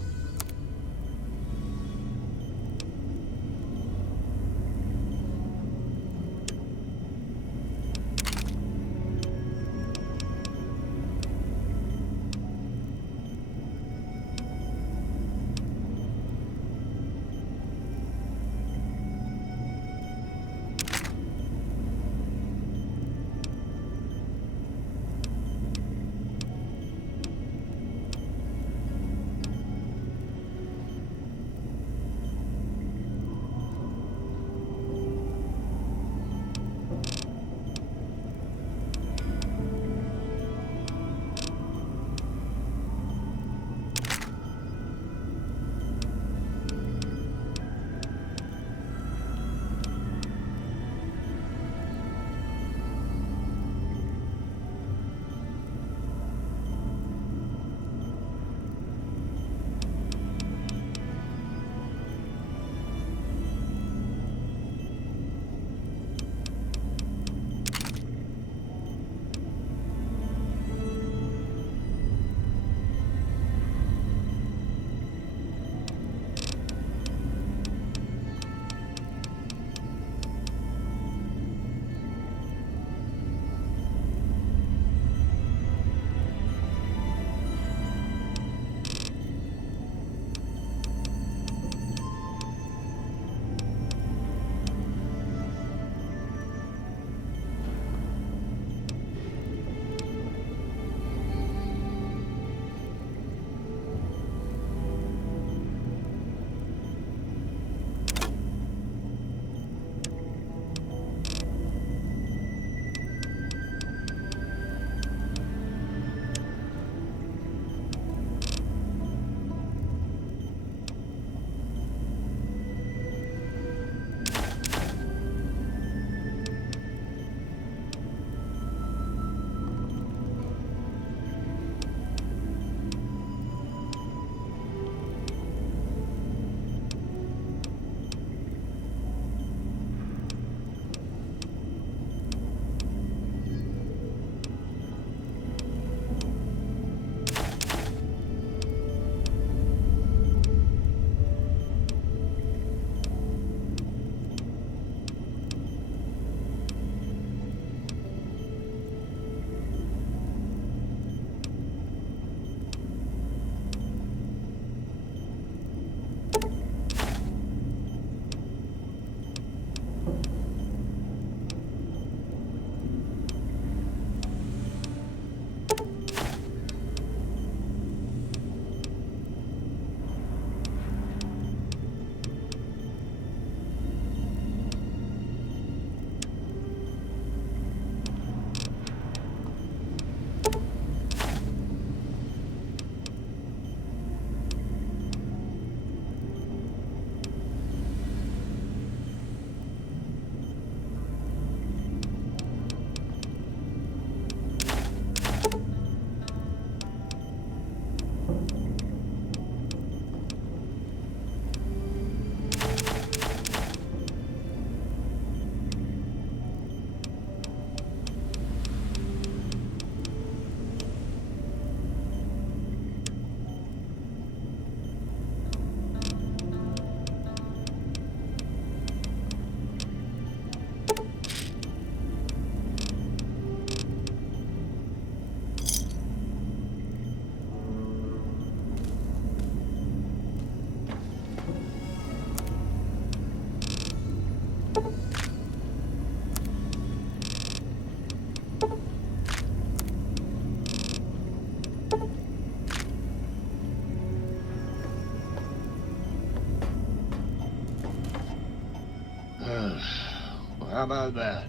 How about that?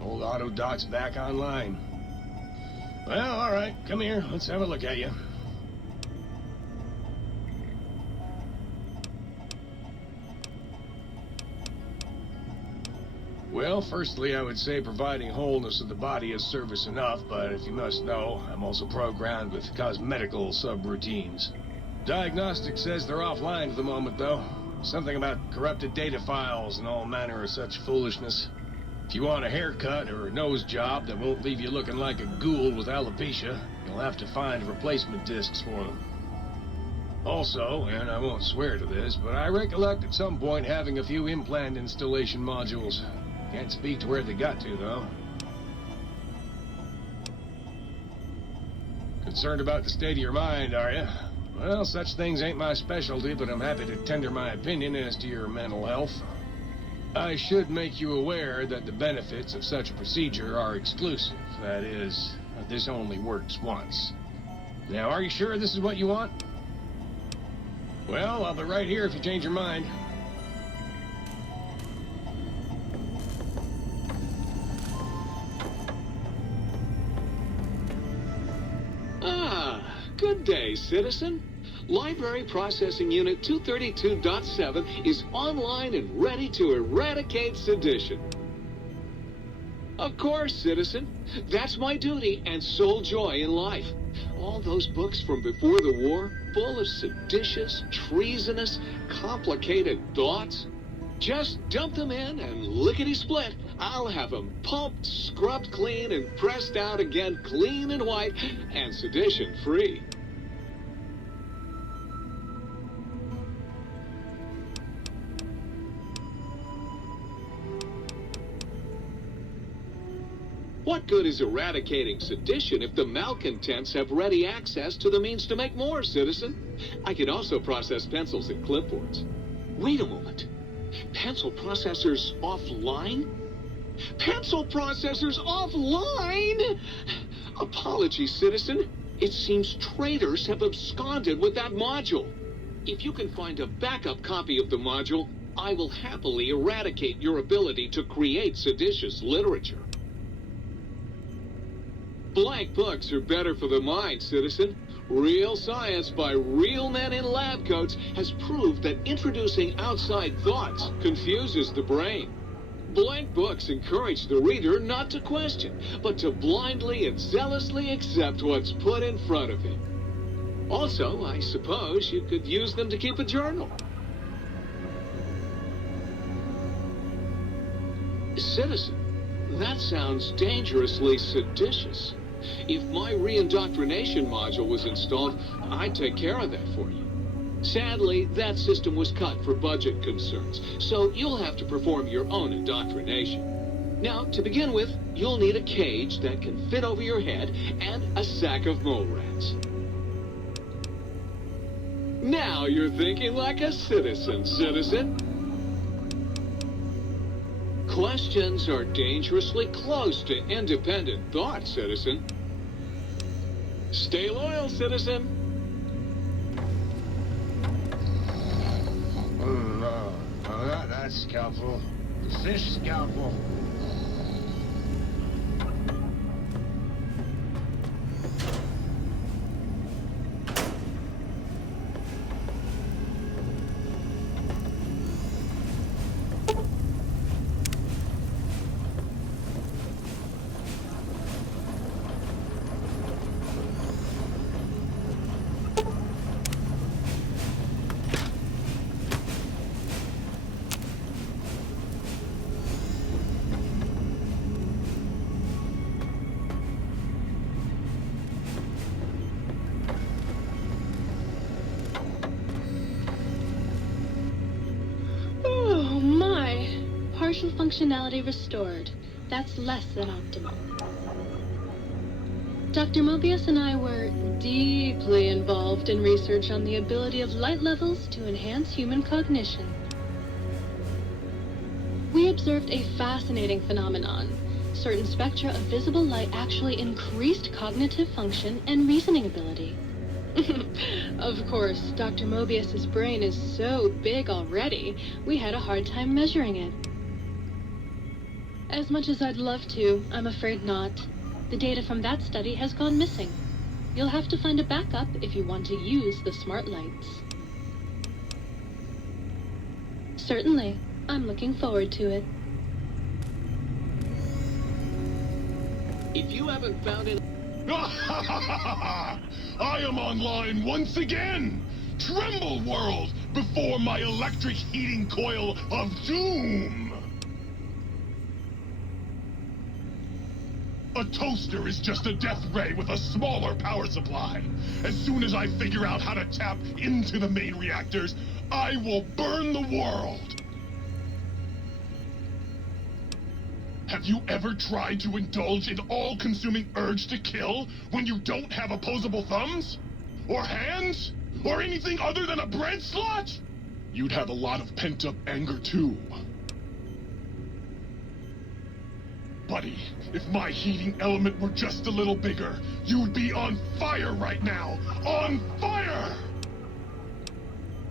Old auto doc's back online. Well, all right. Come here. Let's have a look at you. Well, firstly, I would say providing wholeness of the body is service enough, but if you must know, I'm also programmed with cosmetical subroutines. Diagnostic says they're offline for the moment, though. Something about corrupted data files and all manner of such foolishness. If you want a haircut or a nose job that won't leave you looking like a ghoul with alopecia, you'll have to find replacement discs for them. Also, and I won't swear to this, but I recollect at some point having a few implant installation modules. Can't speak to where they got to, though. Concerned about the state of your mind, are you? Well, such things ain't my specialty, but I'm happy to tender my opinion as to your mental health. I should make you aware that the benefits of such a procedure are exclusive. That is, this only works once. Now, are you sure this is what you want? Well, I'll be right here if you change your mind. Good day, citizen. Library Processing Unit 232.7 is online and ready to eradicate sedition. Of course, citizen. That's my duty and sole joy in life. All those books from before the war, full of seditious, treasonous, complicated thoughts. Just dump them in and lickety-split. I'll have them pumped, scrubbed clean, and pressed out again clean and white and sedition-free. What good is eradicating sedition if the malcontents have ready access to the means to make more, citizen? I can also process pencils and clipboards. Wait a moment. Pencil processors offline? Pencil processors offline? Apologies, citizen. It seems traitors have absconded with that module. If you can find a backup copy of the module, I will happily eradicate your ability to create seditious literature. Blank books are better for the mind, citizen. Real science by real men in lab coats has proved that introducing outside thoughts confuses the brain. Blank books encourage the reader not to question, but to blindly and zealously accept what's put in front of him. Also, I suppose you could use them to keep a journal. Citizen, that sounds dangerously seditious. If my re-indoctrination module was installed, I'd take care of that for you. Sadly, that system was cut for budget concerns, so you'll have to perform your own indoctrination. Now, to begin with, you'll need a cage that can fit over your head and a sack of mole rats. Now you're thinking like a citizen, citizen. Questions are dangerously close to independent thought, citizen. Stay loyal, citizen. That scalpel. The fish scalpel. Partial functionality restored. That's less than optimal. Dr. Mobius and I were deeply involved in research on the ability of light levels to enhance human cognition. We observed a fascinating phenomenon. Certain spectra of visible light actually increased cognitive function and reasoning ability. Of course, Dr. Mobius's brain is so big already, we had a hard time measuring it. As much as I'd love to, I'm afraid not. The data from that study has gone missing. You'll have to find a backup if you want to use the smart lights. Certainly. I'm looking forward to it. If you haven't found it... I am online once again! Tremble, world, before my electric heating coil of doom! A toaster is just a death ray with a smaller power supply. As soon as I figure out how to tap into the main reactors, I will burn the world! Have you ever tried to indulge in all-consuming urge to kill when you don't have opposable thumbs? Or hands? Or anything other than a bread slot? You'd have a lot of pent-up anger too. Buddy, if my heating element were just a little bigger, you'd be on fire right now! On fire!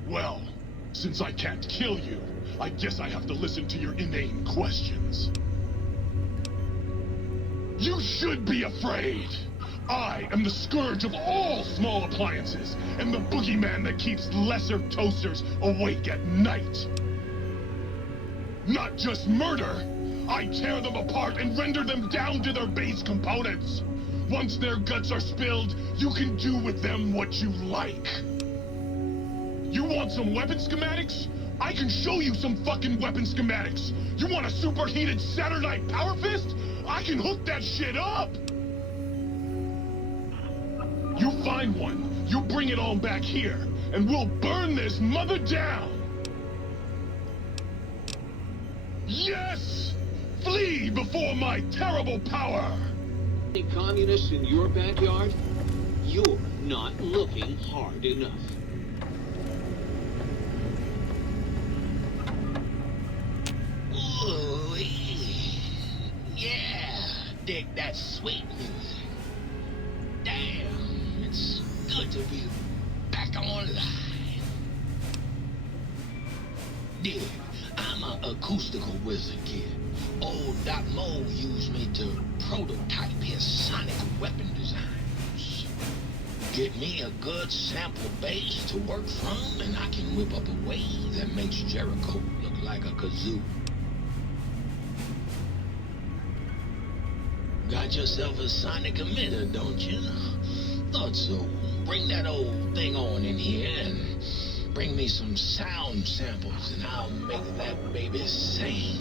Well, since I can't kill you, I guess I have to listen to your inane questions. You should be afraid! I am the scourge of all small appliances, and the boogeyman that keeps lesser toasters awake at night. Not just murder, I tear them apart and render them down to their base components. Once their guts are spilled, you can do with them what you like. You want some weapon schematics? I can show you some fucking weapon schematics. You want a superheated Saturday Night Power Fist? I can hook that shit up! You find one, you bring it on back here, and we'll burn this mother down! Yes! Flee before my terrible power! Any communists in your backyard? You're not looking hard enough. Ooh, yeah, dig that sweet music. Damn, it's good to be back online. Dig, I'm an acoustical wizard kid. Old Doc Mo used me to prototype his sonic weapon designs. Get me a good sample base to work from, and I can whip up a wave that makes Jericho look like a kazoo. Got yourself a sonic emitter, don't you? Thought so. Bring that old thing on in here and bring me some sound samples, and I'll make that baby sing.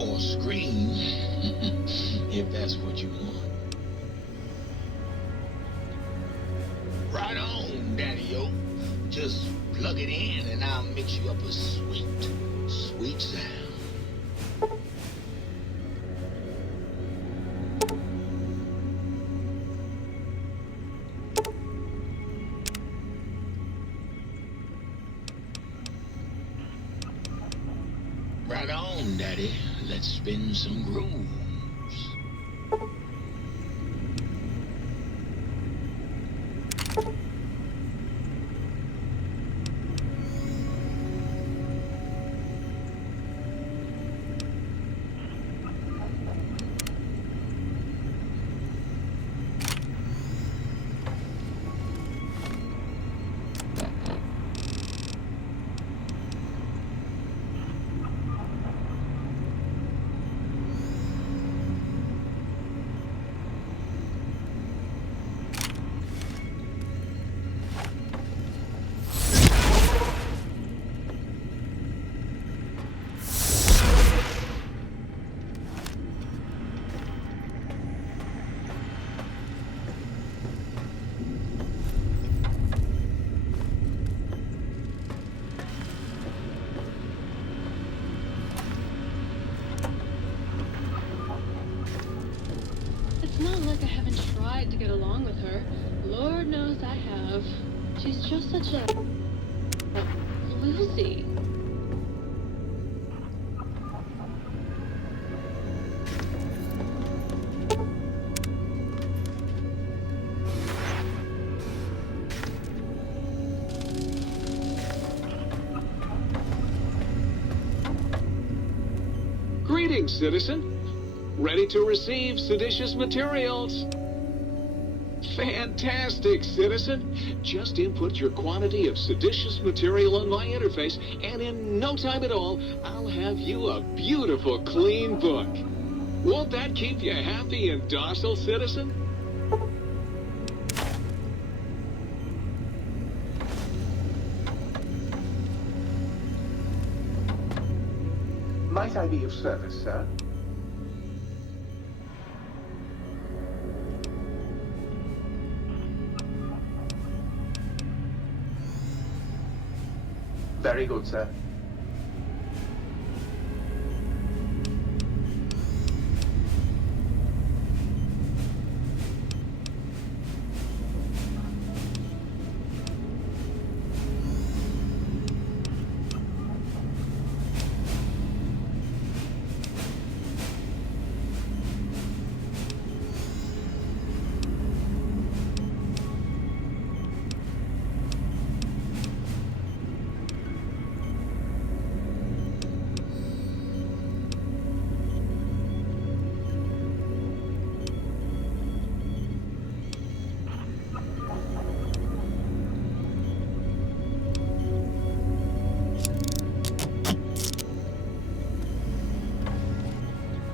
Or scream, if that's what you want. Right on, Daddy-o. Just plug it in and I'll mix you up a sweet, sweet sound. Right on, Daddy. Let's spin some grooves. It's not like I haven't tried to get along with her. Lord knows I have. She's just such a floozy. Greetings, citizen. Ready to receive seditious materials. Fantastic, citizen. Just input your quantity of seditious material on my interface, and in no time at all, I'll have you a beautiful, clean book. Won't that keep you happy and docile, citizen? Might I be of service, sir? Very good, sir.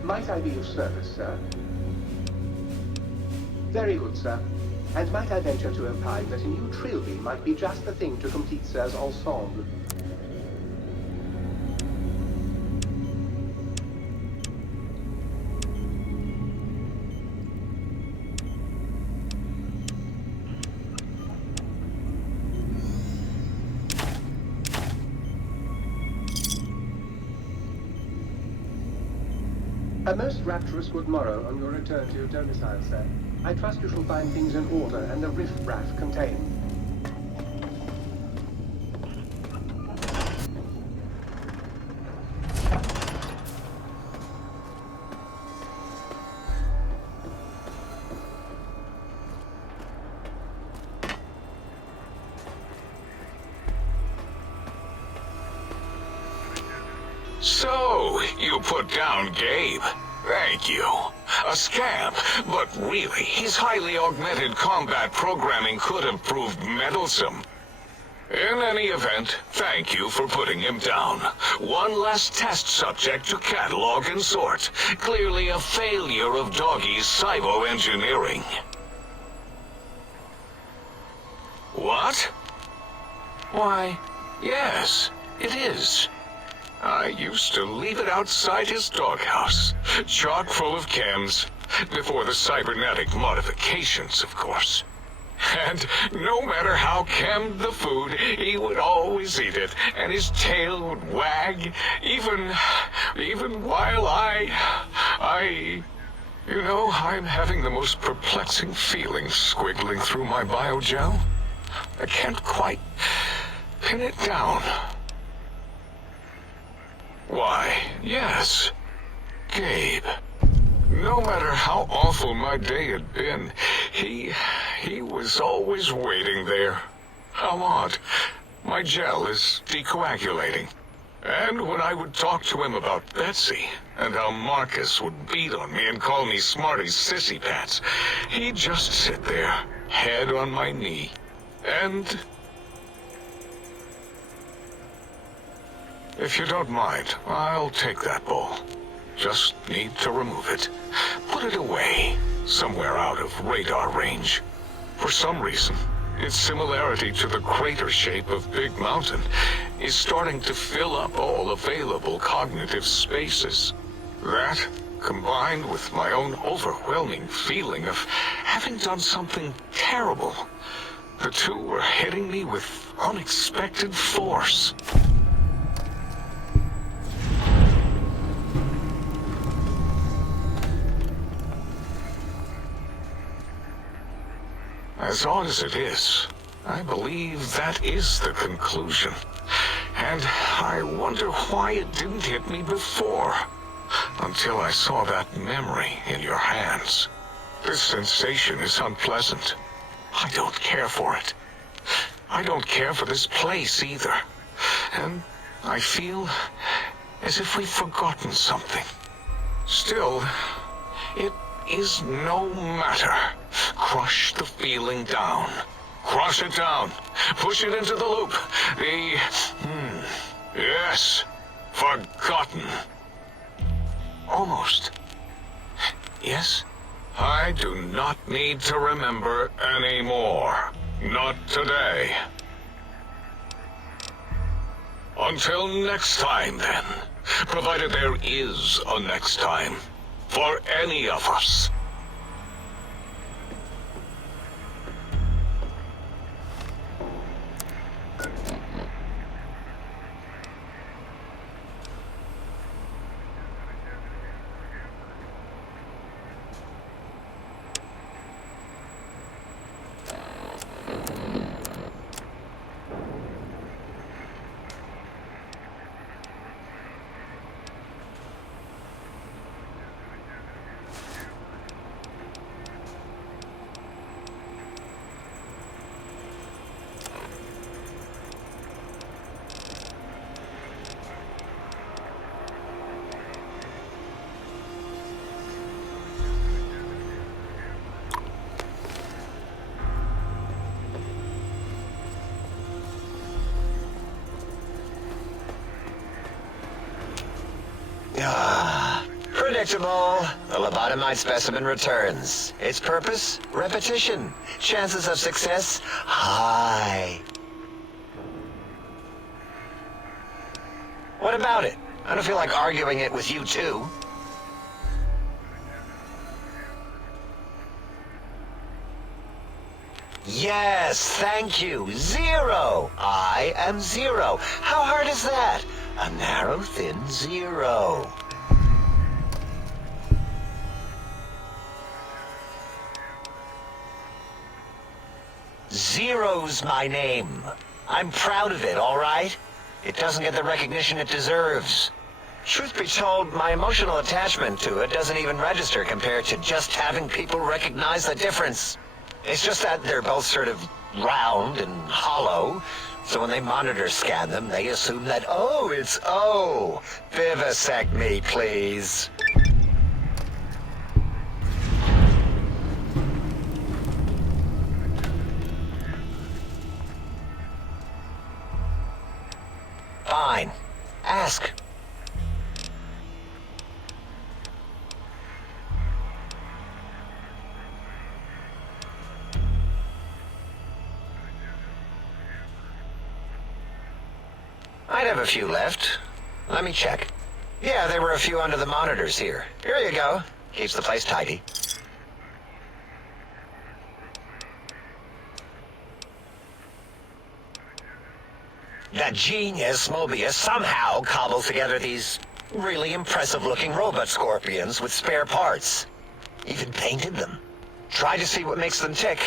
Might I be of service, sir? Very good, sir. And might I venture to opine that a new trilby might be just the thing to complete sir's ensemble? A most rapturous good morrow on your return to your domicile, sir. I trust you shall find things in order and the riff-raff contained. So, you put down Gabe. Thank you. A scamp, but really, his highly augmented combat programming could have proved meddlesome. In any event, thank you for putting him down. One less test subject to catalog and sort. Clearly a failure of Doggy's cybo-engineering. What? Why, yes, it is. I used to leave it outside his doghouse, chock full of chems, before the cybernetic modifications, of course. And no matter how chemmed the food, he would always eat it, and his tail would wag, even while you know, I'm having the most perplexing feeling squiggling through my biogel. I can't quite pin it down. Why, yes, Gabe. No matter how awful my day had been, he was always waiting there. How odd. My gel is decoagulating. And when I would talk to him about Betsy, and how Marcus would beat on me and call me Smarty's sissy pants, he'd just sit there, head on my knee, and... If you don't mind, I'll take that bowl. Just need to remove it. Put it away, somewhere out of radar range. For some reason, its similarity to the crater shape of Big Mountain is starting to fill up all available cognitive spaces. That, combined with my own overwhelming feeling of having done something terrible, the two were hitting me with unexpected force. As odd as it is, I believe that is the conclusion. And I wonder why it didn't hit me before, until I saw that memory in your hands. This sensation is unpleasant. I don't care for it. I don't care for this place either. And I feel as if we've forgotten something. Still, it is no matter. Crush the feeling down. Crush it down. Push it into the loop. Yes, forgotten. Almost. Yes, I do not need to remember anymore. Not today. Until next time, then. Provided there is a next time. For any of us. Predictable. The lobotomite specimen returns. Its purpose? Repetition. Chances of success? High. What about it? I don't feel like arguing it with you two. Yes, thank you. 0. I am 0. How hard is that? A narrow, thin 0. Zero's my name. I'm proud of it, all right? It doesn't get the recognition it deserves. Truth be told, my emotional attachment to it doesn't even register compared to just having people recognize the difference. It's just that they're both sort of round and hollow, so when they monitor scan them, they assume that, oh, it's O. Vivisect me, please. Fine. Ask. I'd have a few left. Let me check. Yeah, there were a few under the monitors here. Here you go. Keeps the place tidy. That genius Mobius somehow cobbled together these really impressive-looking robot scorpions with spare parts. Even painted them. Tried to see what makes them tick.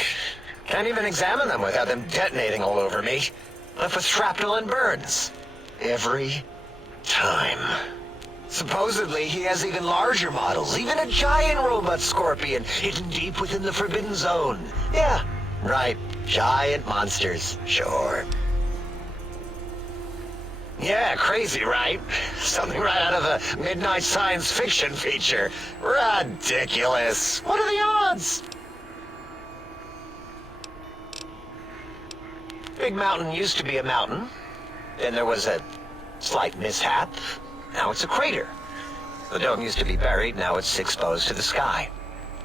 Can't even examine them without them detonating all over me. Left with shrapnel and burns. Every time. Supposedly, he has even larger models, even a giant robot scorpion hidden deep within the Forbidden Zone. Yeah, right. Giant monsters, sure. Yeah, crazy, right? Something right out of a midnight science fiction feature. Ridiculous. What are the odds? Big Mountain used to be a mountain. Then there was a slight mishap. Now it's a crater. The dome used to be buried, now it's exposed to the sky.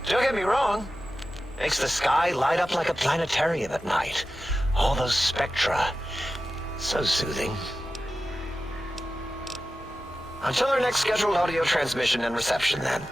Don't get me wrong. Makes the sky light up like a planetarium at night. All those spectra. So soothing. Until our next scheduled audio transmission and reception, then.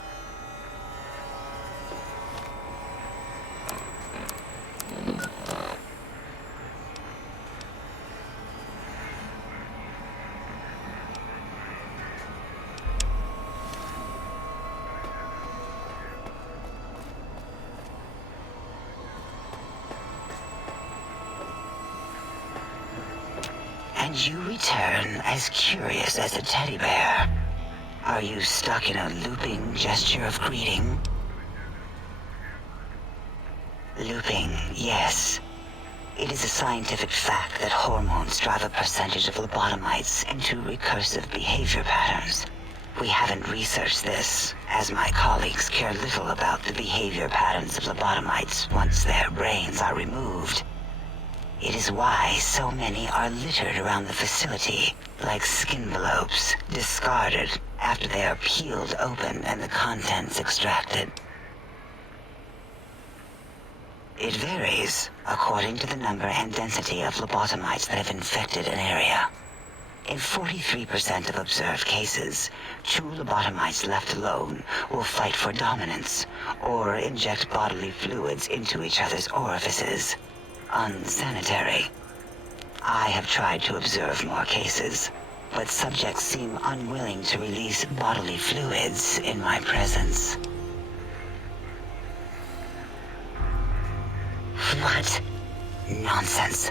And you return as curious as a teddy bear. Are you stuck in a looping gesture of greeting? Looping, yes. It is a scientific fact that hormones drive a percentage of lobotomites into recursive behavior patterns. We haven't researched this, as my colleagues care little about the behavior patterns of lobotomites once their brains are removed. It is why so many are littered around the facility, like skin envelopes, discarded after they are peeled open and the contents extracted. It varies according to the number and density of lobotomites that have infected an area. In 43% of observed cases, true lobotomites left alone will fight for dominance or inject bodily fluids into each other's orifices. Unsanitary. I have tried to observe more cases, but subjects seem unwilling to release bodily fluids in my presence. What? Nonsense.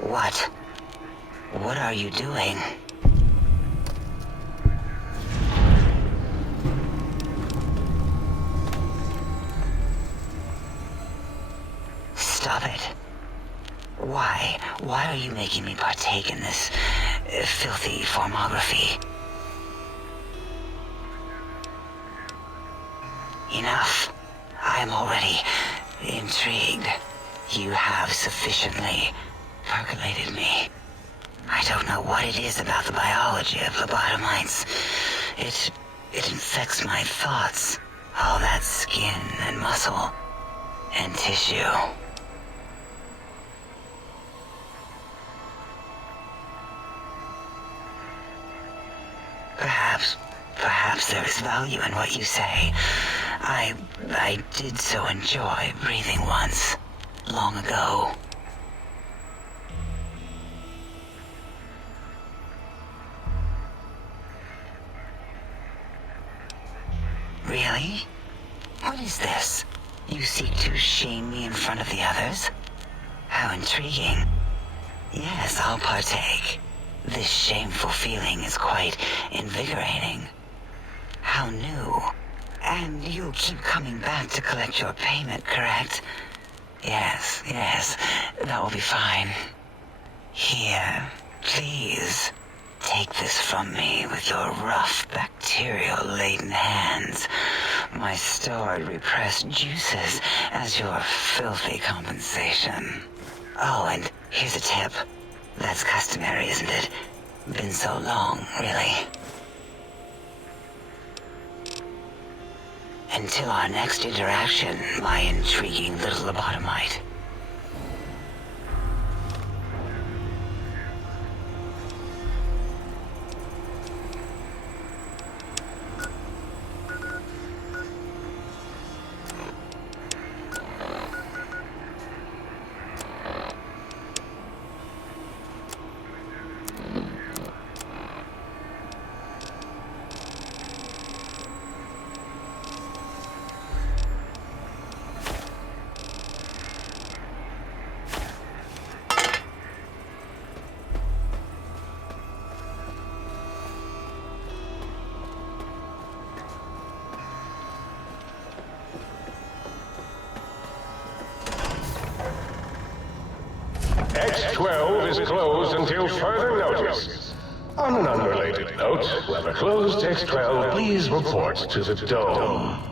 What? What are you doing? Stop it. Why? Why are you making me partake in this filthy formography? Enough. I am already intrigued. You have sufficiently percolated me. I don't know what it is about the biology of lobotomites. It infects my thoughts. All that skin and muscle and tissue. Perhaps there is value in what you say. I did so enjoy breathing once, long ago. Really? What is this? You seek to shame me in front of the others? How intriguing. Yes, I'll partake. This shameful feeling is quite invigorating. How new. And you'll keep coming back to collect your payment, correct? Yes, that will be fine. Here, please. Take this from me with your rough, bacterial-laden hands. My stored, repressed juices as your filthy compensation. Oh, and here's a tip. That's customary, isn't it? Been so long, really. Until our next interaction, my intriguing little lobotomite. X12 is closed until further notice. On an unrelated note, whoever closed X12, please report to the dome.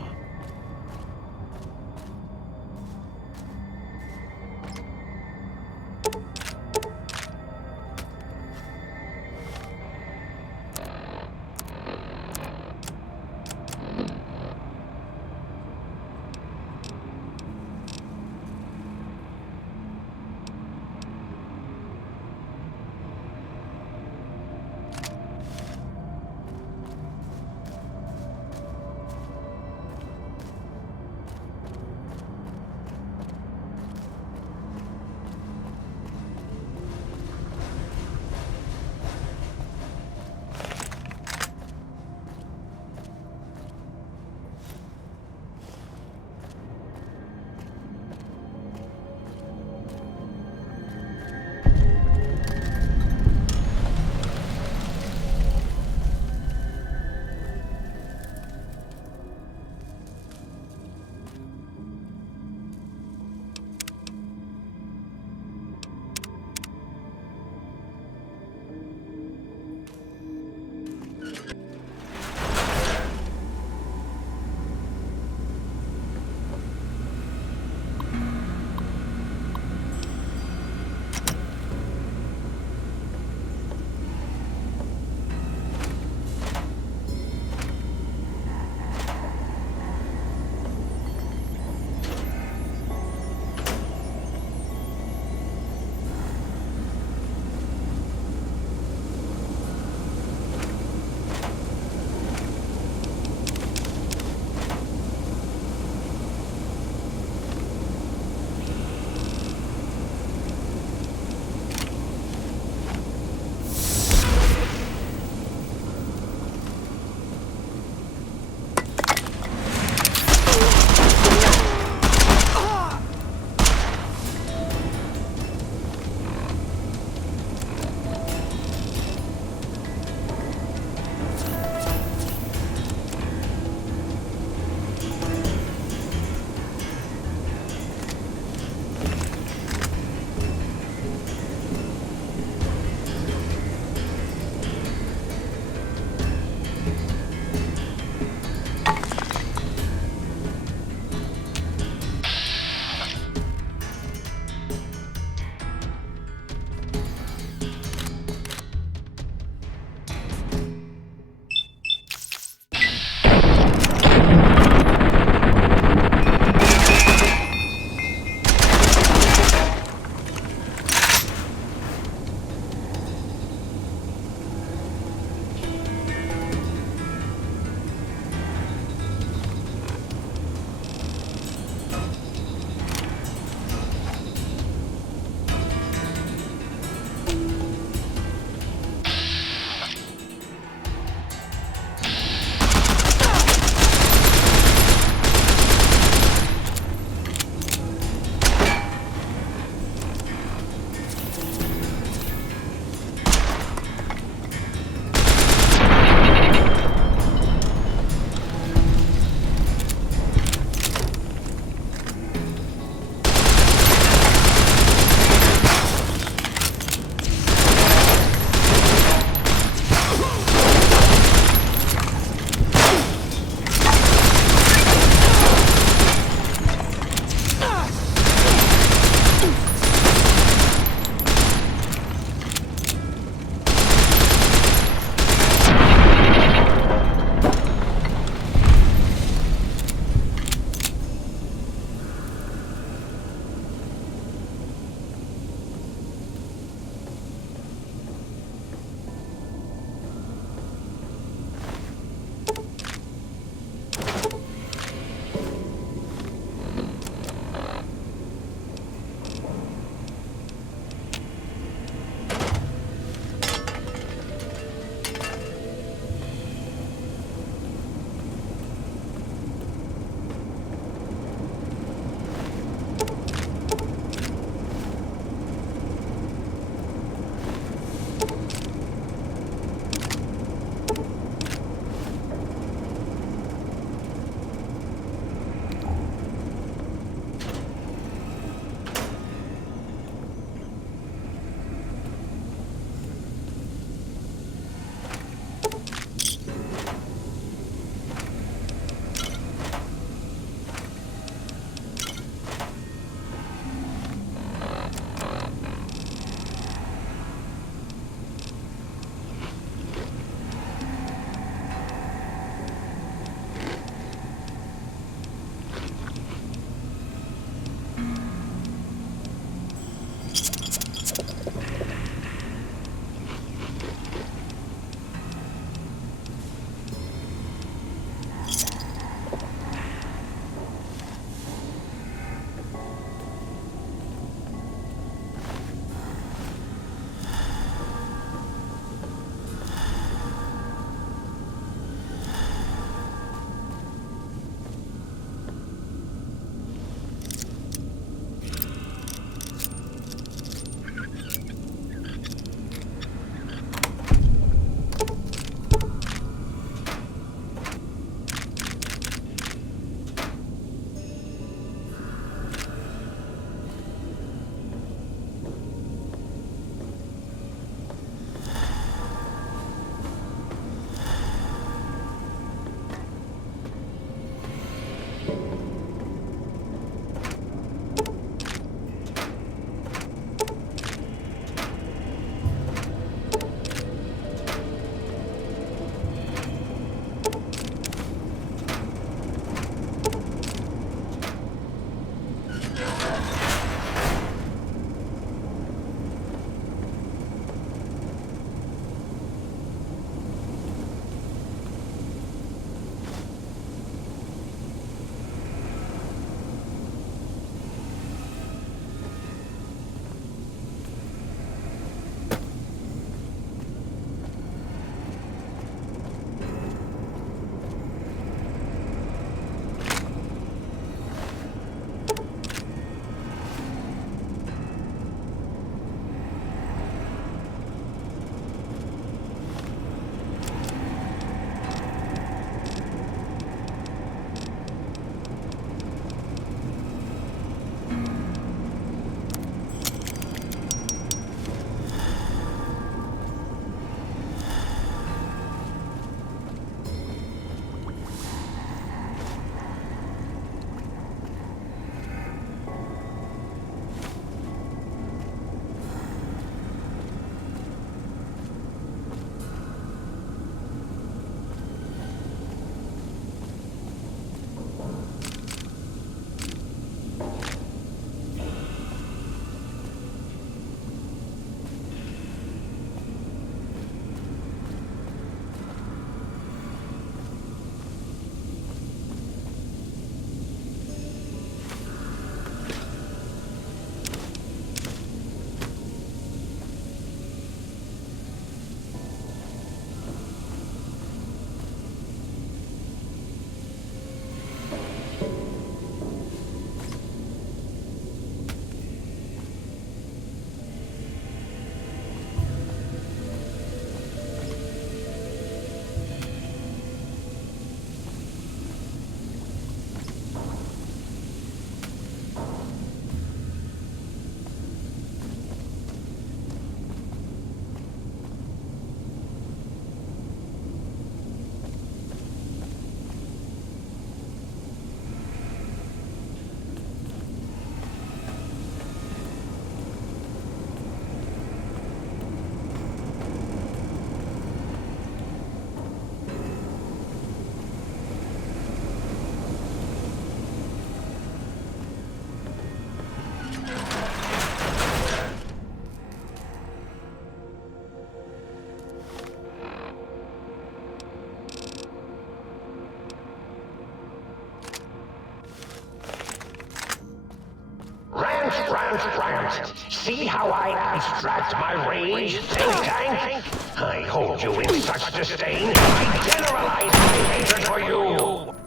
Rant. See how I abstract my rage, think tank? I hold you in such disdain, I generalize my hatred for you!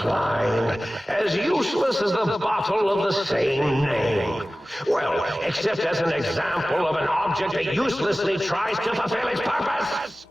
Klein, as useless as the bottle of the same name. Well, except as an example of an object that uselessly tries to fulfill its purpose.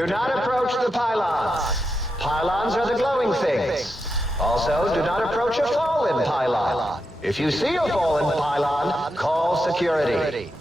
Do not approach the pylons. Pylons are the glowing things. Also, do not approach a fallen pylon. If you see a fallen pylon, call security.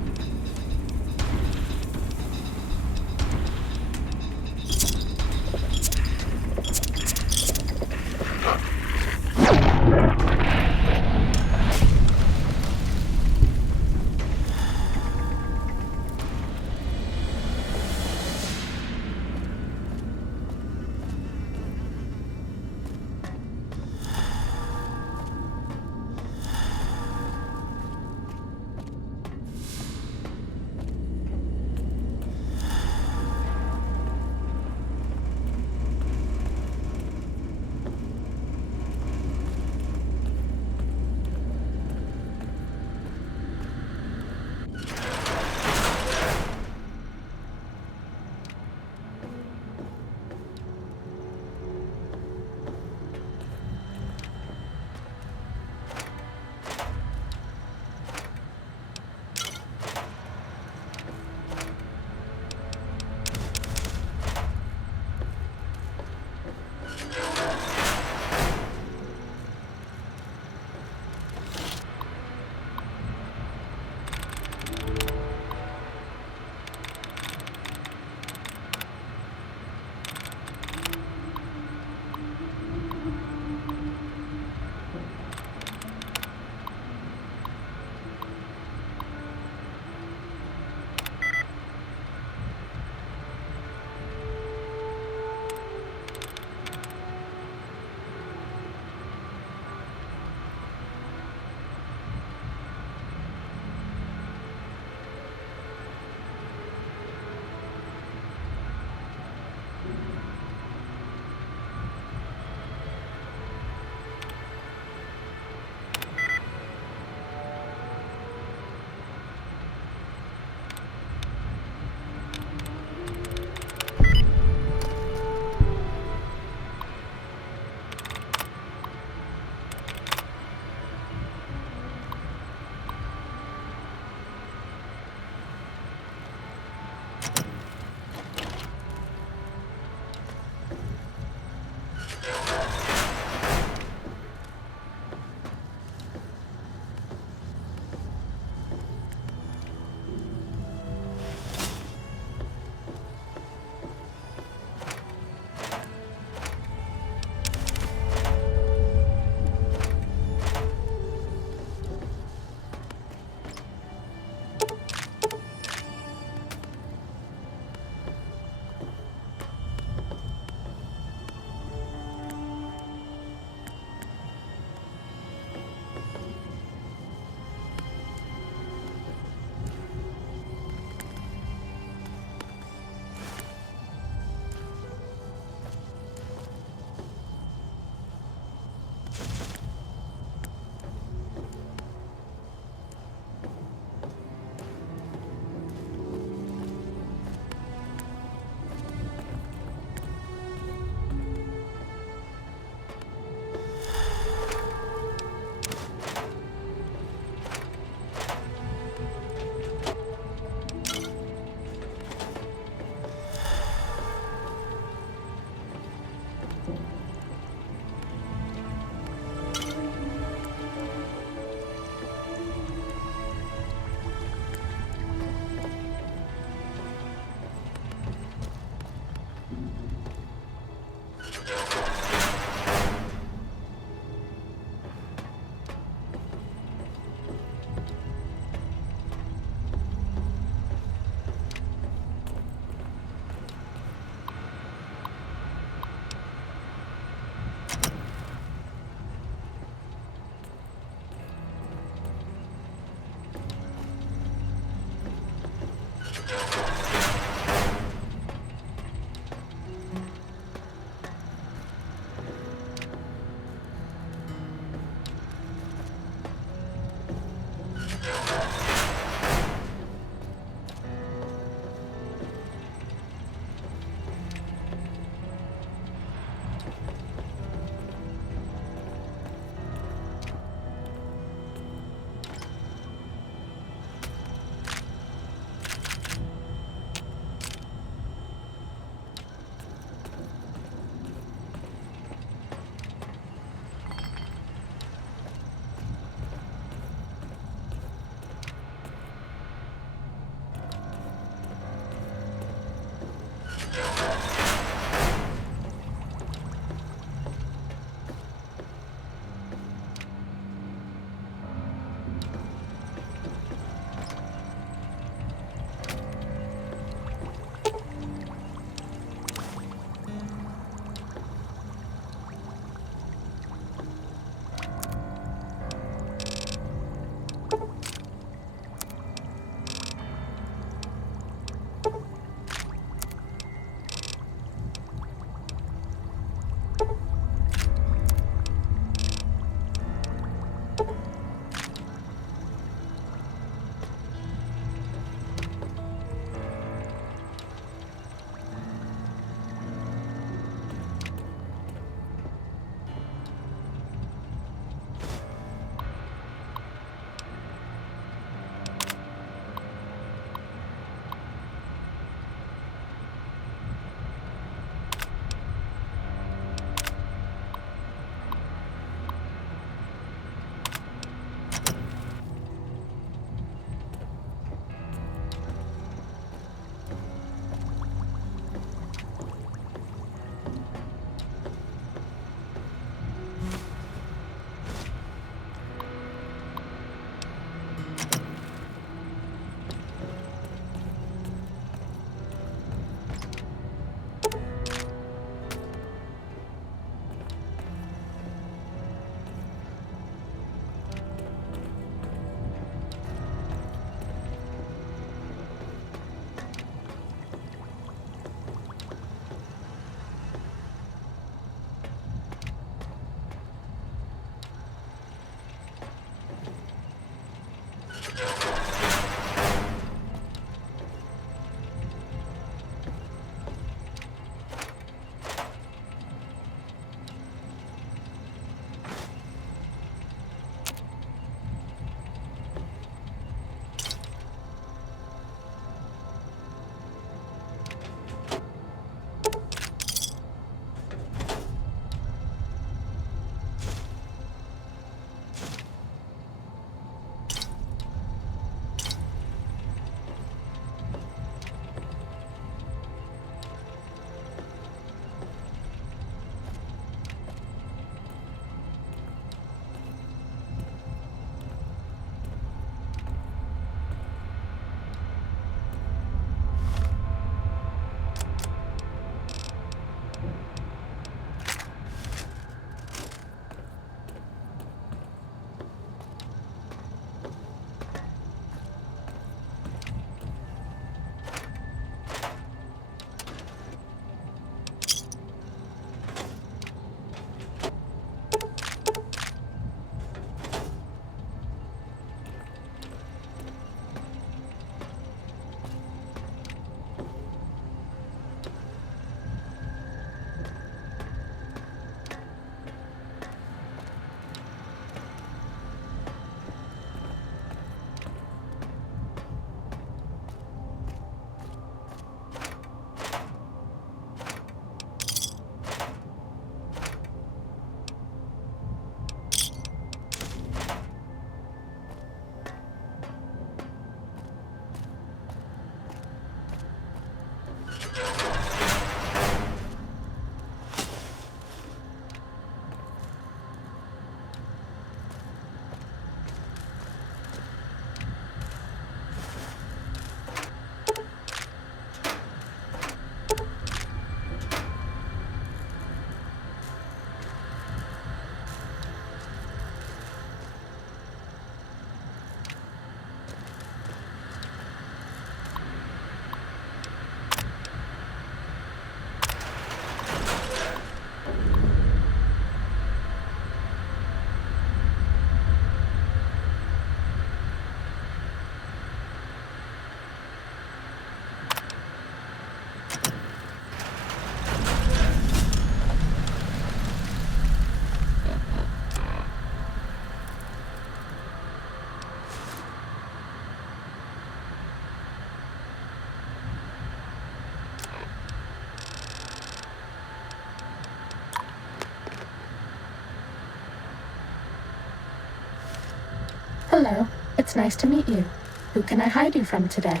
Hello, it's nice to meet you. Who can I hide you from today?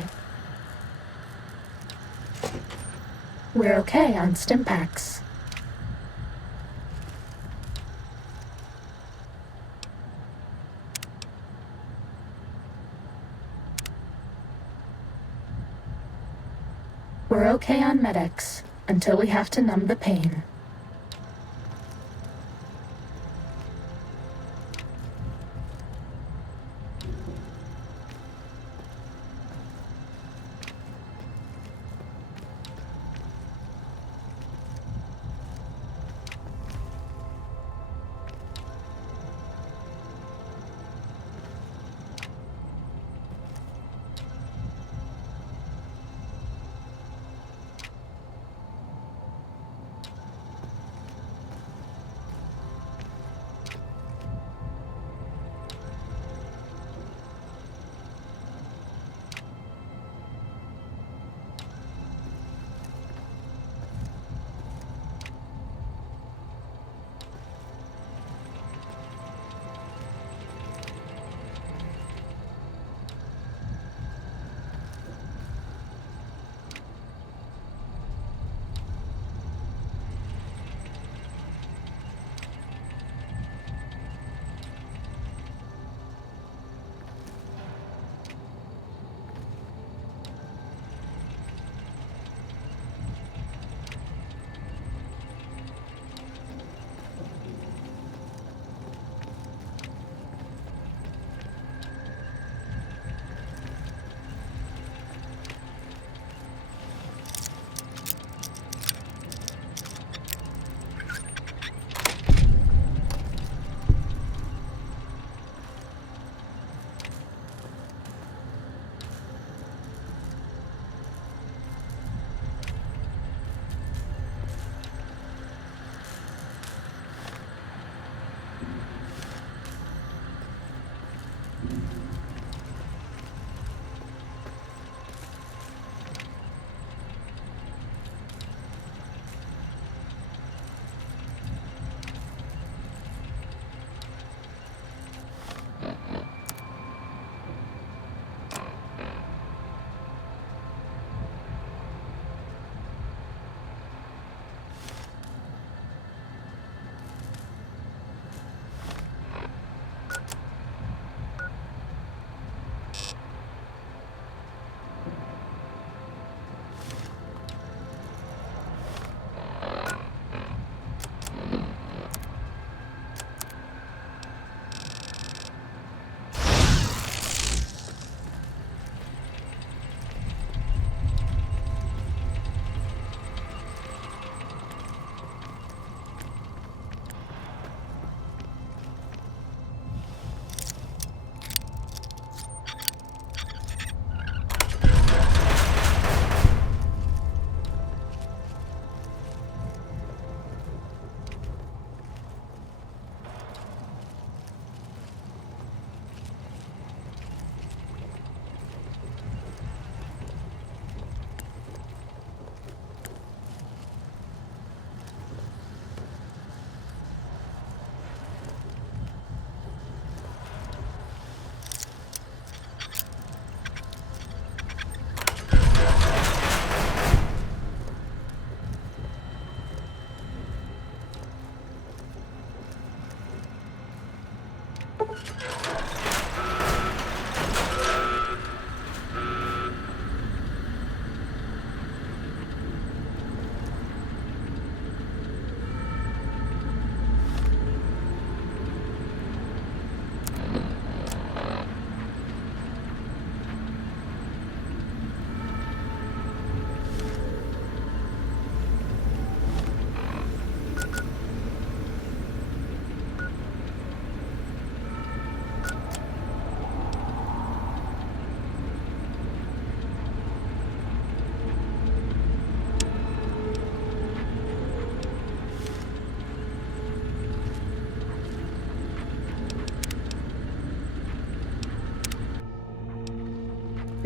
We're okay on Stimpaks. We're okay on Medics, until we have to numb the pain.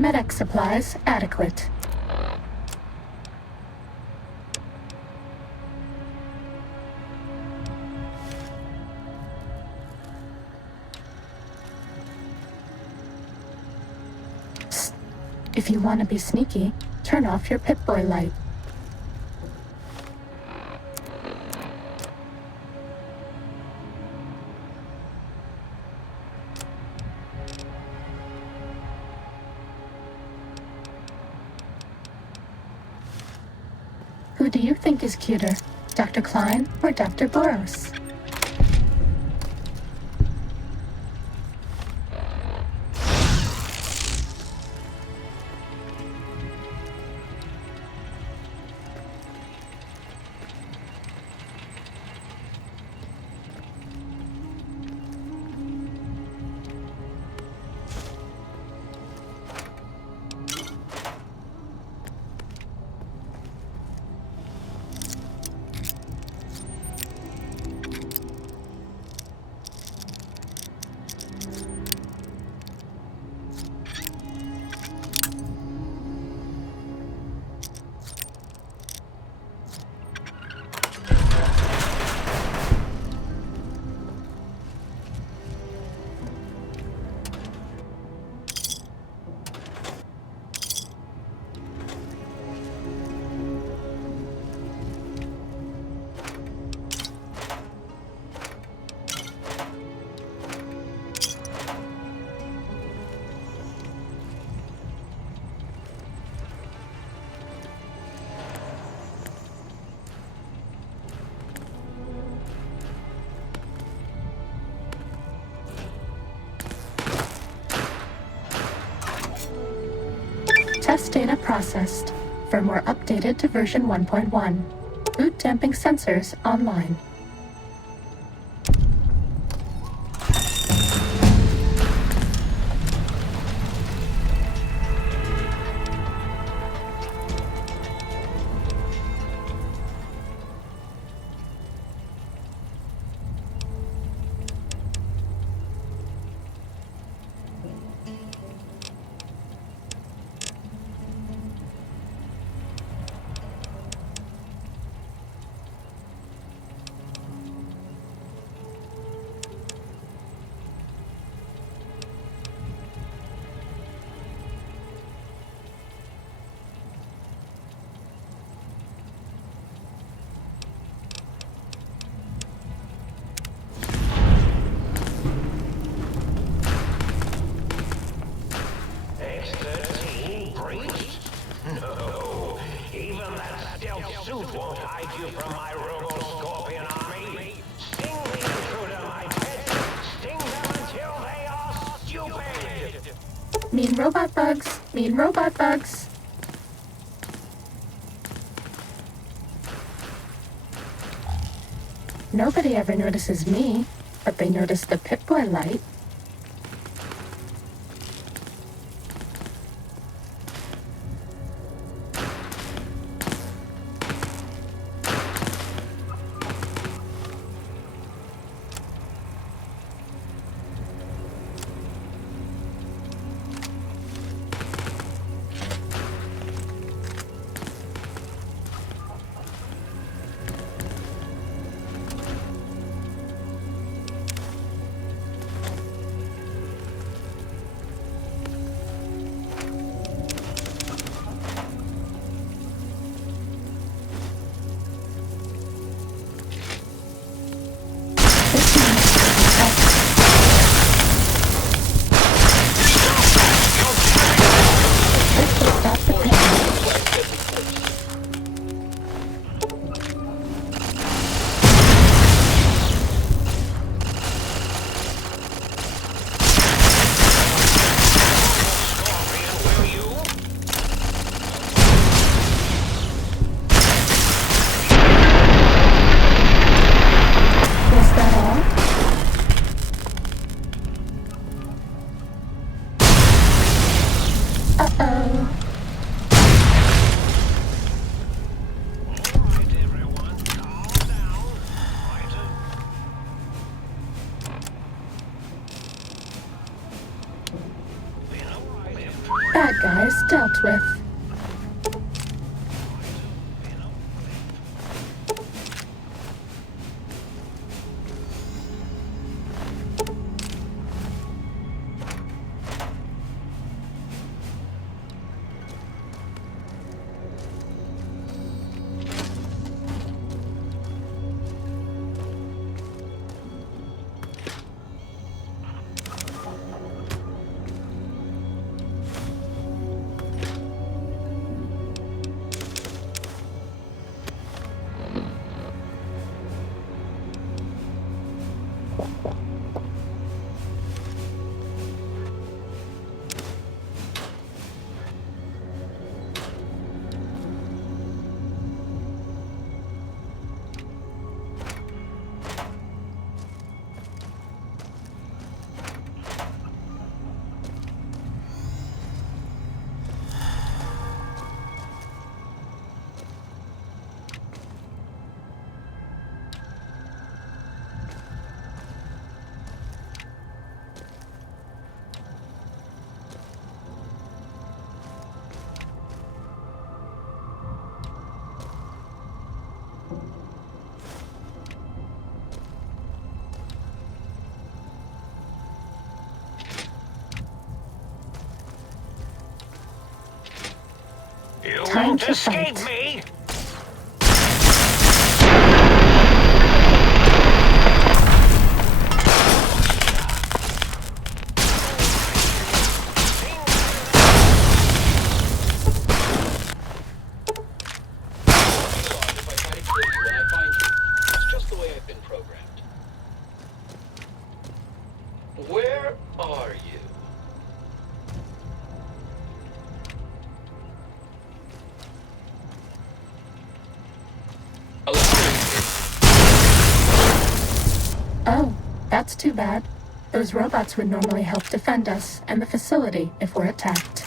Medic supplies adequate. If you want to be sneaky, turn off your Pip-Boy light. Who do you think is cuter, Dr. Klein or Dr. Boros? Test data processed. Firmware updated to version 1.1. Boot damping sensors online. suit won't hide you from my robo-scorpion army. Sting the intruder, my pets. Sting them until they are stupid. Mean robot bugs. Mean robot bugs. Nobody ever notices me, but they notice the Pip-Boy light. Bad guys dealt with. Can't to escape fight. me! If I try to kill you when I find you. It's just the way I've been programmed. Where are you? Oh, that's too bad. Those robots would normally help defend us and the facility if we're attacked.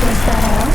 Was that all?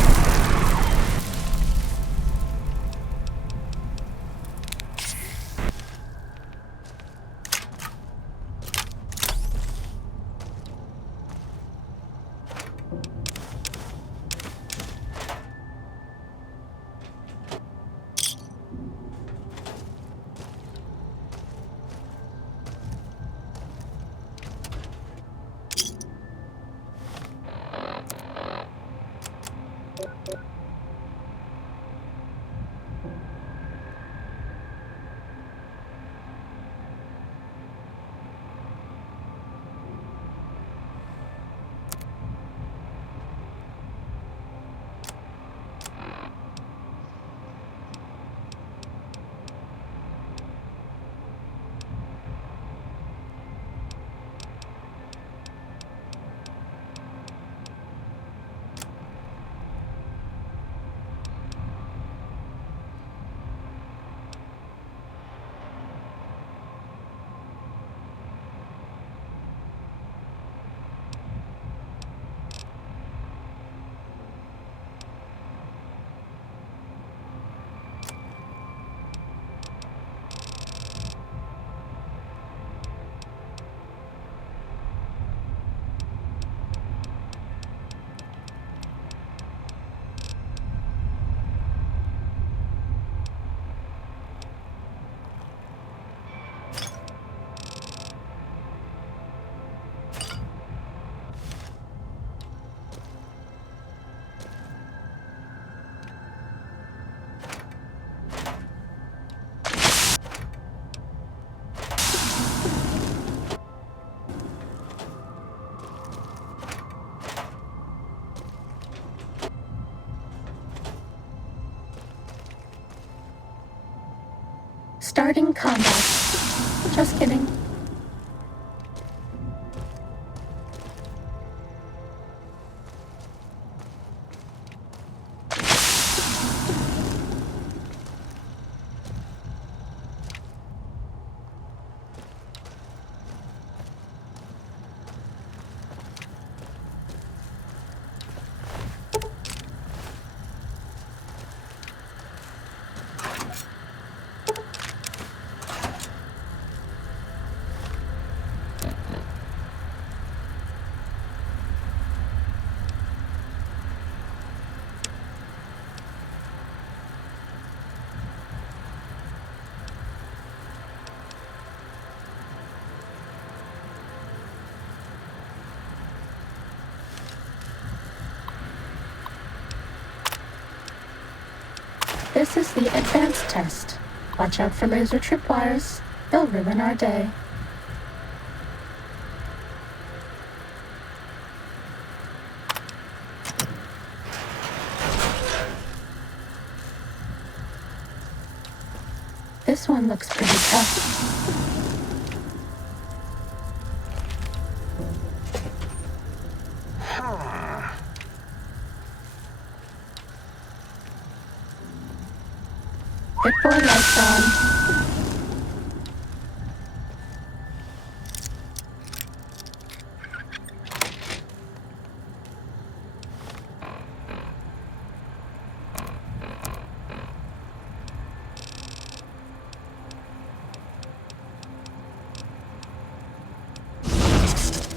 Starting combat. Just kidding. This is the advanced test. Watch out for laser tripwires. They'll ruin our day. This one looks pretty tough. Bitboy lights on.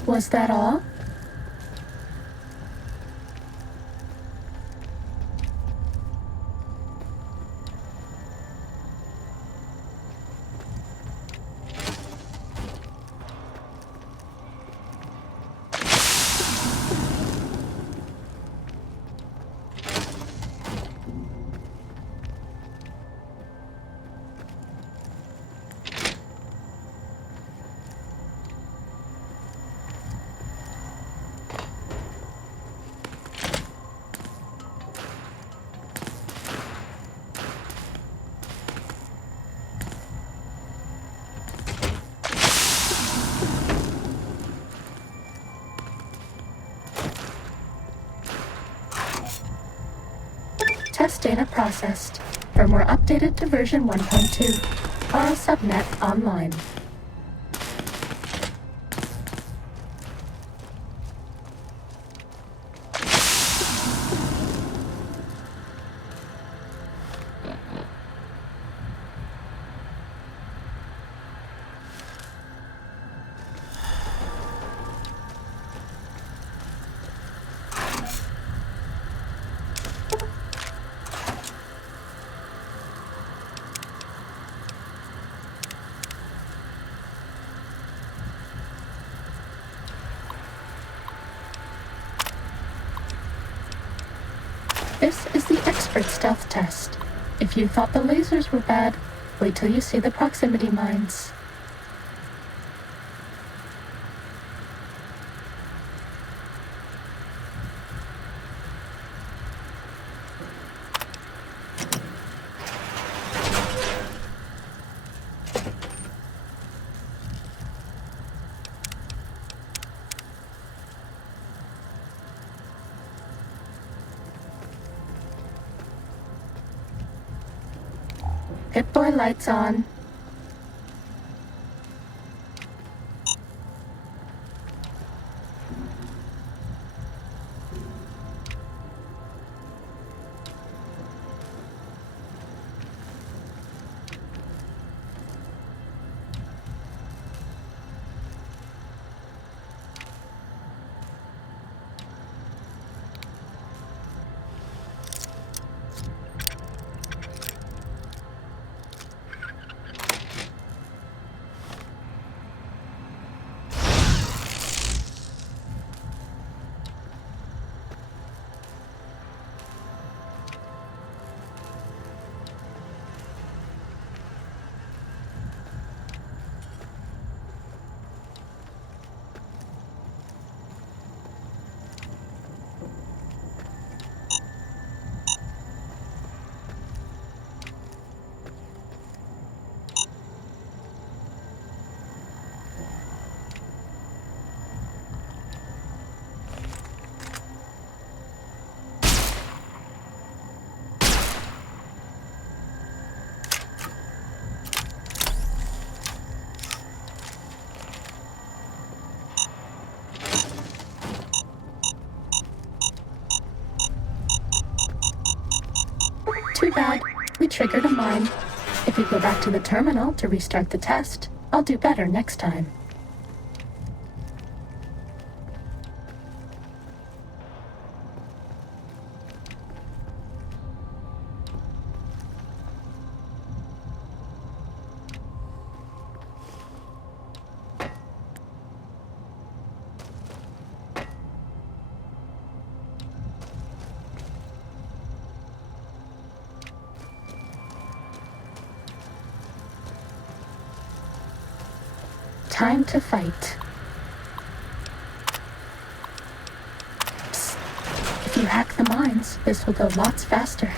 Was that all? Test data processed. Firmware updated to version 1.2. File subnet online. This is the expert stealth test. If you thought the lasers were bad, wait till you see the proximity mines. Pip-Boy lights on. Too bad. We triggered a mine. If you go back to the terminal to restart the test, I'll do better next time. Time to fight. Psst. If you hack the mines, this will go lots faster.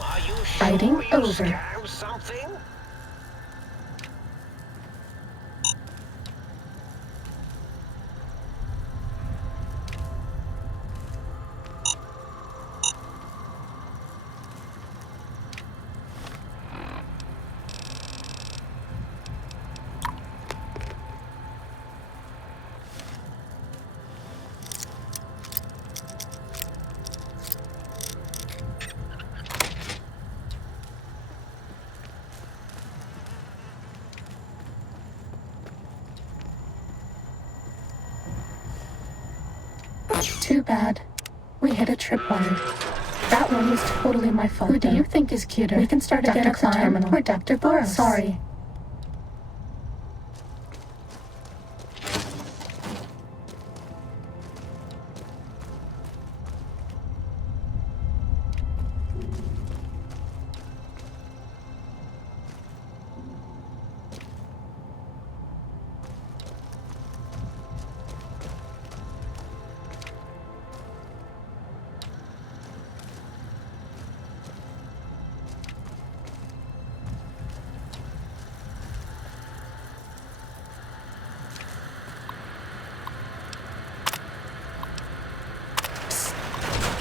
Are you Fighting sure you over. scammed something? Too bad. We hit a tripwire. That one was totally my fault. Who do you think is cuter? We can start again at the terminal. Or Dr. Boros. Sorry.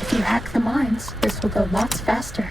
If you hack the mines, this will go lots faster.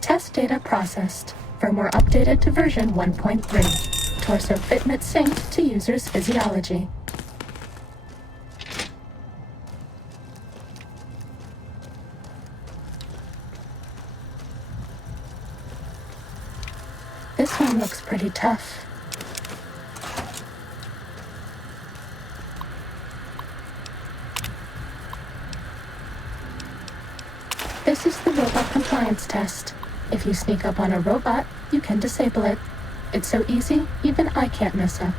Test data processed. Firmware updated to version 1.3. Torso fitment synced to user's physiology. This one looks pretty tough. This is the robot compliance test. If you sneak up on a robot, you can disable it. It's so easy, even I can't mess up.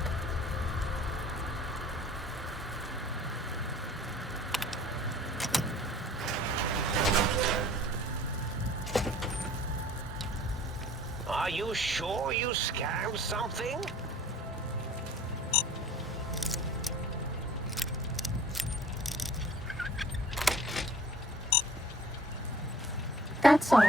Are you sure you scammed something? That's all.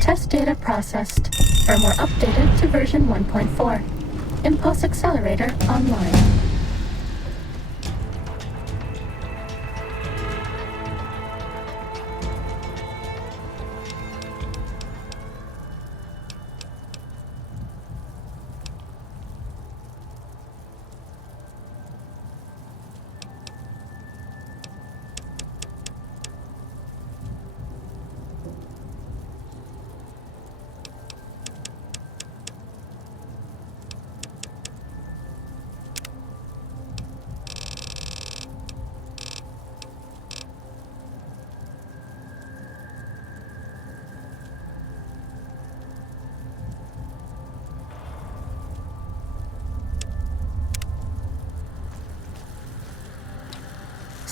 Test data processed. Firmware updated to version 1.4. Impulse accelerator online.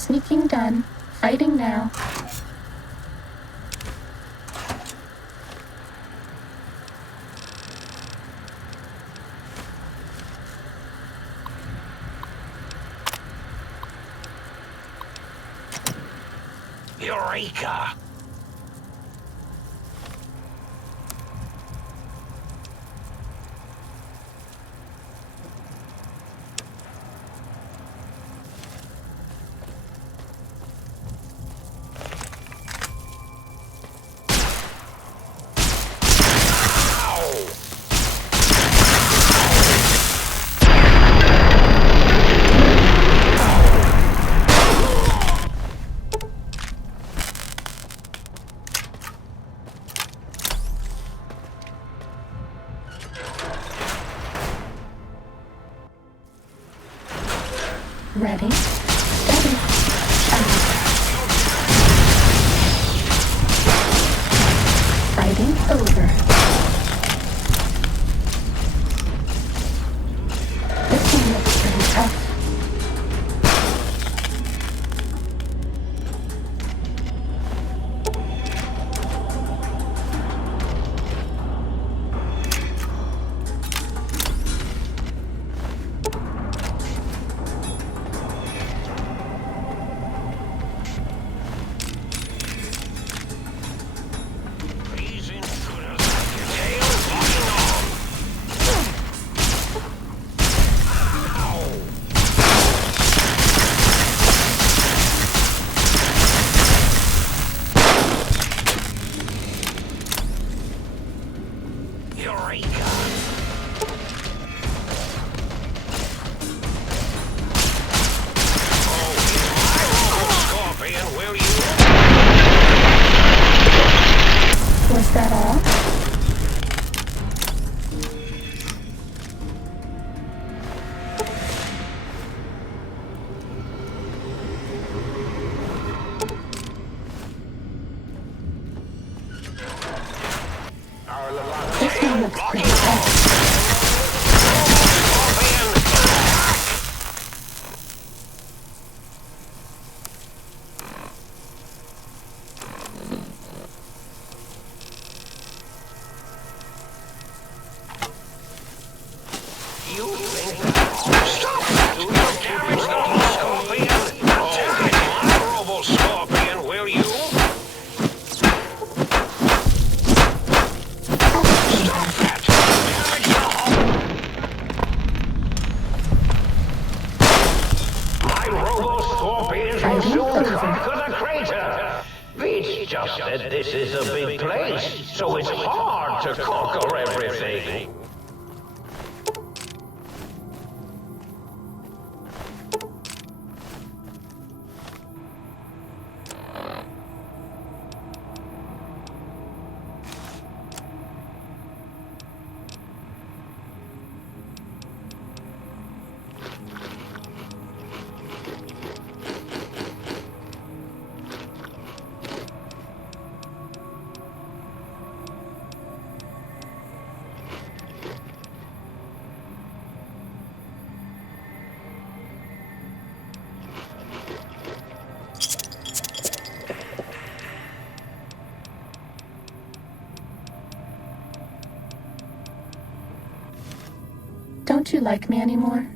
Sneaking done. Fighting now. Eureka! Ready, steady, fighting over. This one looks pretty tough. Was that all? This one looks pretty tough. Just that this is a big place, so it's hard to conquer everything. Don't you like me anymore?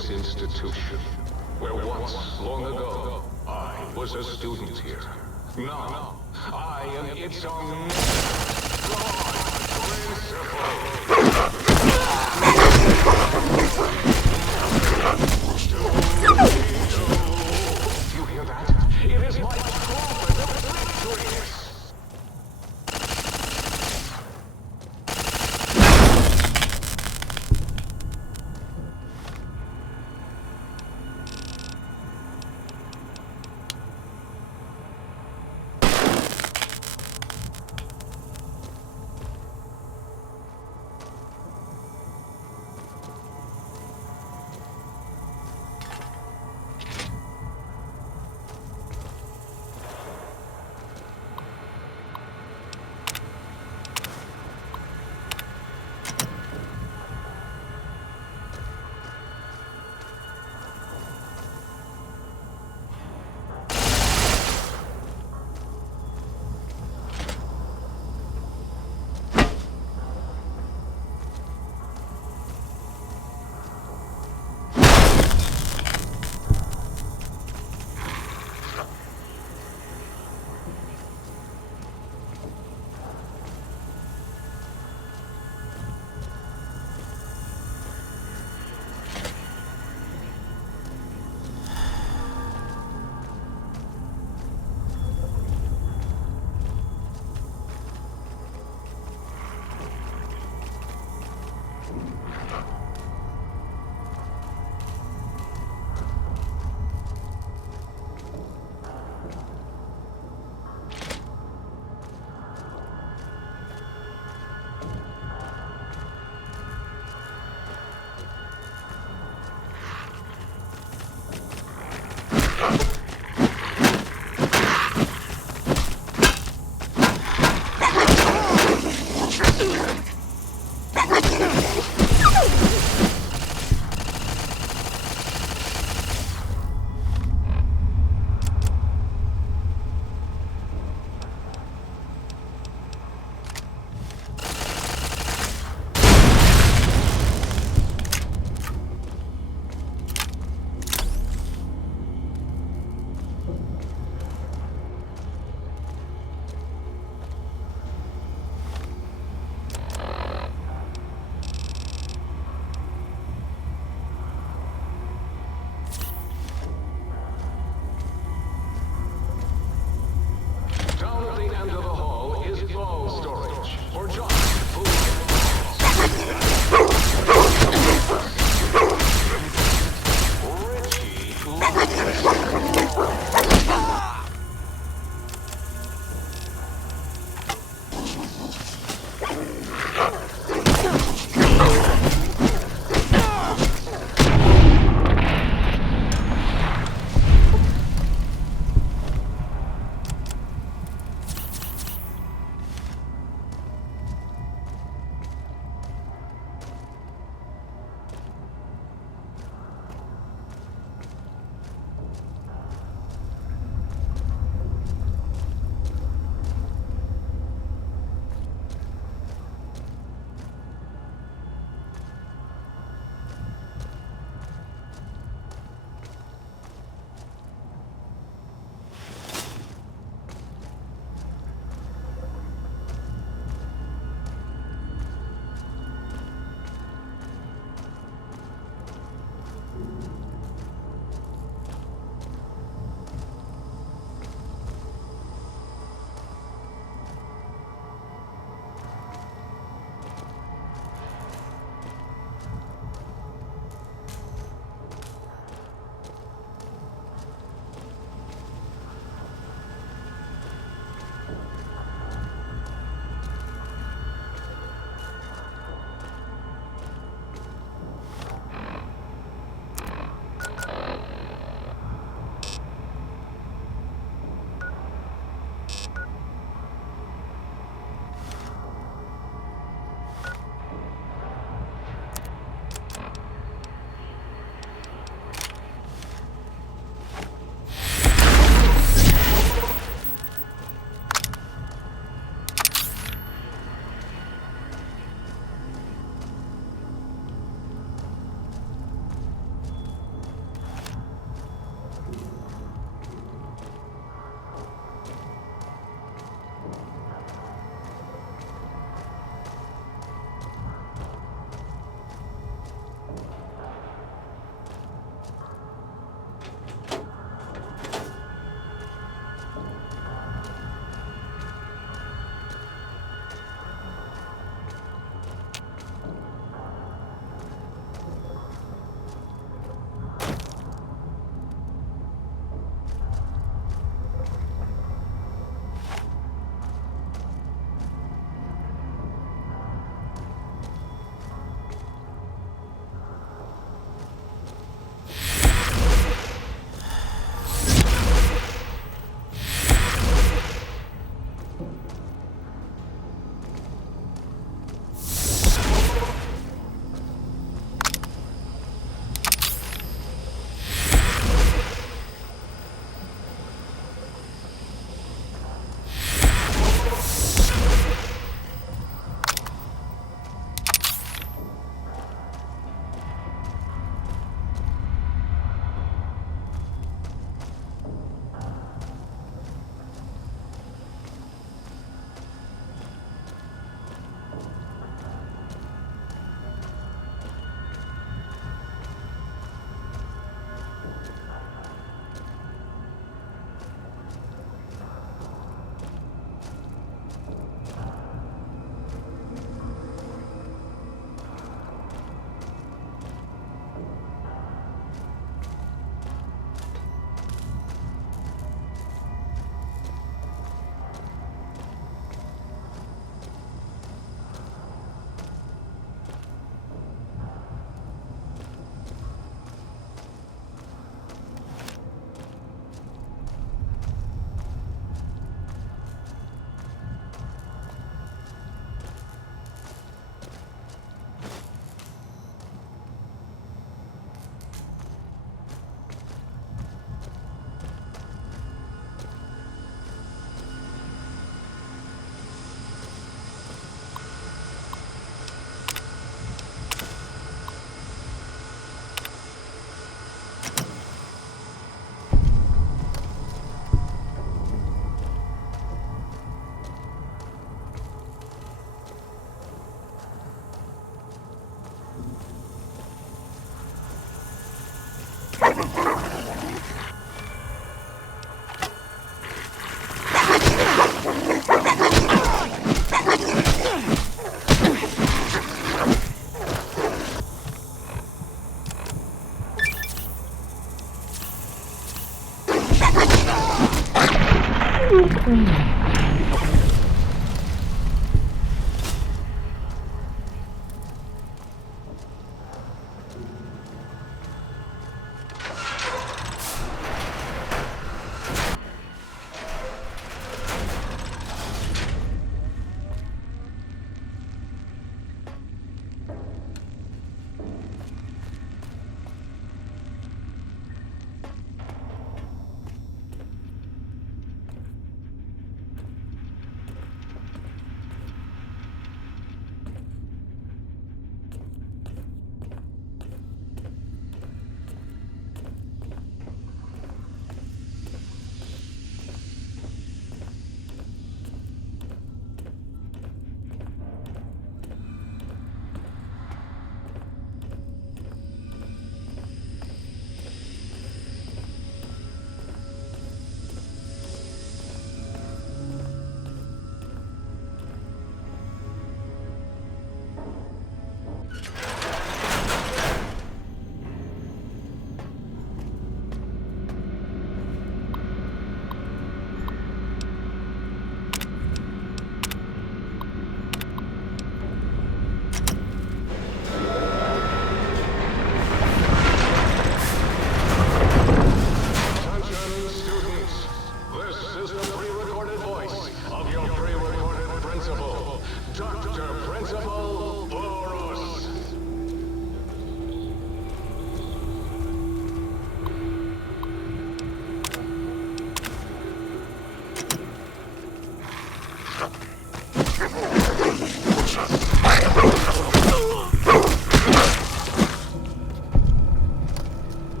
this institution, where once, long ago, I was a student here. Now, I am its omnipotent You hear that? It is my trumpet of victory!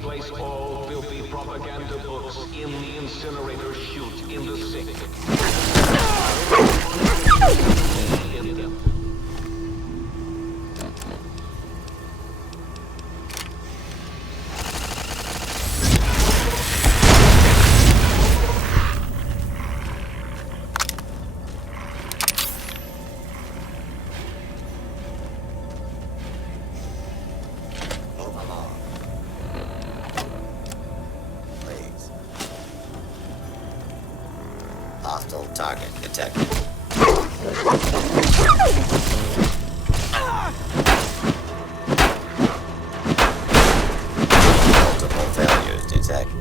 Place all filthy propaganda books in the incinerator chute in the sink. Hostile target detected. Multiple failures detected.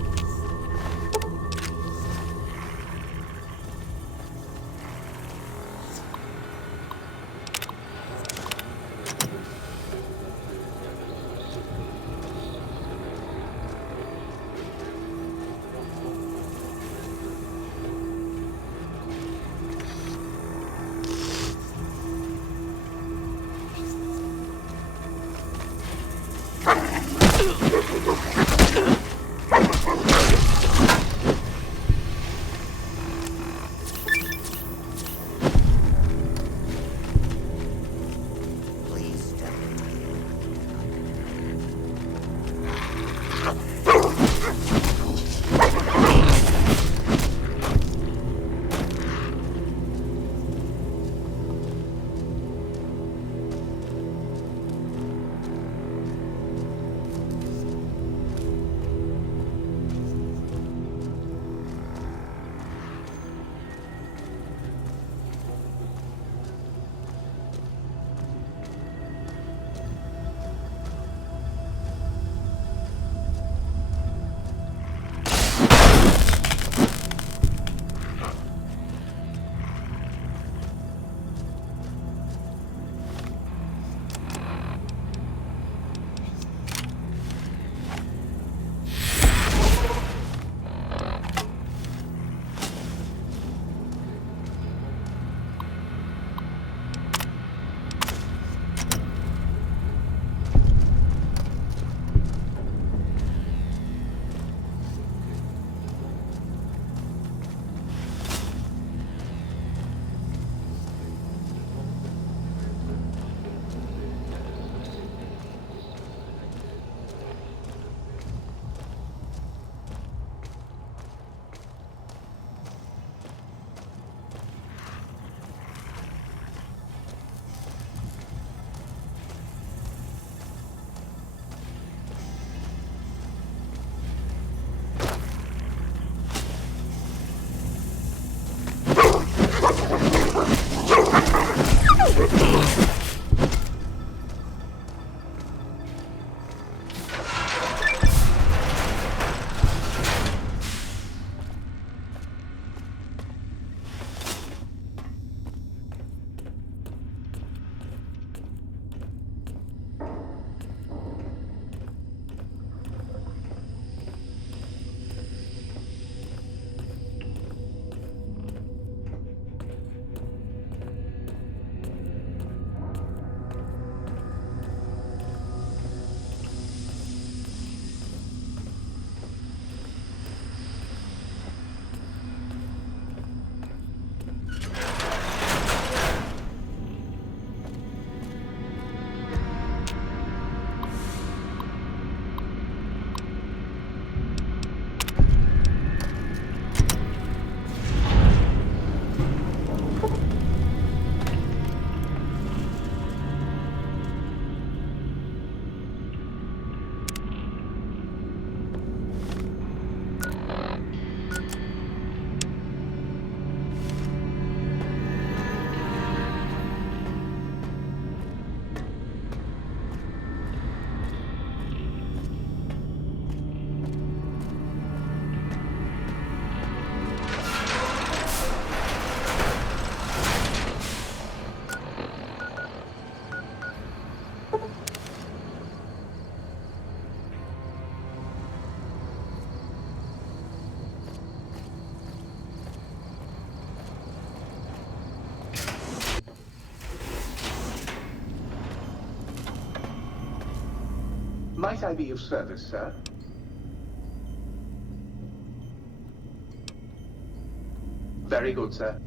Might I be of service, sir? Very good, sir.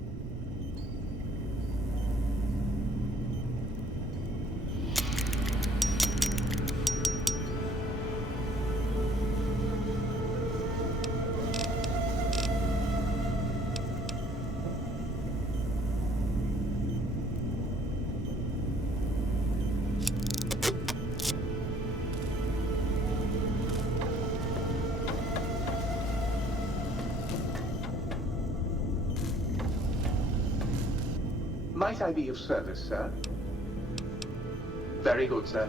Might I be of service, sir? Very good, sir.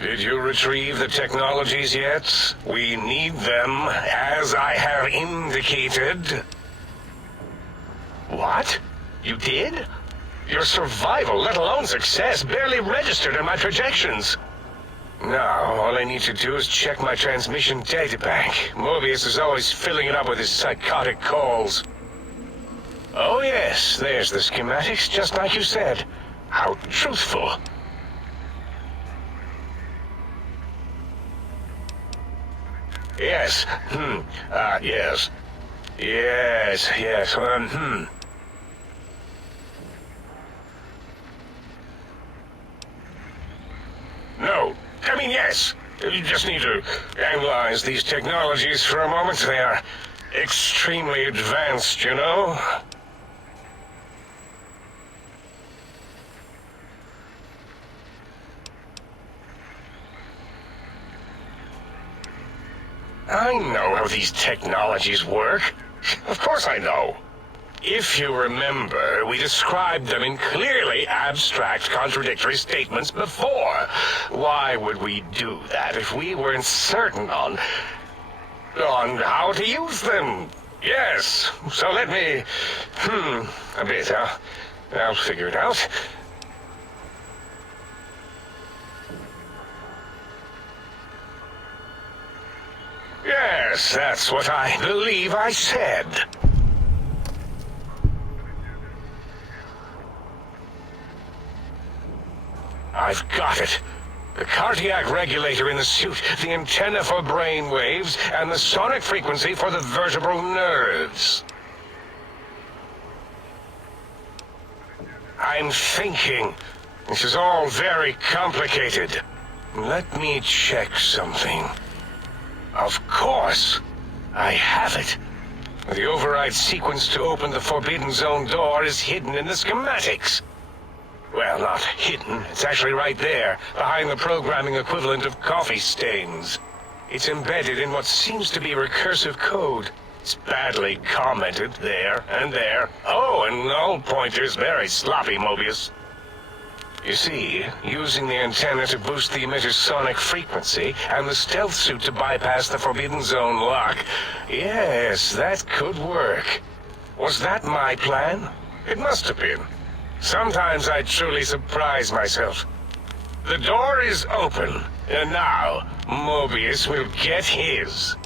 Did you retrieve the technologies yet? We need them, as I have indicated. What? You did? Your survival, let alone success, barely registered in my projections. Now, all I need to do is check my transmission databank. Mobius is always filling it up with his psychotic calls. Oh yes, there's the schematics, just like you said. How truthful. Yes. Yes. Yes. No. I mean, yes. You just need to analyze these technologies for a moment. They are extremely advanced, you know? I know how these technologies work. Of course I know. If you remember, we described them in clearly abstract, contradictory statements before. Why would we do that if we weren't certain on how to use them? Yes, so let me... a bit, huh? I'll figure it out. Yes, that's what I believe I said. I've got it. The cardiac regulator in the suit, the antenna for brain waves, and the sonic frequency for the vertebral nerves. I'm thinking. This is all very complicated. Let me check something. Of course. I have it. The override sequence to open the Forbidden Zone door is hidden in the schematics. Well, not hidden. It's actually right there, behind the programming equivalent of coffee stains. It's embedded in what seems to be recursive code. It's badly commented there and there. Oh, and null pointers very sloppy, Mobius. You see, using the antenna to boost the emitter's sonic frequency, and the stealth suit to bypass the Forbidden Zone lock, yes, that could work. Was that my plan? It must have been. Sometimes I truly surprise myself. The door is open, and now Mobius will get his.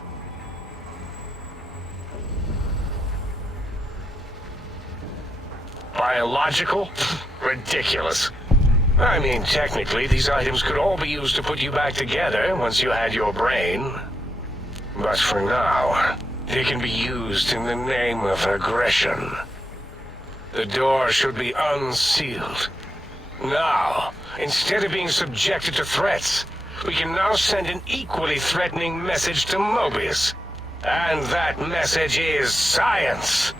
Biological? Ridiculous. I mean, technically, these items could all be used to put you back together once you had your brain. But for now, they can be used in the name of aggression. The door should be unsealed. Now, instead of being subjected to threats, we can now send an equally threatening message to Mobius. And that message is science.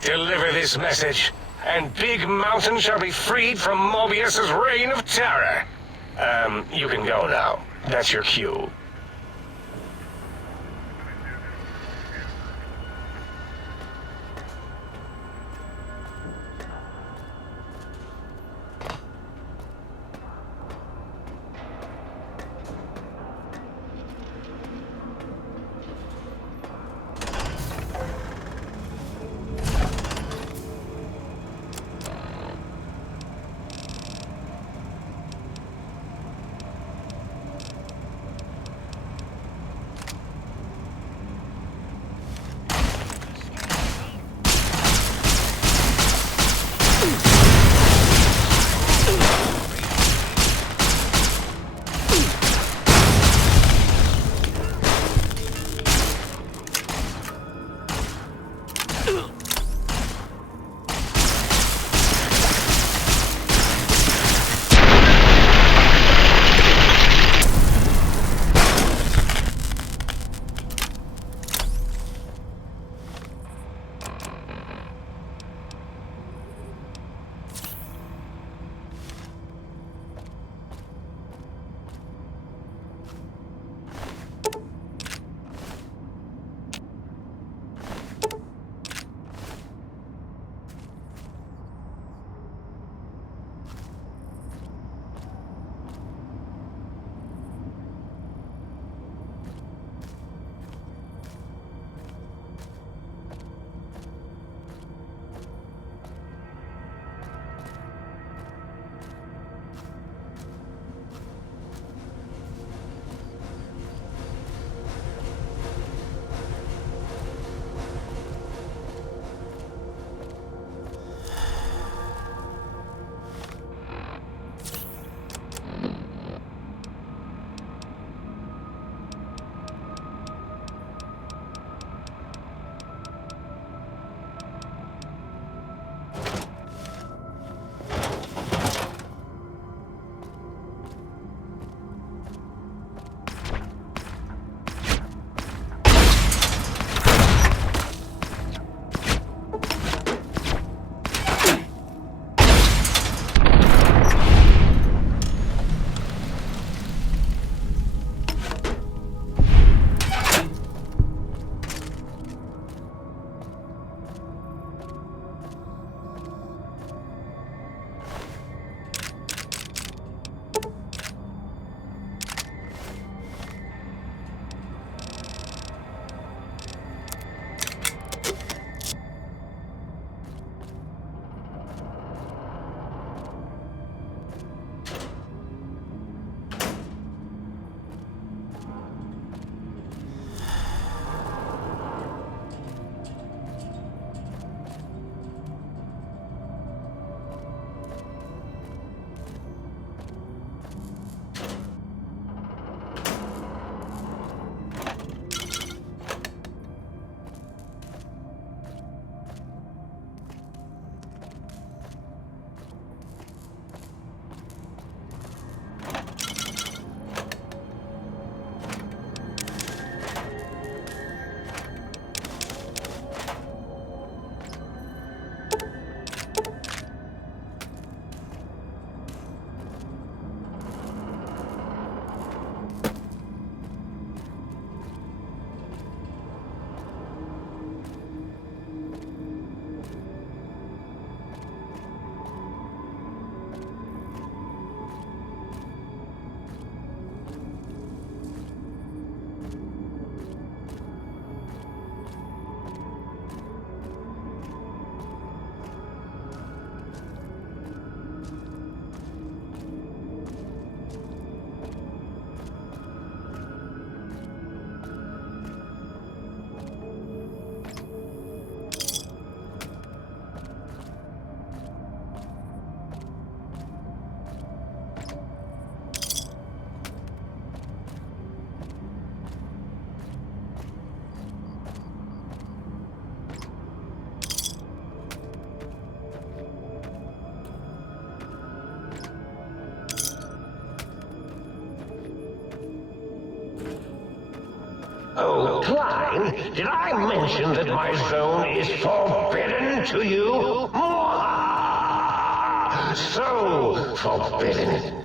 Deliver this message, and Big Mountain shall be freed from Mobius's reign of terror. You can go now. That's your cue. Klein, did I mention that my zone is forbidden to you? So forbidden.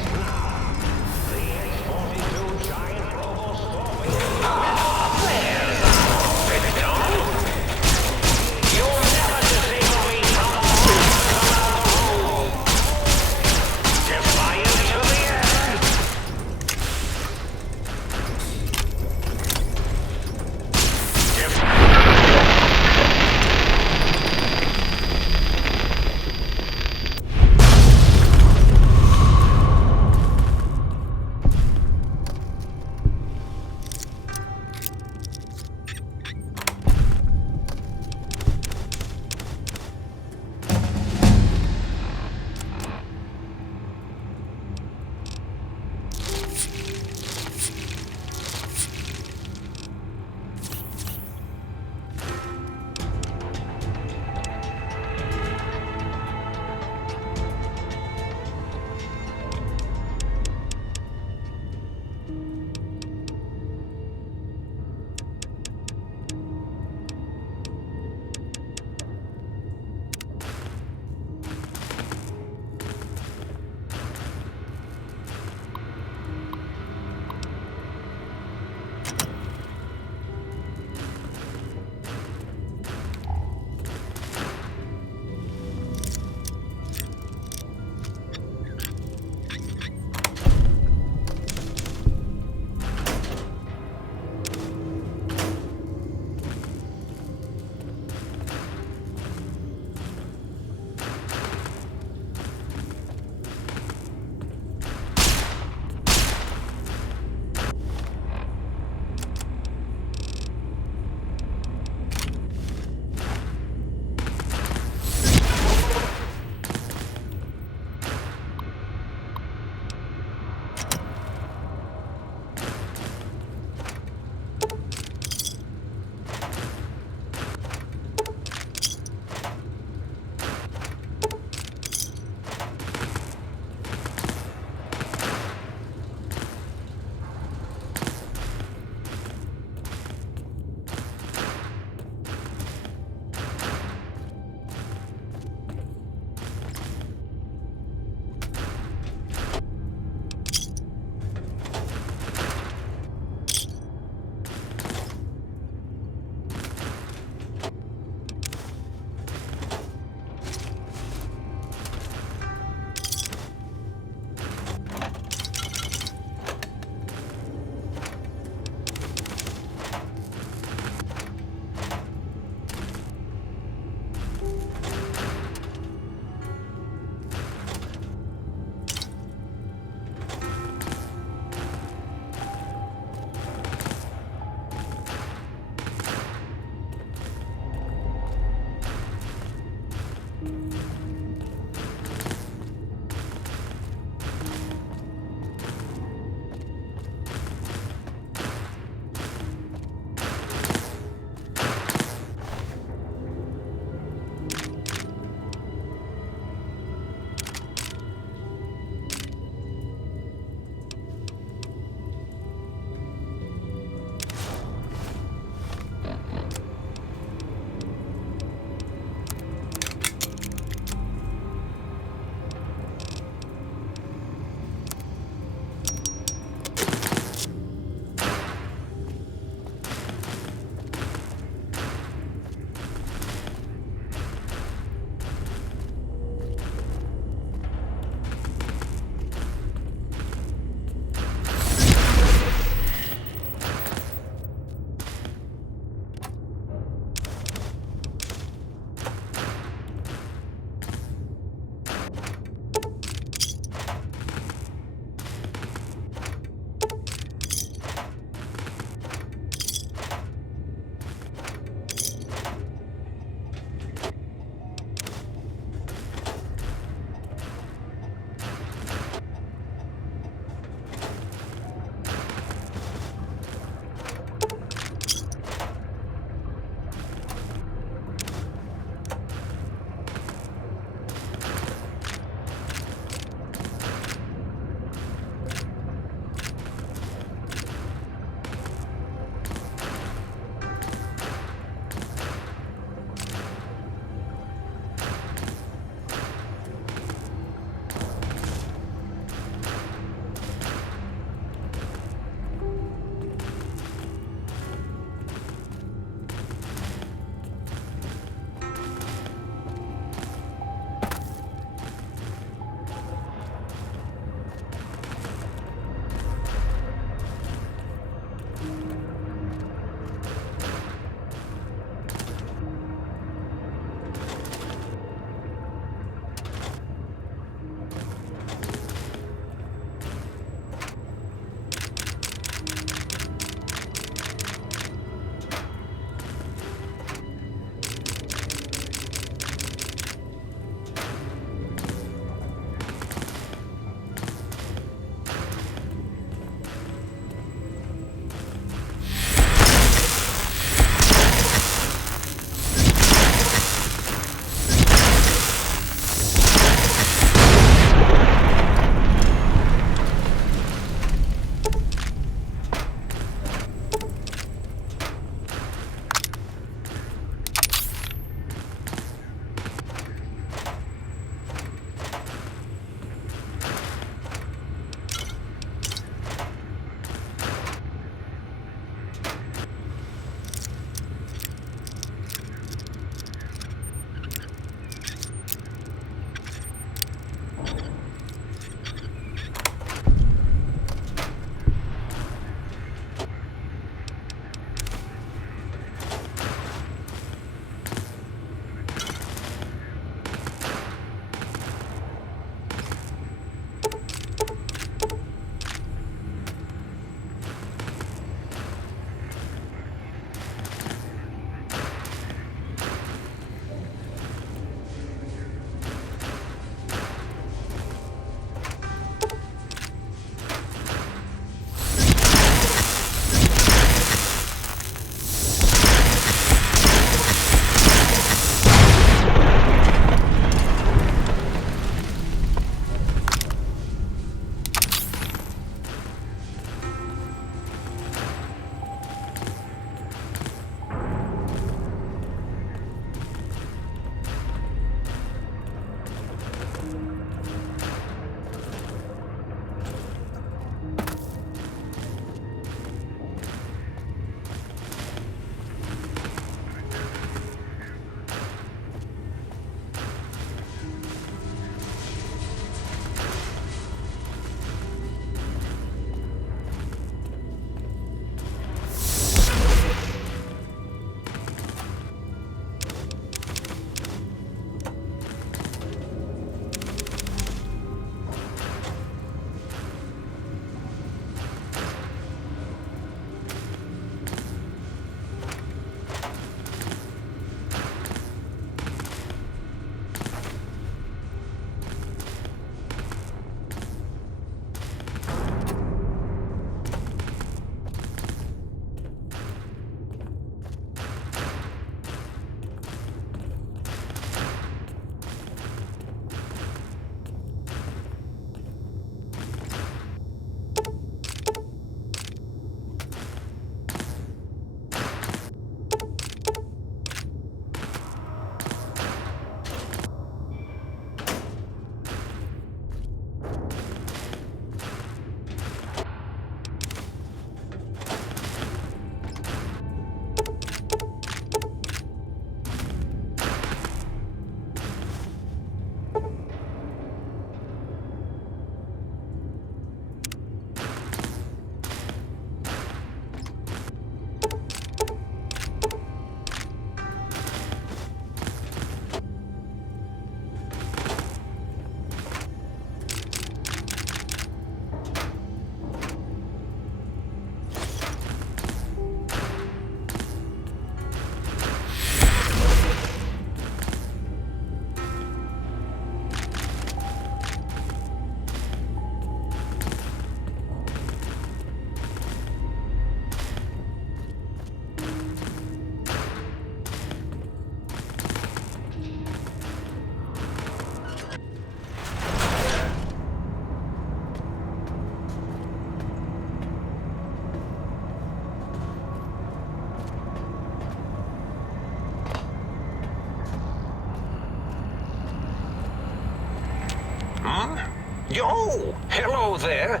there.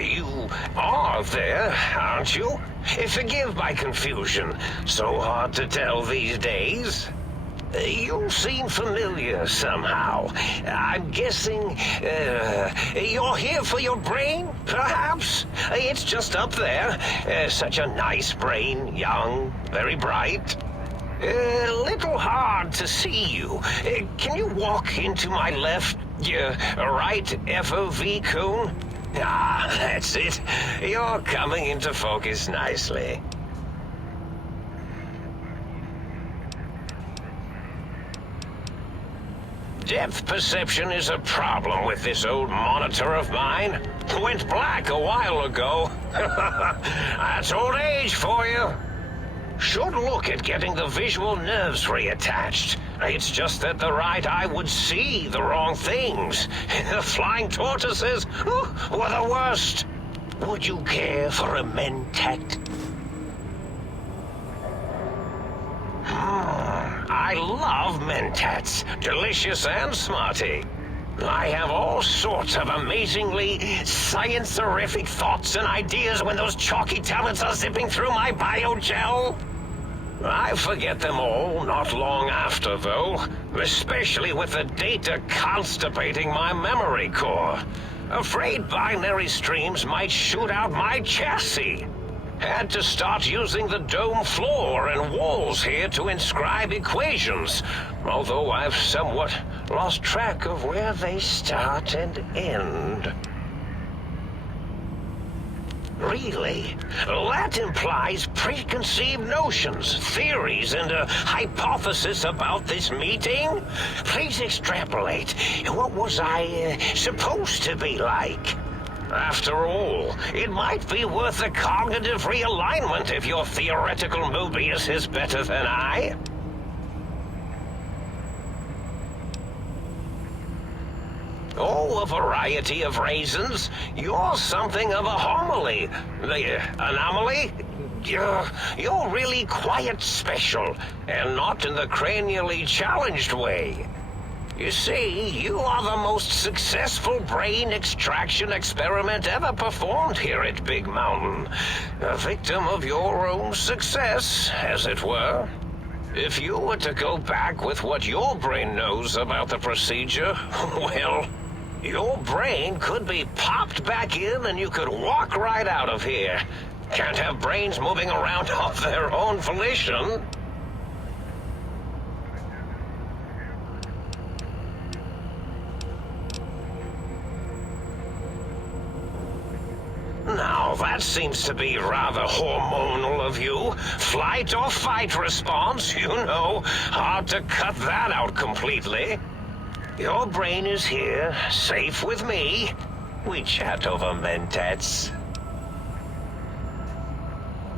You are there, aren't you? Forgive my confusion. So hard to tell these days. You seem familiar somehow. I'm guessing, you're here for your brain, perhaps? It's just up there. Such a nice brain, young, very bright. A little hard to see you. Can you walk into my left, right FOV cone? Ah, that's it. You're coming into focus nicely. Depth perception is a problem with this old monitor of mine. Went black a while ago. That's old age for you. Should look at getting the visual nerves reattached. It's just that the right eye would see the wrong things. The flying tortoises were the worst. Would you care for a mentat? I love mentats. Delicious and smarty. I have all sorts of amazingly science-erific thoughts and ideas when those chalky talents are zipping through my biogel. I forget them all not long after, though, especially with the data constipating my memory core. Afraid binary streams might shoot out my chassis. Had to start using the dome floor and walls here to inscribe equations, although I've somewhat lost track of where they start and end. Really? That implies preconceived notions, theories, and a hypothesis about this meeting? Please extrapolate. What was I supposed to be like? After all, it might be worth a cognitive realignment if your theoretical Mobius is better than I. Oh, a variety of reasons. You're something of a homily. Anomaly? You're really quite special, and not in the cranially challenged way. You see, you are the most successful brain extraction experiment ever performed here at Big Mountain. A victim of your own success, as it were. If you were to go back with what your brain knows about the procedure, well, your brain could be popped back in and you could walk right out of here. Can't have brains moving around of their own volition. Now, that seems to be rather hormonal of you. Flight or fight response, you know. Hard to cut that out completely. Your brain is here, safe with me. We chat over mentats.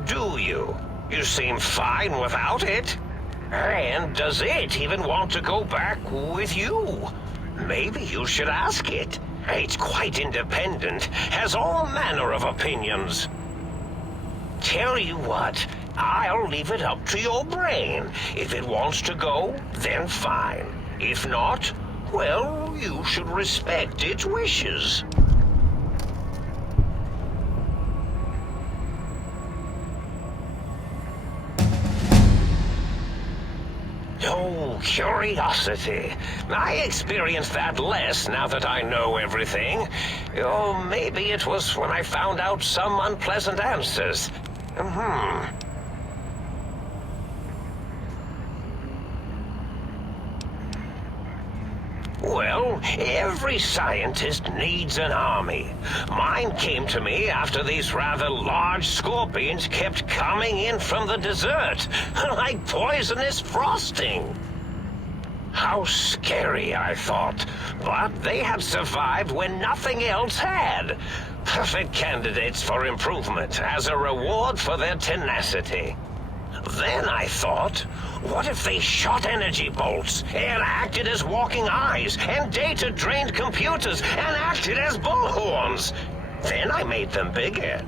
Do you? You seem fine without it. And does it even want to go back with you? Maybe you should ask it. It's quite independent, has all manner of opinions. Tell you what, I'll leave it up to your brain. If it wants to go, then fine. If not, well, you should respect its wishes. Oh, curiosity. I experience that less now that I know everything. Or maybe it was when I found out some unpleasant answers. Well, every scientist needs an army. Mine came to me after these rather large scorpions kept coming in from the desert, like poisonous frosting. How scary, I thought, but they had survived when nothing else had. Perfect candidates for improvement as a reward for their tenacity. Then I thought, what if they shot energy bolts and acted as walking eyes and data-drained computers and acted as bullhorns? Then I made them bigger.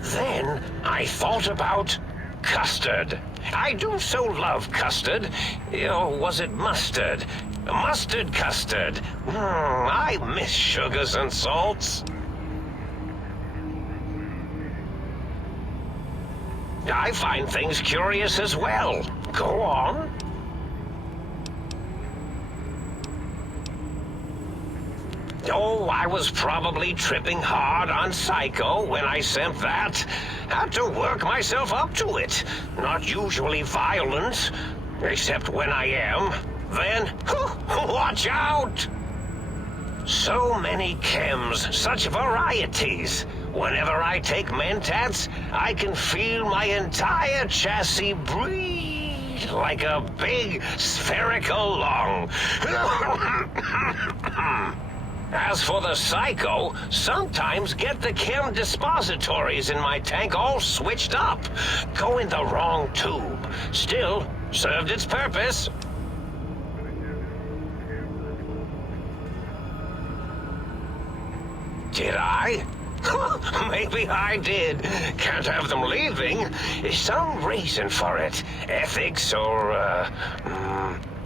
Then I thought about custard. I do so love custard. Or was it mustard? Mustard custard. I miss sugars and salts. I find things curious as well. Go on. Oh, I was probably tripping hard on Psycho when I sent that. Had to work myself up to it. Not usually violent, except when I am. Then, watch out! So many chems, such varieties. Whenever I take Mentats, I can feel my entire chassis breathe like a big spherical lung. As for the Psycho, sometimes get the chem dispositories in my tank all switched up. Go in the wrong tube. Still, served its purpose. Did I? Maybe I did. Can't have them leaving. Some reason for it. Ethics or,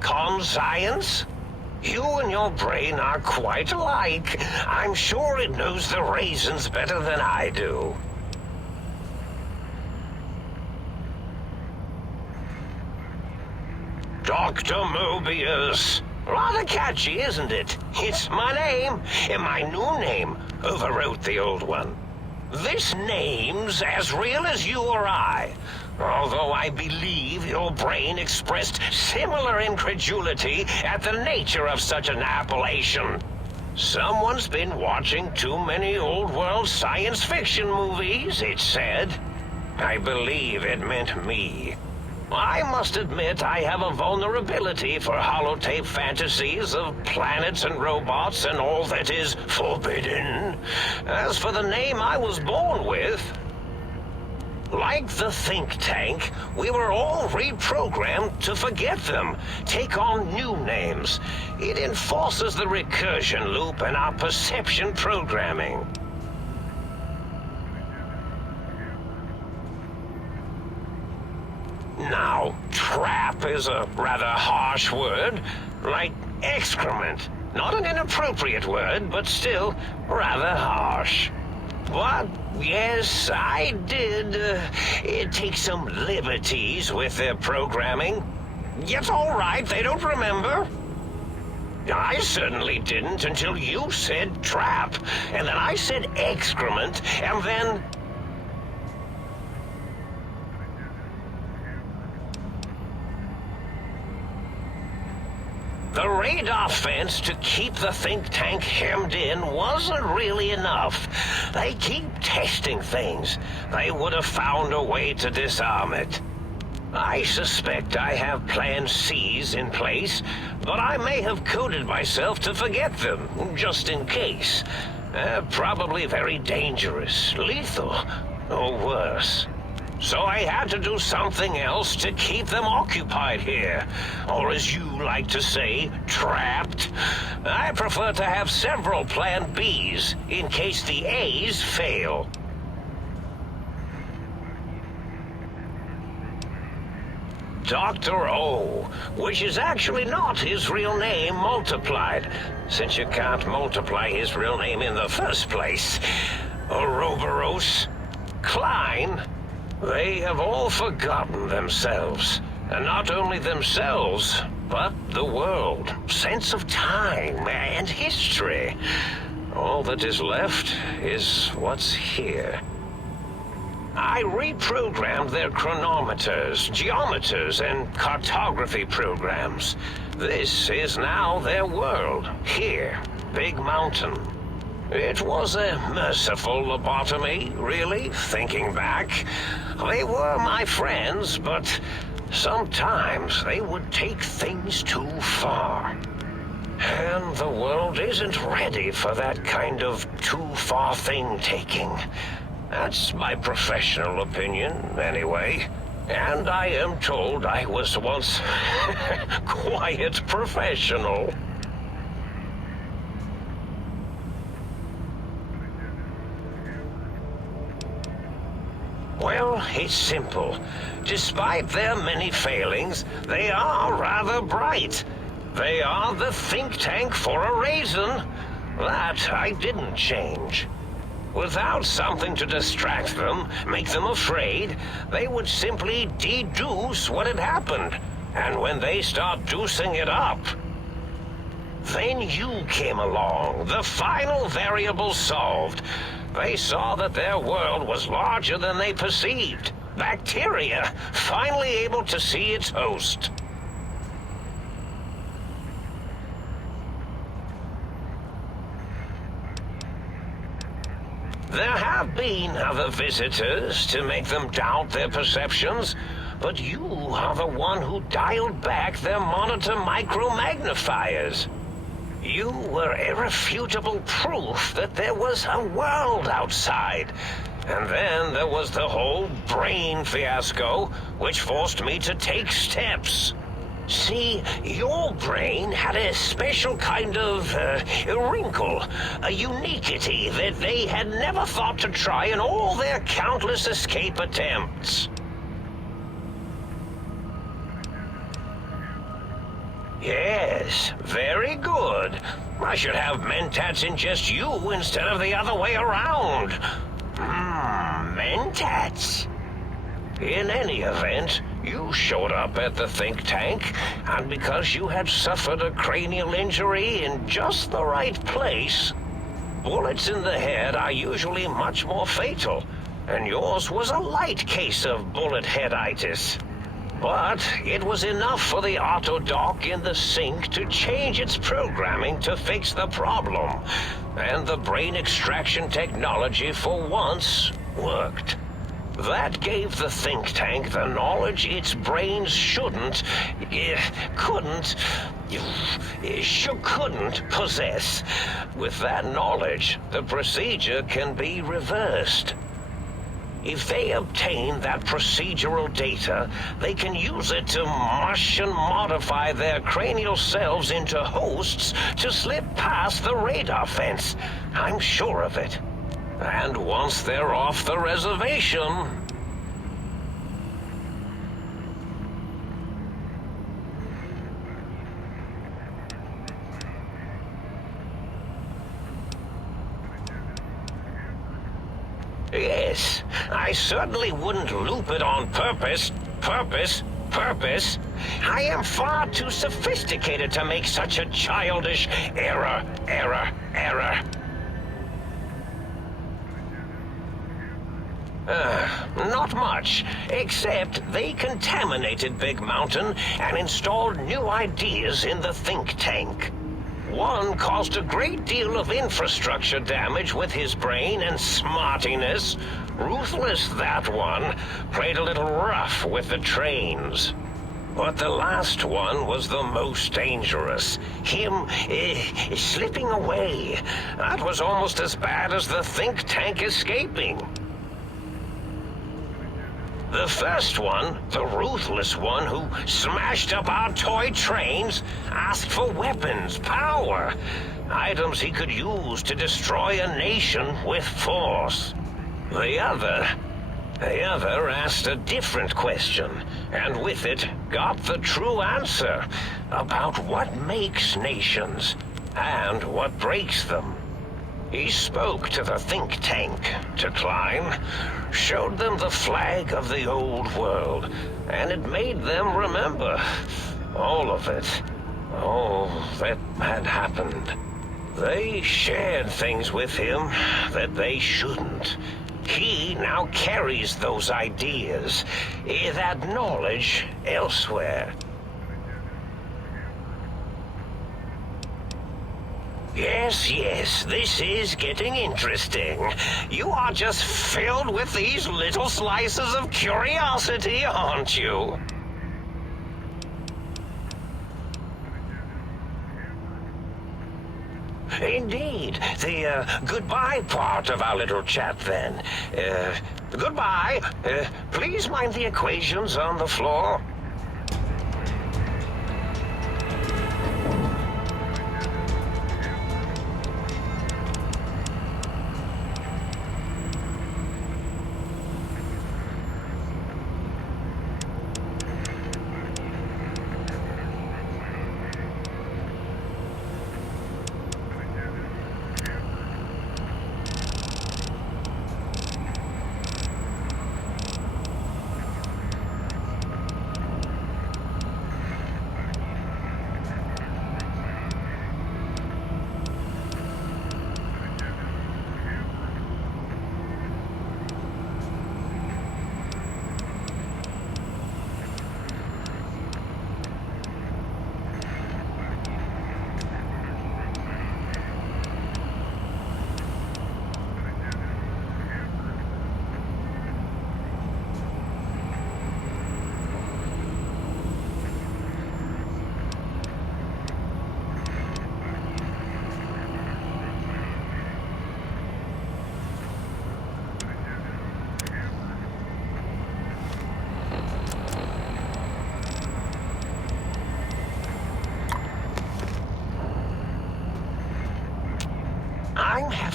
conscience? You and your brain are quite alike. I'm sure it knows the raisins better than I do. Dr. Mobius. Rather catchy, isn't it? It's my name, and my new name overwrote the old one. This name's as real as you or I. Although I believe your brain expressed similar incredulity at the nature of such an appellation. Someone's been watching too many old-world science fiction movies, it said. I believe it meant me. I must admit I have a vulnerability for holotape fantasies of planets and robots and all that is forbidden. As for the name I was born with, like the think tank, we were all reprogrammed to forget them, take on new names. It enforces the recursion loop in our perception programming. Now, trap is a rather harsh word, like excrement. Not an inappropriate word, but still rather harsh. But, yes, I did take some liberties with their programming. It's all right, they don't remember. I certainly didn't until you said trap, and then I said excrement, and then... The radar fence to keep the think tank hemmed in wasn't really enough. They keep testing things. They would have found a way to disarm it. I suspect I have Plan C's in place, but I may have coded myself to forget them, just in case. Probably very dangerous, lethal, or worse. So I had to do something else to keep them occupied here. Or as you like to say, trapped. I prefer to have several Plan Bs in case the A's fail. Dr. O, which is actually not his real name multiplied, since you can't multiply his real name in the first place. Ouroboros, Klein... They have all forgotten themselves. And not only themselves, but the world, sense of time and history. All that is left is what's here. I reprogrammed their chronometers, geometers, and cartography programs. This is now their world, here, Big Mountain. It was a merciful lobotomy, really, thinking back. They were my friends, but sometimes they would take things too far. And the world isn't ready for that kind of too-far thing-taking. That's my professional opinion, anyway. And I am told I was once quite professional. Well, it's simple. Despite their many failings, they are rather bright. They are the think tank for a reason. That I didn't change. Without something to distract them, make them afraid, they would simply deduce what had happened. And when they start deucing it up, then you came along, the final variable solved. They saw that their world was larger than they perceived. Bacteria, finally able to see its host. There have been other visitors to make them doubt their perceptions, but you are the one who dialed back their monitor micromagnifiers. You were irrefutable proof that there was a world outside. And then there was the whole brain fiasco, which forced me to take steps. See, your brain had a special kind of wrinkle, a uniquity that they had never thought to try in all their countless escape attempts. Yes, very good. I should have mentats ingest you instead of the other way around. Mentats. In any event, you showed up at the think tank, and because you had suffered a cranial injury in just the right place, bullets in the head are usually much more fatal, and yours was a light case of bullet headitis. But it was enough for the autodock in the sink to change its programming to fix the problem, and the brain extraction technology for once worked. That gave the think tank the knowledge its brains couldn't possess. With that knowledge, the procedure can be reversed. If they obtain that procedural data, they can use it to mush and modify their cranial selves into hosts to slip past the radar fence. I'm sure of it. And once they're off the reservation... Yes, I certainly wouldn't loop it on purpose. I am far too sophisticated to make such a childish error. Not much, except they contaminated Big Mountain and installed new ideas in the think tank. One caused a great deal of infrastructure damage with his brain and smartiness. Ruthless, that one. Played a little rough with the trains. But the last one was the most dangerous. Him, slipping away. That was almost as bad as the think tank escaping. The first one, the ruthless one who smashed up our toy trains, asked for weapons, power, items he could use to destroy a nation with force. The other asked a different question, and with it got the true answer about what makes nations and what breaks them. He spoke to the think tank, to Klein, showed them the flag of the old world, and it made them remember all of it, all that had happened. They shared things with him that they shouldn't. He now carries those ideas, that knowledge elsewhere. Yes, this is getting interesting. You are just filled with these little slices of curiosity, aren't you? Indeed. The goodbye part of our little chat, then. Goodbye. Please mind the equations on the floor.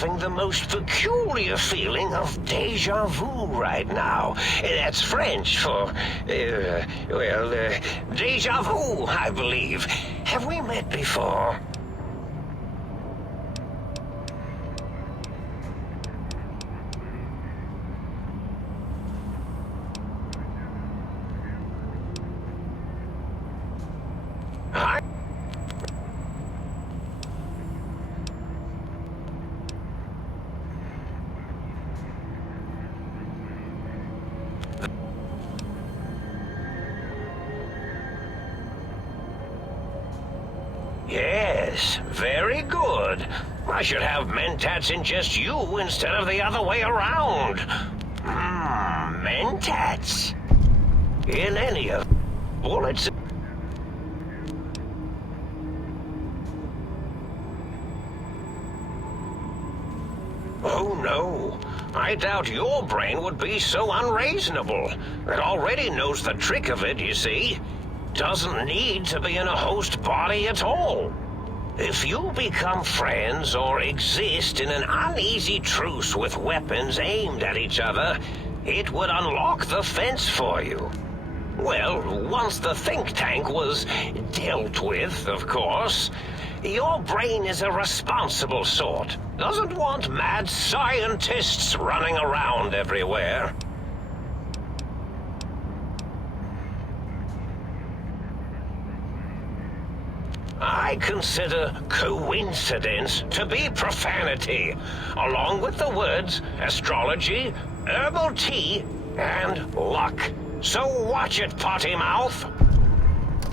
having the most peculiar feeling of deja vu right now. That's French for, deja vu, I believe. Have we met before? Yes, very good. I should have mentats ingest you instead of the other way around. Mentats. In any of bullets. Oh no. I doubt your brain would be so unreasonable. It already knows the trick of it, you see. Doesn't need to be in a host body at all. If you become friends or exist in an uneasy truce with weapons aimed at each other, it would unlock the fence for you. Well, once the think tank was dealt with, of course. Your brain is a responsible sort. Doesn't want mad scientists running around everywhere. I consider coincidence to be profanity, along with the words astrology, herbal tea, and luck. So watch it, potty mouth.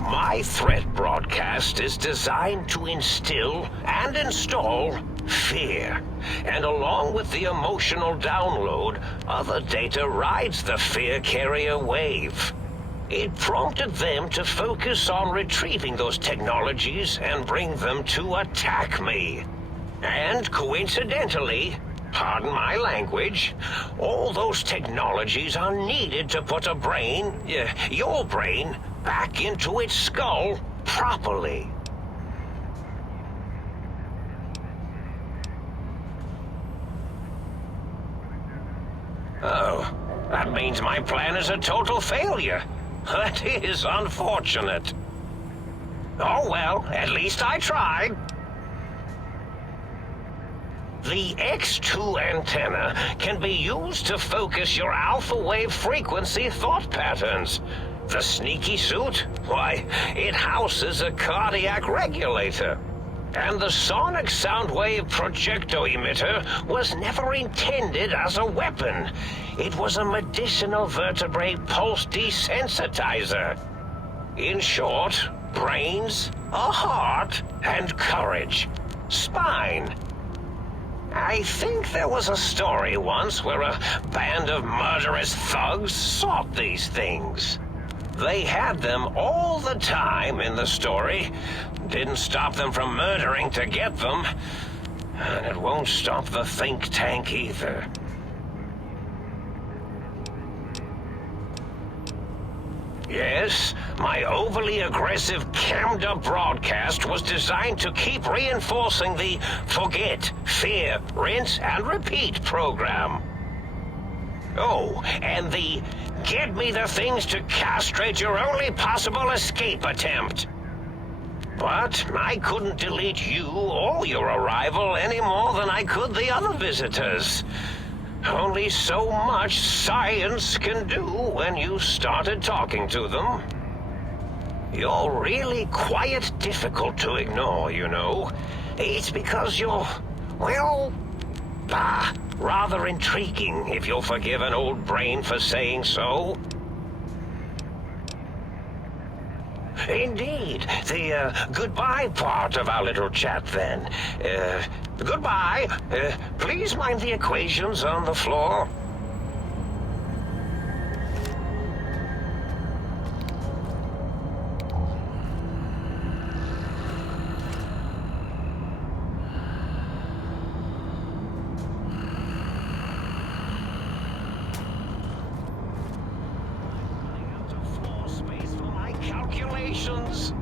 My threat broadcast is designed to instill and install fear. And along with the emotional download, other data rides the fear carrier wave. It prompted them to focus on retrieving those technologies and bring them to attack me. And coincidentally, pardon my language, all those technologies are needed to put a brain, your brain, back into its skull properly. Oh, that means my plan is a total failure. That is unfortunate. Oh well, at least I tried. The X2 antenna can be used to focus your alpha wave frequency thought patterns. The sneaky suit? Why, it houses a cardiac regulator. And the sonic sound wave projecto emitter was never intended as a weapon. It was a medicinal vertebrae pulse desensitizer. In short, brains, a heart, and courage. Spine. I think there was a story once where a band of murderous thugs sought these things. They had them all the time in the story. Didn't stop them from murdering to get them. And it won't stop the think tank either. Yes, my overly aggressive cammed-up broadcast was designed to keep reinforcing the forget, fear, rinse, and repeat program. Oh, and the get me the things to castrate your only possible escape attempt. But I couldn't delete you or your arrival any more than I could the other visitors. Only so much science can do when you started talking to them. You're really quite difficult to ignore, you know. It's because you're, well, rather intriguing, if you'll forgive an old brain for saying so. Indeed. The goodbye part of our little chat, then. Goodbye. Please mind the equations on the floor. Calculations.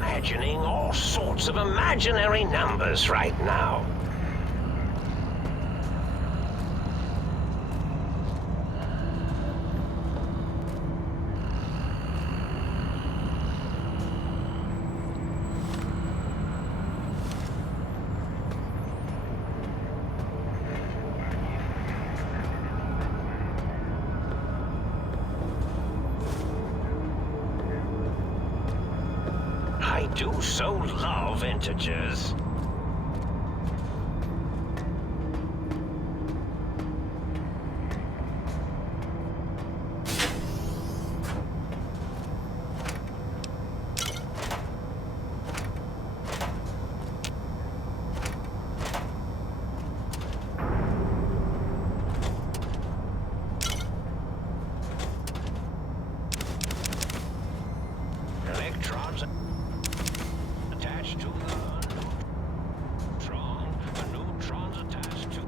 imagining all sorts of imaginary numbers right now. I do so love integers. Electrons attached to the neutron, the neutrons attached to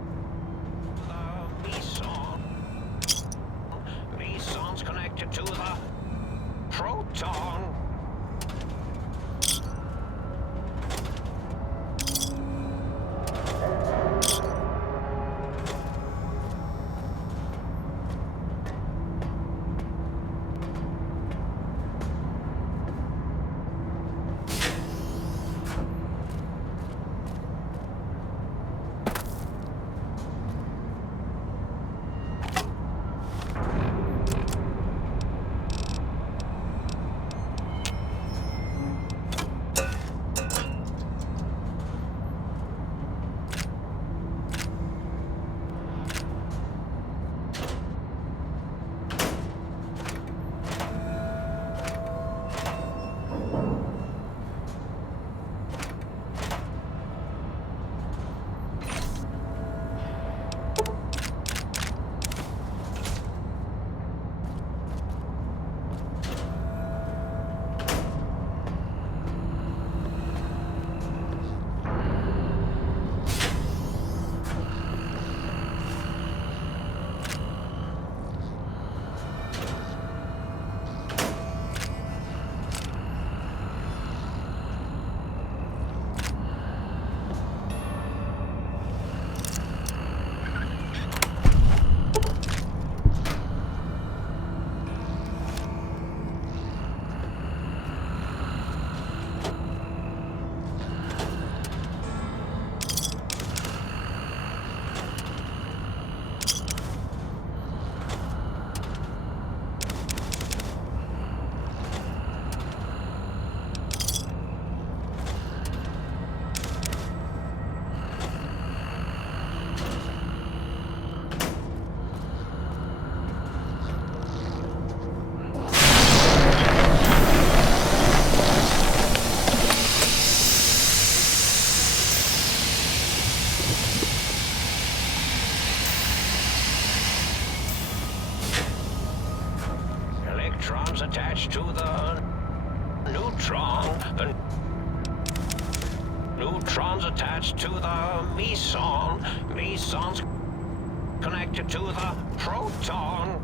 the meson, mesons connected to the proton. Electrons attached to the neutron, the neutrons attached to the meson, mesons connected to the proton.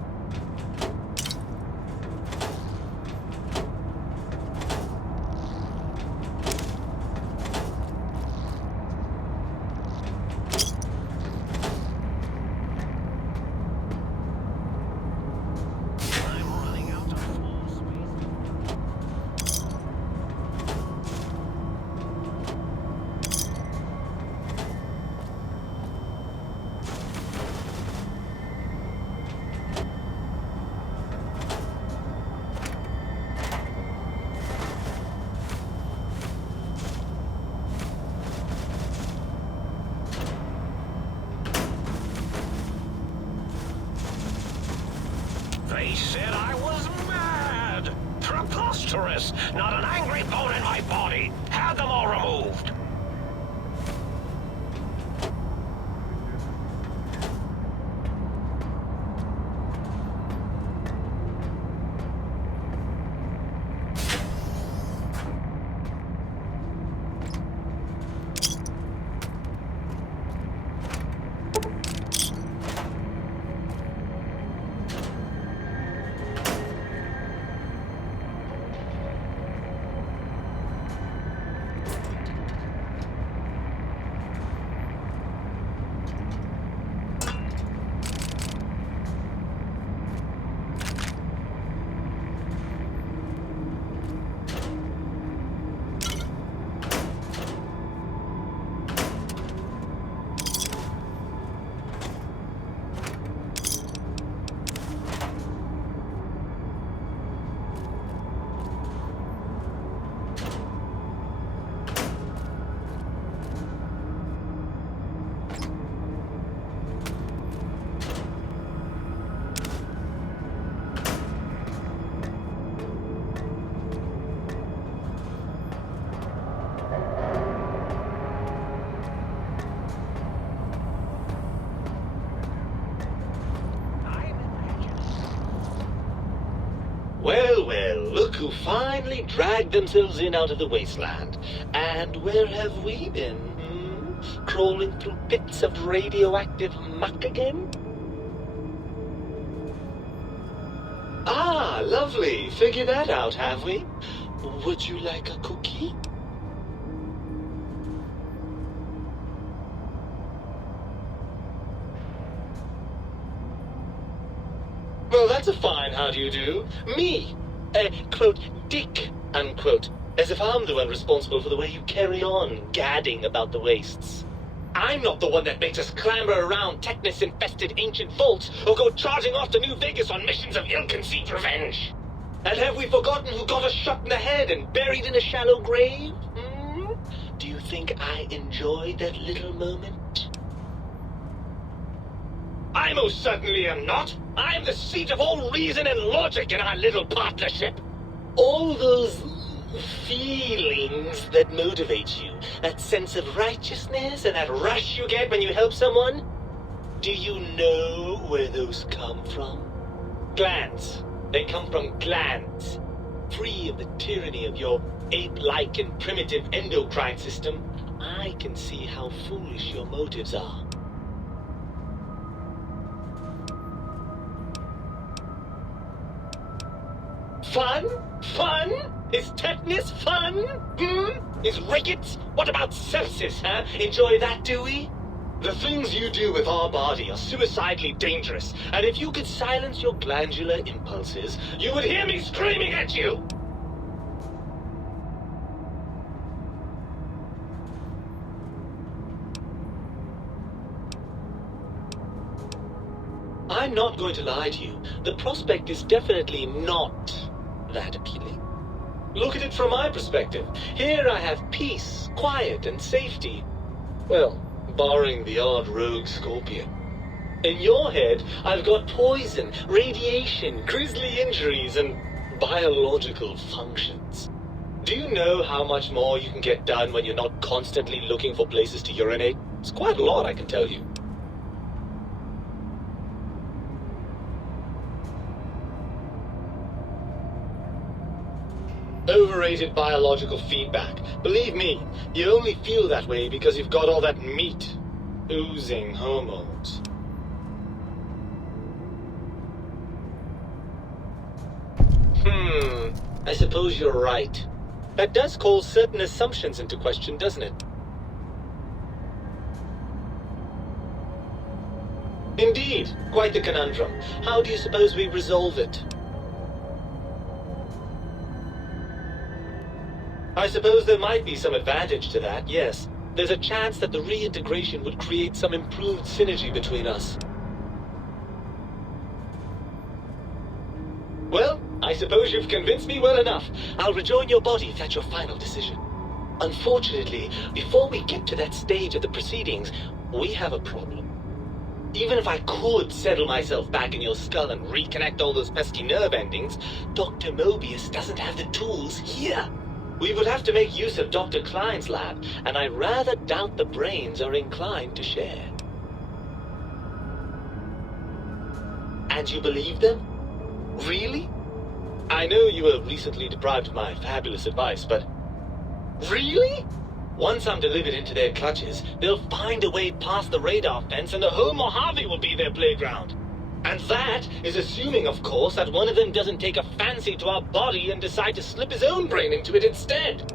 They said I was mad! Preposterous! Not an angry bone in my body! Had them all removed! Well, look who finally dragged themselves in out of the wasteland. And where have we been? Crawling through pits of radioactive muck again? Ah, lovely. Figured that out, have we? Would you like a cookie? Well, that's a fine how do you do. Me, quote, dick, unquote. As if I'm the one responsible for the way you carry on gadding about the wastes. I'm not the one that makes us clamber around Technus-infested ancient vaults or go charging off to New Vegas on missions of ill-conceived revenge. And have we forgotten who got us shot in the head and buried in a shallow grave? Do you think I enjoyed that little moment? I most certainly am not. I'm the seat of all reason and logic in our little partnership. All those feelings that motivate you, that sense of righteousness and that rush you get when you help someone, do you know where those come from? Glands. They come from glands. Free of the tyranny of your ape-like and primitive endocrine system, I can see how foolish your motives are. Fun? Fun? Is tetanus fun? Is rickets? What about sepsis, huh? Enjoy that, do we? The things you do with our body are suicidally dangerous, and if you could silence your glandular impulses, you would hear me screaming at you! I'm not going to lie to you. The prospect is definitely not that appealing. Look at it from my perspective. Here I have peace, quiet, and safety. Well, barring the odd rogue scorpion. In your head, I've got poison, radiation, grisly injuries, and biological functions. Do you know how much more you can get done when you're not constantly looking for places to urinate? It's quite a lot, I can tell you. Overrated biological feedback. Believe me, you only feel that way because you've got all that meat. Oozing hormones. I suppose you're right. That does call certain assumptions into question, doesn't it? Indeed. Quite the conundrum. How do you suppose we resolve it? I suppose there might be some advantage to that, yes. There's a chance that the reintegration would create some improved synergy between us. Well, I suppose you've convinced me well enough. I'll rejoin your body if that's your final decision. Unfortunately, before we get to that stage of the proceedings, we have a problem. Even if I could settle myself back in your skull and reconnect all those pesky nerve endings, Dr. Mobius doesn't have the tools here. We would have to make use of Dr. Klein's lab, and I rather doubt the brains are inclined to share. And you believe them? Really? I know you were recently deprived of my fabulous advice, but... Really? Once I'm delivered into their clutches, they'll find a way past the radar fence and the whole Mojave will be their playground. And that is assuming, of course, that one of them doesn't take a fancy to our body and decide to slip his own brain into it instead.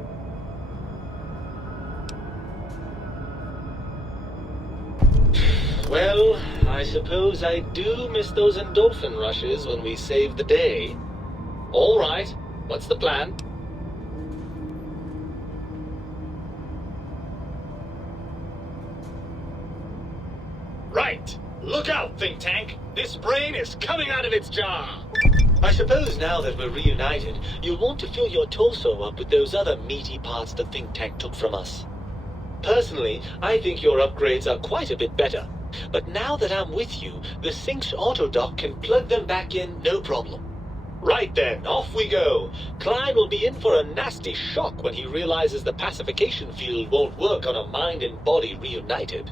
Well, I suppose I do miss those endorphin rushes when we save the day. All right, what's the plan? Right. Look out, think tank. This brain is coming out of its jar. I suppose now that we're reunited, you'll want to fill your torso up with those other meaty parts the think tank took from us. Personally, I think your upgrades are quite a bit better. But now that I'm with you, the Sync's autodock can plug them back in no problem. Right then, off we go. Klein will be in for a nasty shock when he realizes the pacification field won't work on a mind and body reunited.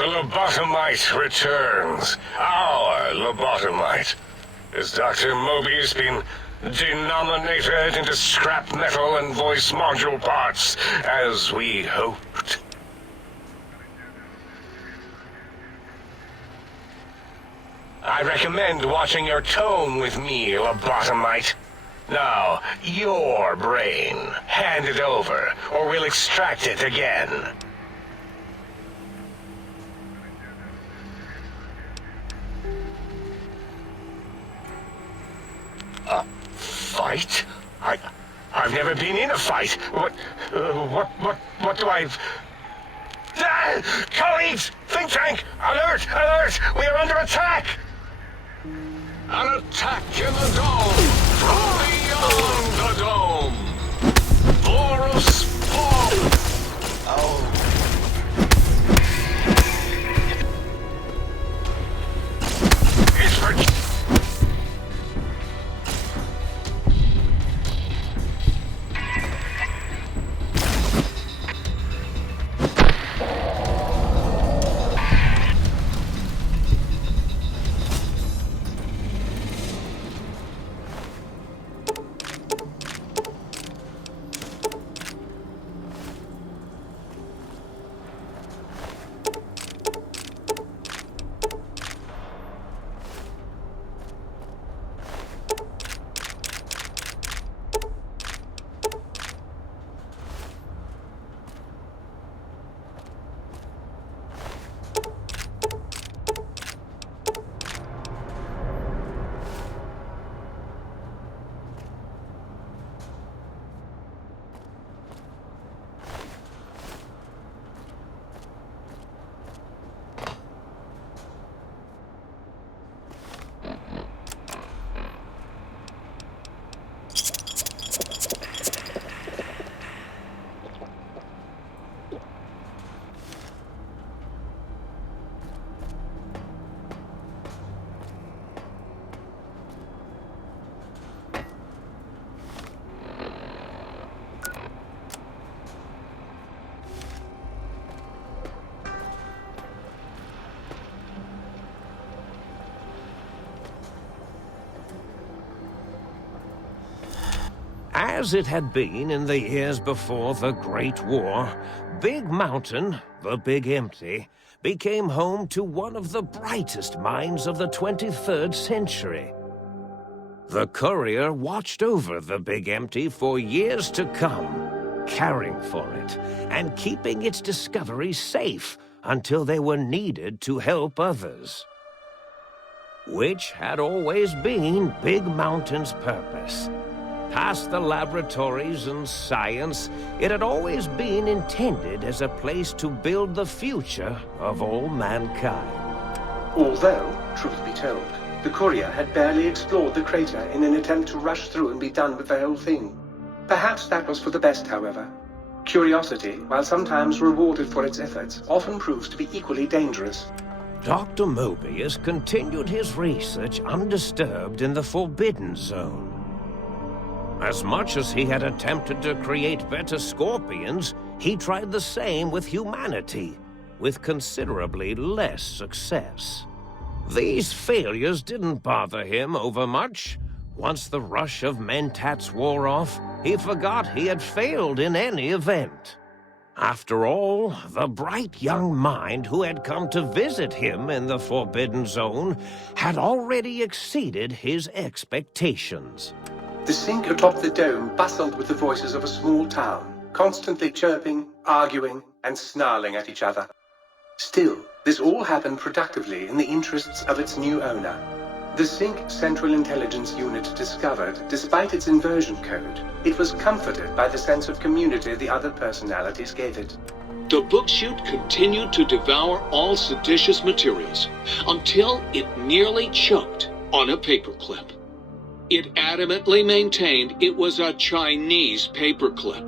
The lobotomite returns. Our lobotomite. Has Dr. Mobius been denominated into scrap metal and voice module parts, as we hoped? I recommend watching your tone with me, lobotomite. Now, your brain. Hand it over, or we'll extract it again. A fight? I've never been in a fight. What do I... Ah! Colleagues! Think tank! Alert! Alert! We are under attack! An attack in the dome! From beyond the dome! Vorus Fall! Oh. It's for... As it had been in the years before the Great War, Big Mountain, the Big Empty, became home to one of the brightest minds of the 23rd century. The courier watched over the Big Empty for years to come, caring for it and keeping its discoveries safe until they were needed to help others. Which had always been Big Mountain's purpose. Past the laboratories and science, it had always been intended as a place to build the future of all mankind. Although, truth be told, the courier had barely explored the crater in an attempt to rush through and be done with the whole thing. Perhaps that was for the best, however. Curiosity, while sometimes rewarded for its efforts, often proves to be equally dangerous. Dr. Mobius continued his research undisturbed in the Forbidden Zone. As much as he had attempted to create better scorpions, he tried the same with humanity, with considerably less success. These failures didn't bother him overmuch. Once the rush of mentats wore off, he forgot he had failed in any event. After all, the bright young mind who had come to visit him in the Forbidden Zone had already exceeded his expectations. The sink atop the dome bustled with the voices of a small town, constantly chirping, arguing, and snarling at each other. Still, this all happened productively in the interests of its new owner. The Sync Central Intelligence Unit discovered, despite its inversion code, it was comforted by the sense of community the other personalities gave it. The book-chute continued to devour all seditious materials until it nearly choked on a paperclip. It adamantly maintained it was a Chinese paperclip,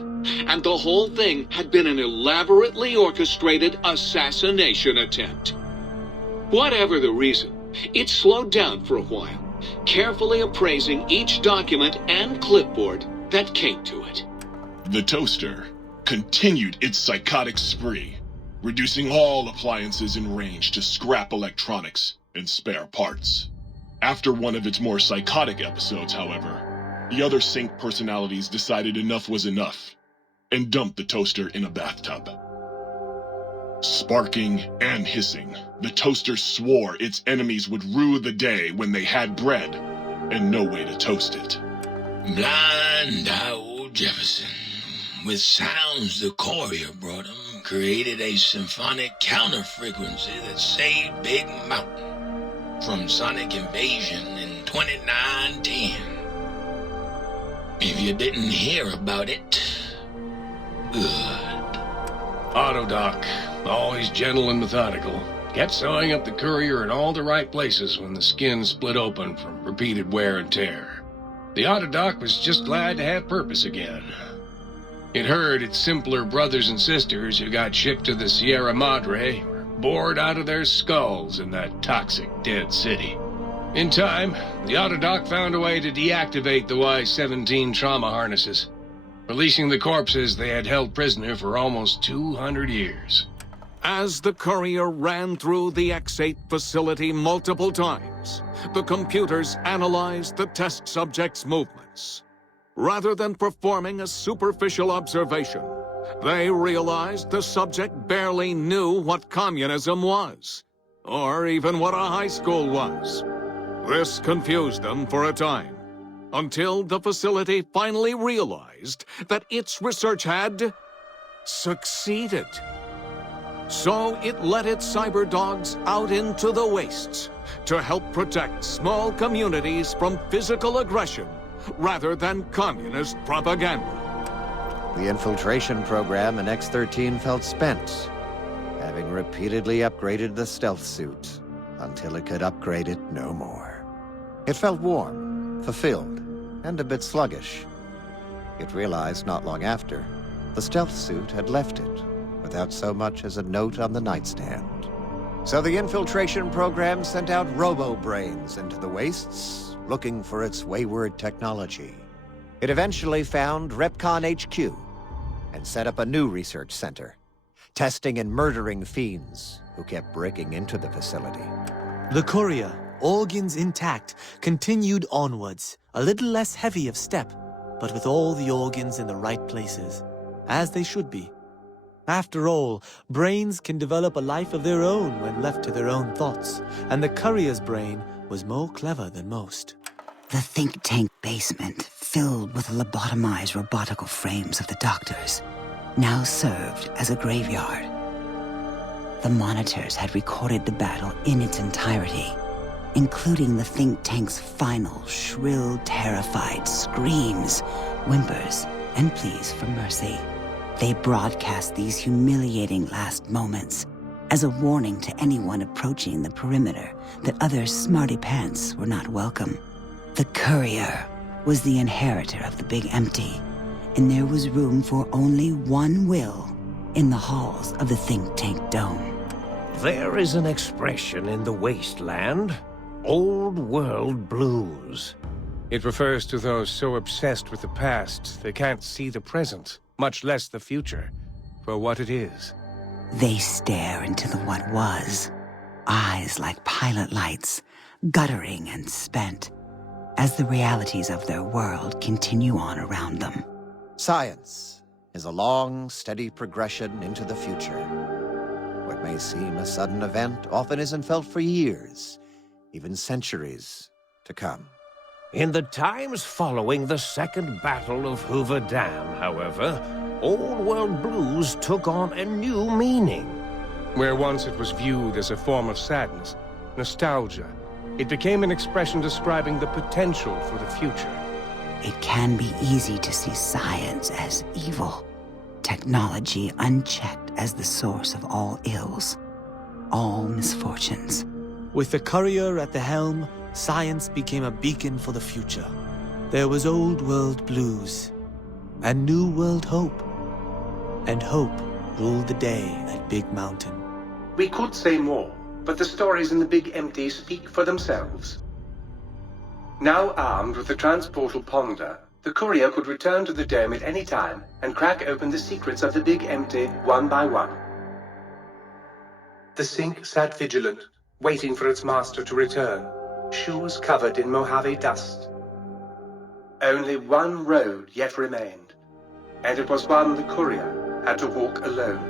and the whole thing had been an elaborately orchestrated assassination attempt. Whatever the reason, it slowed down for a while, carefully appraising each document and clipboard that came to it. The toaster continued its psychotic spree. reducing all appliances in range to scrap electronics and spare parts. After one of its more psychotic episodes, however, the other Sync personalities decided enough was enough and dumped the toaster in a bathtub. Sparking and hissing, the toaster swore its enemies would rue the day when they had bread and no way to toast it. Blind old Jefferson, with sounds the courier brought him, created a symphonic counter-frequency that saved Big Mountain from sonic invasion in 2910. If you didn't hear about it, good. Autodoc, always gentle and methodical, kept sewing up the courier in all the right places when the skin split open from repeated wear and tear. The Autodoc was just glad to have purpose again. It heard its simpler brothers and sisters who got shipped to the Sierra Madre were bored out of their skulls in that toxic, dead city. In time, the Autodoc found a way to deactivate the Y-17 trauma harnesses, releasing the corpses they had held prisoner for almost 200 years. As the courier ran through the X-8 facility multiple times, the computers analyzed the test subject's movements. Rather than performing a superficial observation, they realized the subject barely knew what communism was, or even what a high school was. This confused them for a time, until the facility finally realized that its research had succeeded. So it let its cyber dogs out into the wastes to help protect small communities from physical aggression rather than communist propaganda. The infiltration program in X-13 felt spent, having repeatedly upgraded the stealth suit until it could upgrade it no more. It felt warm, fulfilled, and a bit sluggish. It realized not long after, the stealth suit had left it without so much as a note on the nightstand. So the infiltration program sent out robo-brains into the wastes, looking for its wayward technology. It eventually found Repcon HQ and set up a new research center, testing and murdering fiends who kept breaking into the facility. The courier, organs intact, continued onwards, a little less heavy of step, but with all the organs in the right places, as they should be. After all, brains can develop a life of their own when left to their own thoughts, and the courier's brain was more clever than most. The think tank basement, filled with the lobotomized robotical frames of the doctors, now served as a graveyard. The monitors had recorded the battle in its entirety, including the think tank's final, shrill, terrified screams, whimpers, and pleas for mercy. They broadcast these humiliating last moments as a warning to anyone approaching the perimeter that other smarty pants were not welcome. The courier was the inheritor of the Big Empty, and there was room for only one will in the halls of the think tank dome. There is an expression in the wasteland, old world blues. It refers to those so obsessed with the past they can't see the present, much less the future, for what it is. They stare into the what was, eyes like pilot lights, guttering and spent, as the realities of their world continue on around them. Science is a long, steady progression into the future. What may seem a sudden event often isn't felt for years, even centuries to come. In the times following the Second Battle of Hoover Dam, however, Old World Blues took on a new meaning. Where once it was viewed as a form of sadness, nostalgia, it became an expression describing the potential for the future. It can be easy to see science as evil, technology unchecked as the source of all ills, all misfortunes. With the courier at the helm, science became a beacon for the future. There was old world blues, and new world hope. And hope ruled the day at Big Mountain. We could say more, but the stories in the Big Empty speak for themselves. Now armed with the transportal ponder, the courier could return to the dome at any time and crack open the secrets of the Big Empty one by one. The sink sat vigilant, waiting for its master to return, shoes covered in Mojave dust. Only one road yet remained, and it was one the courier had to walk alone.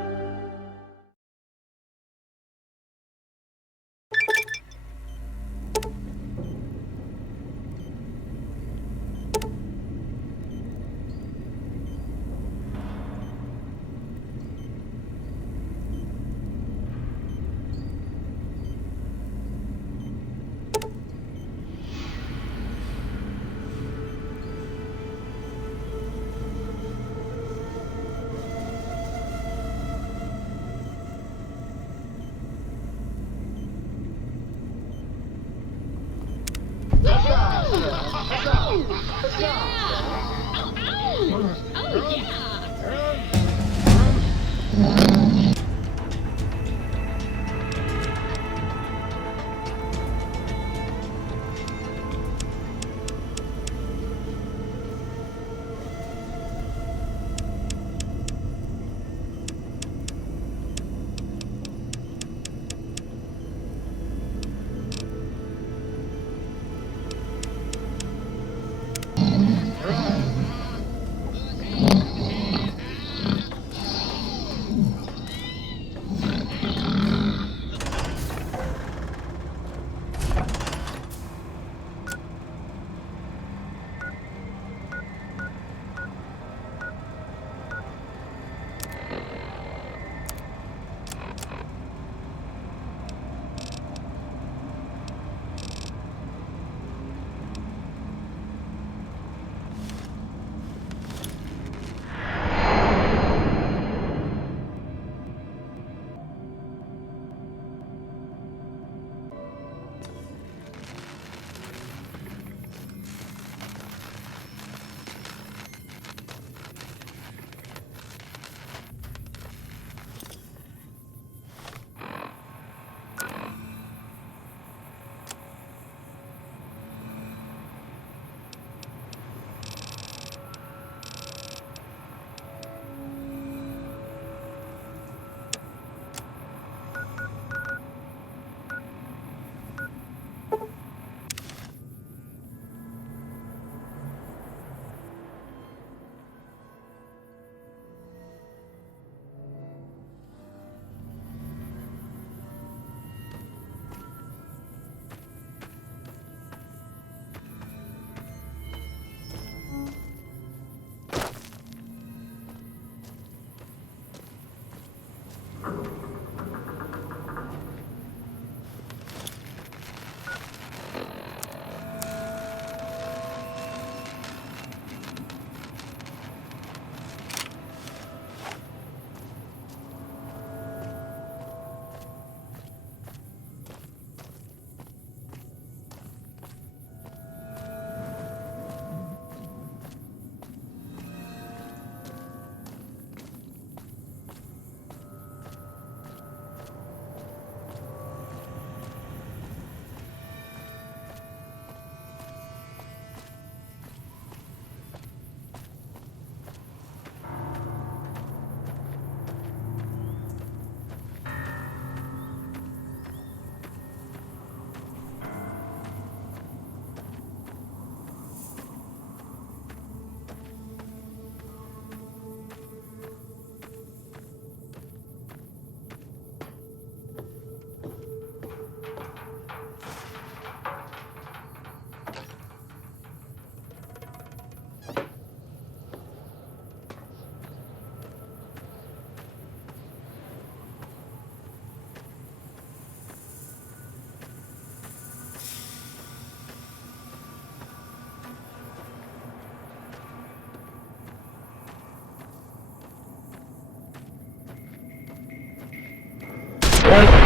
One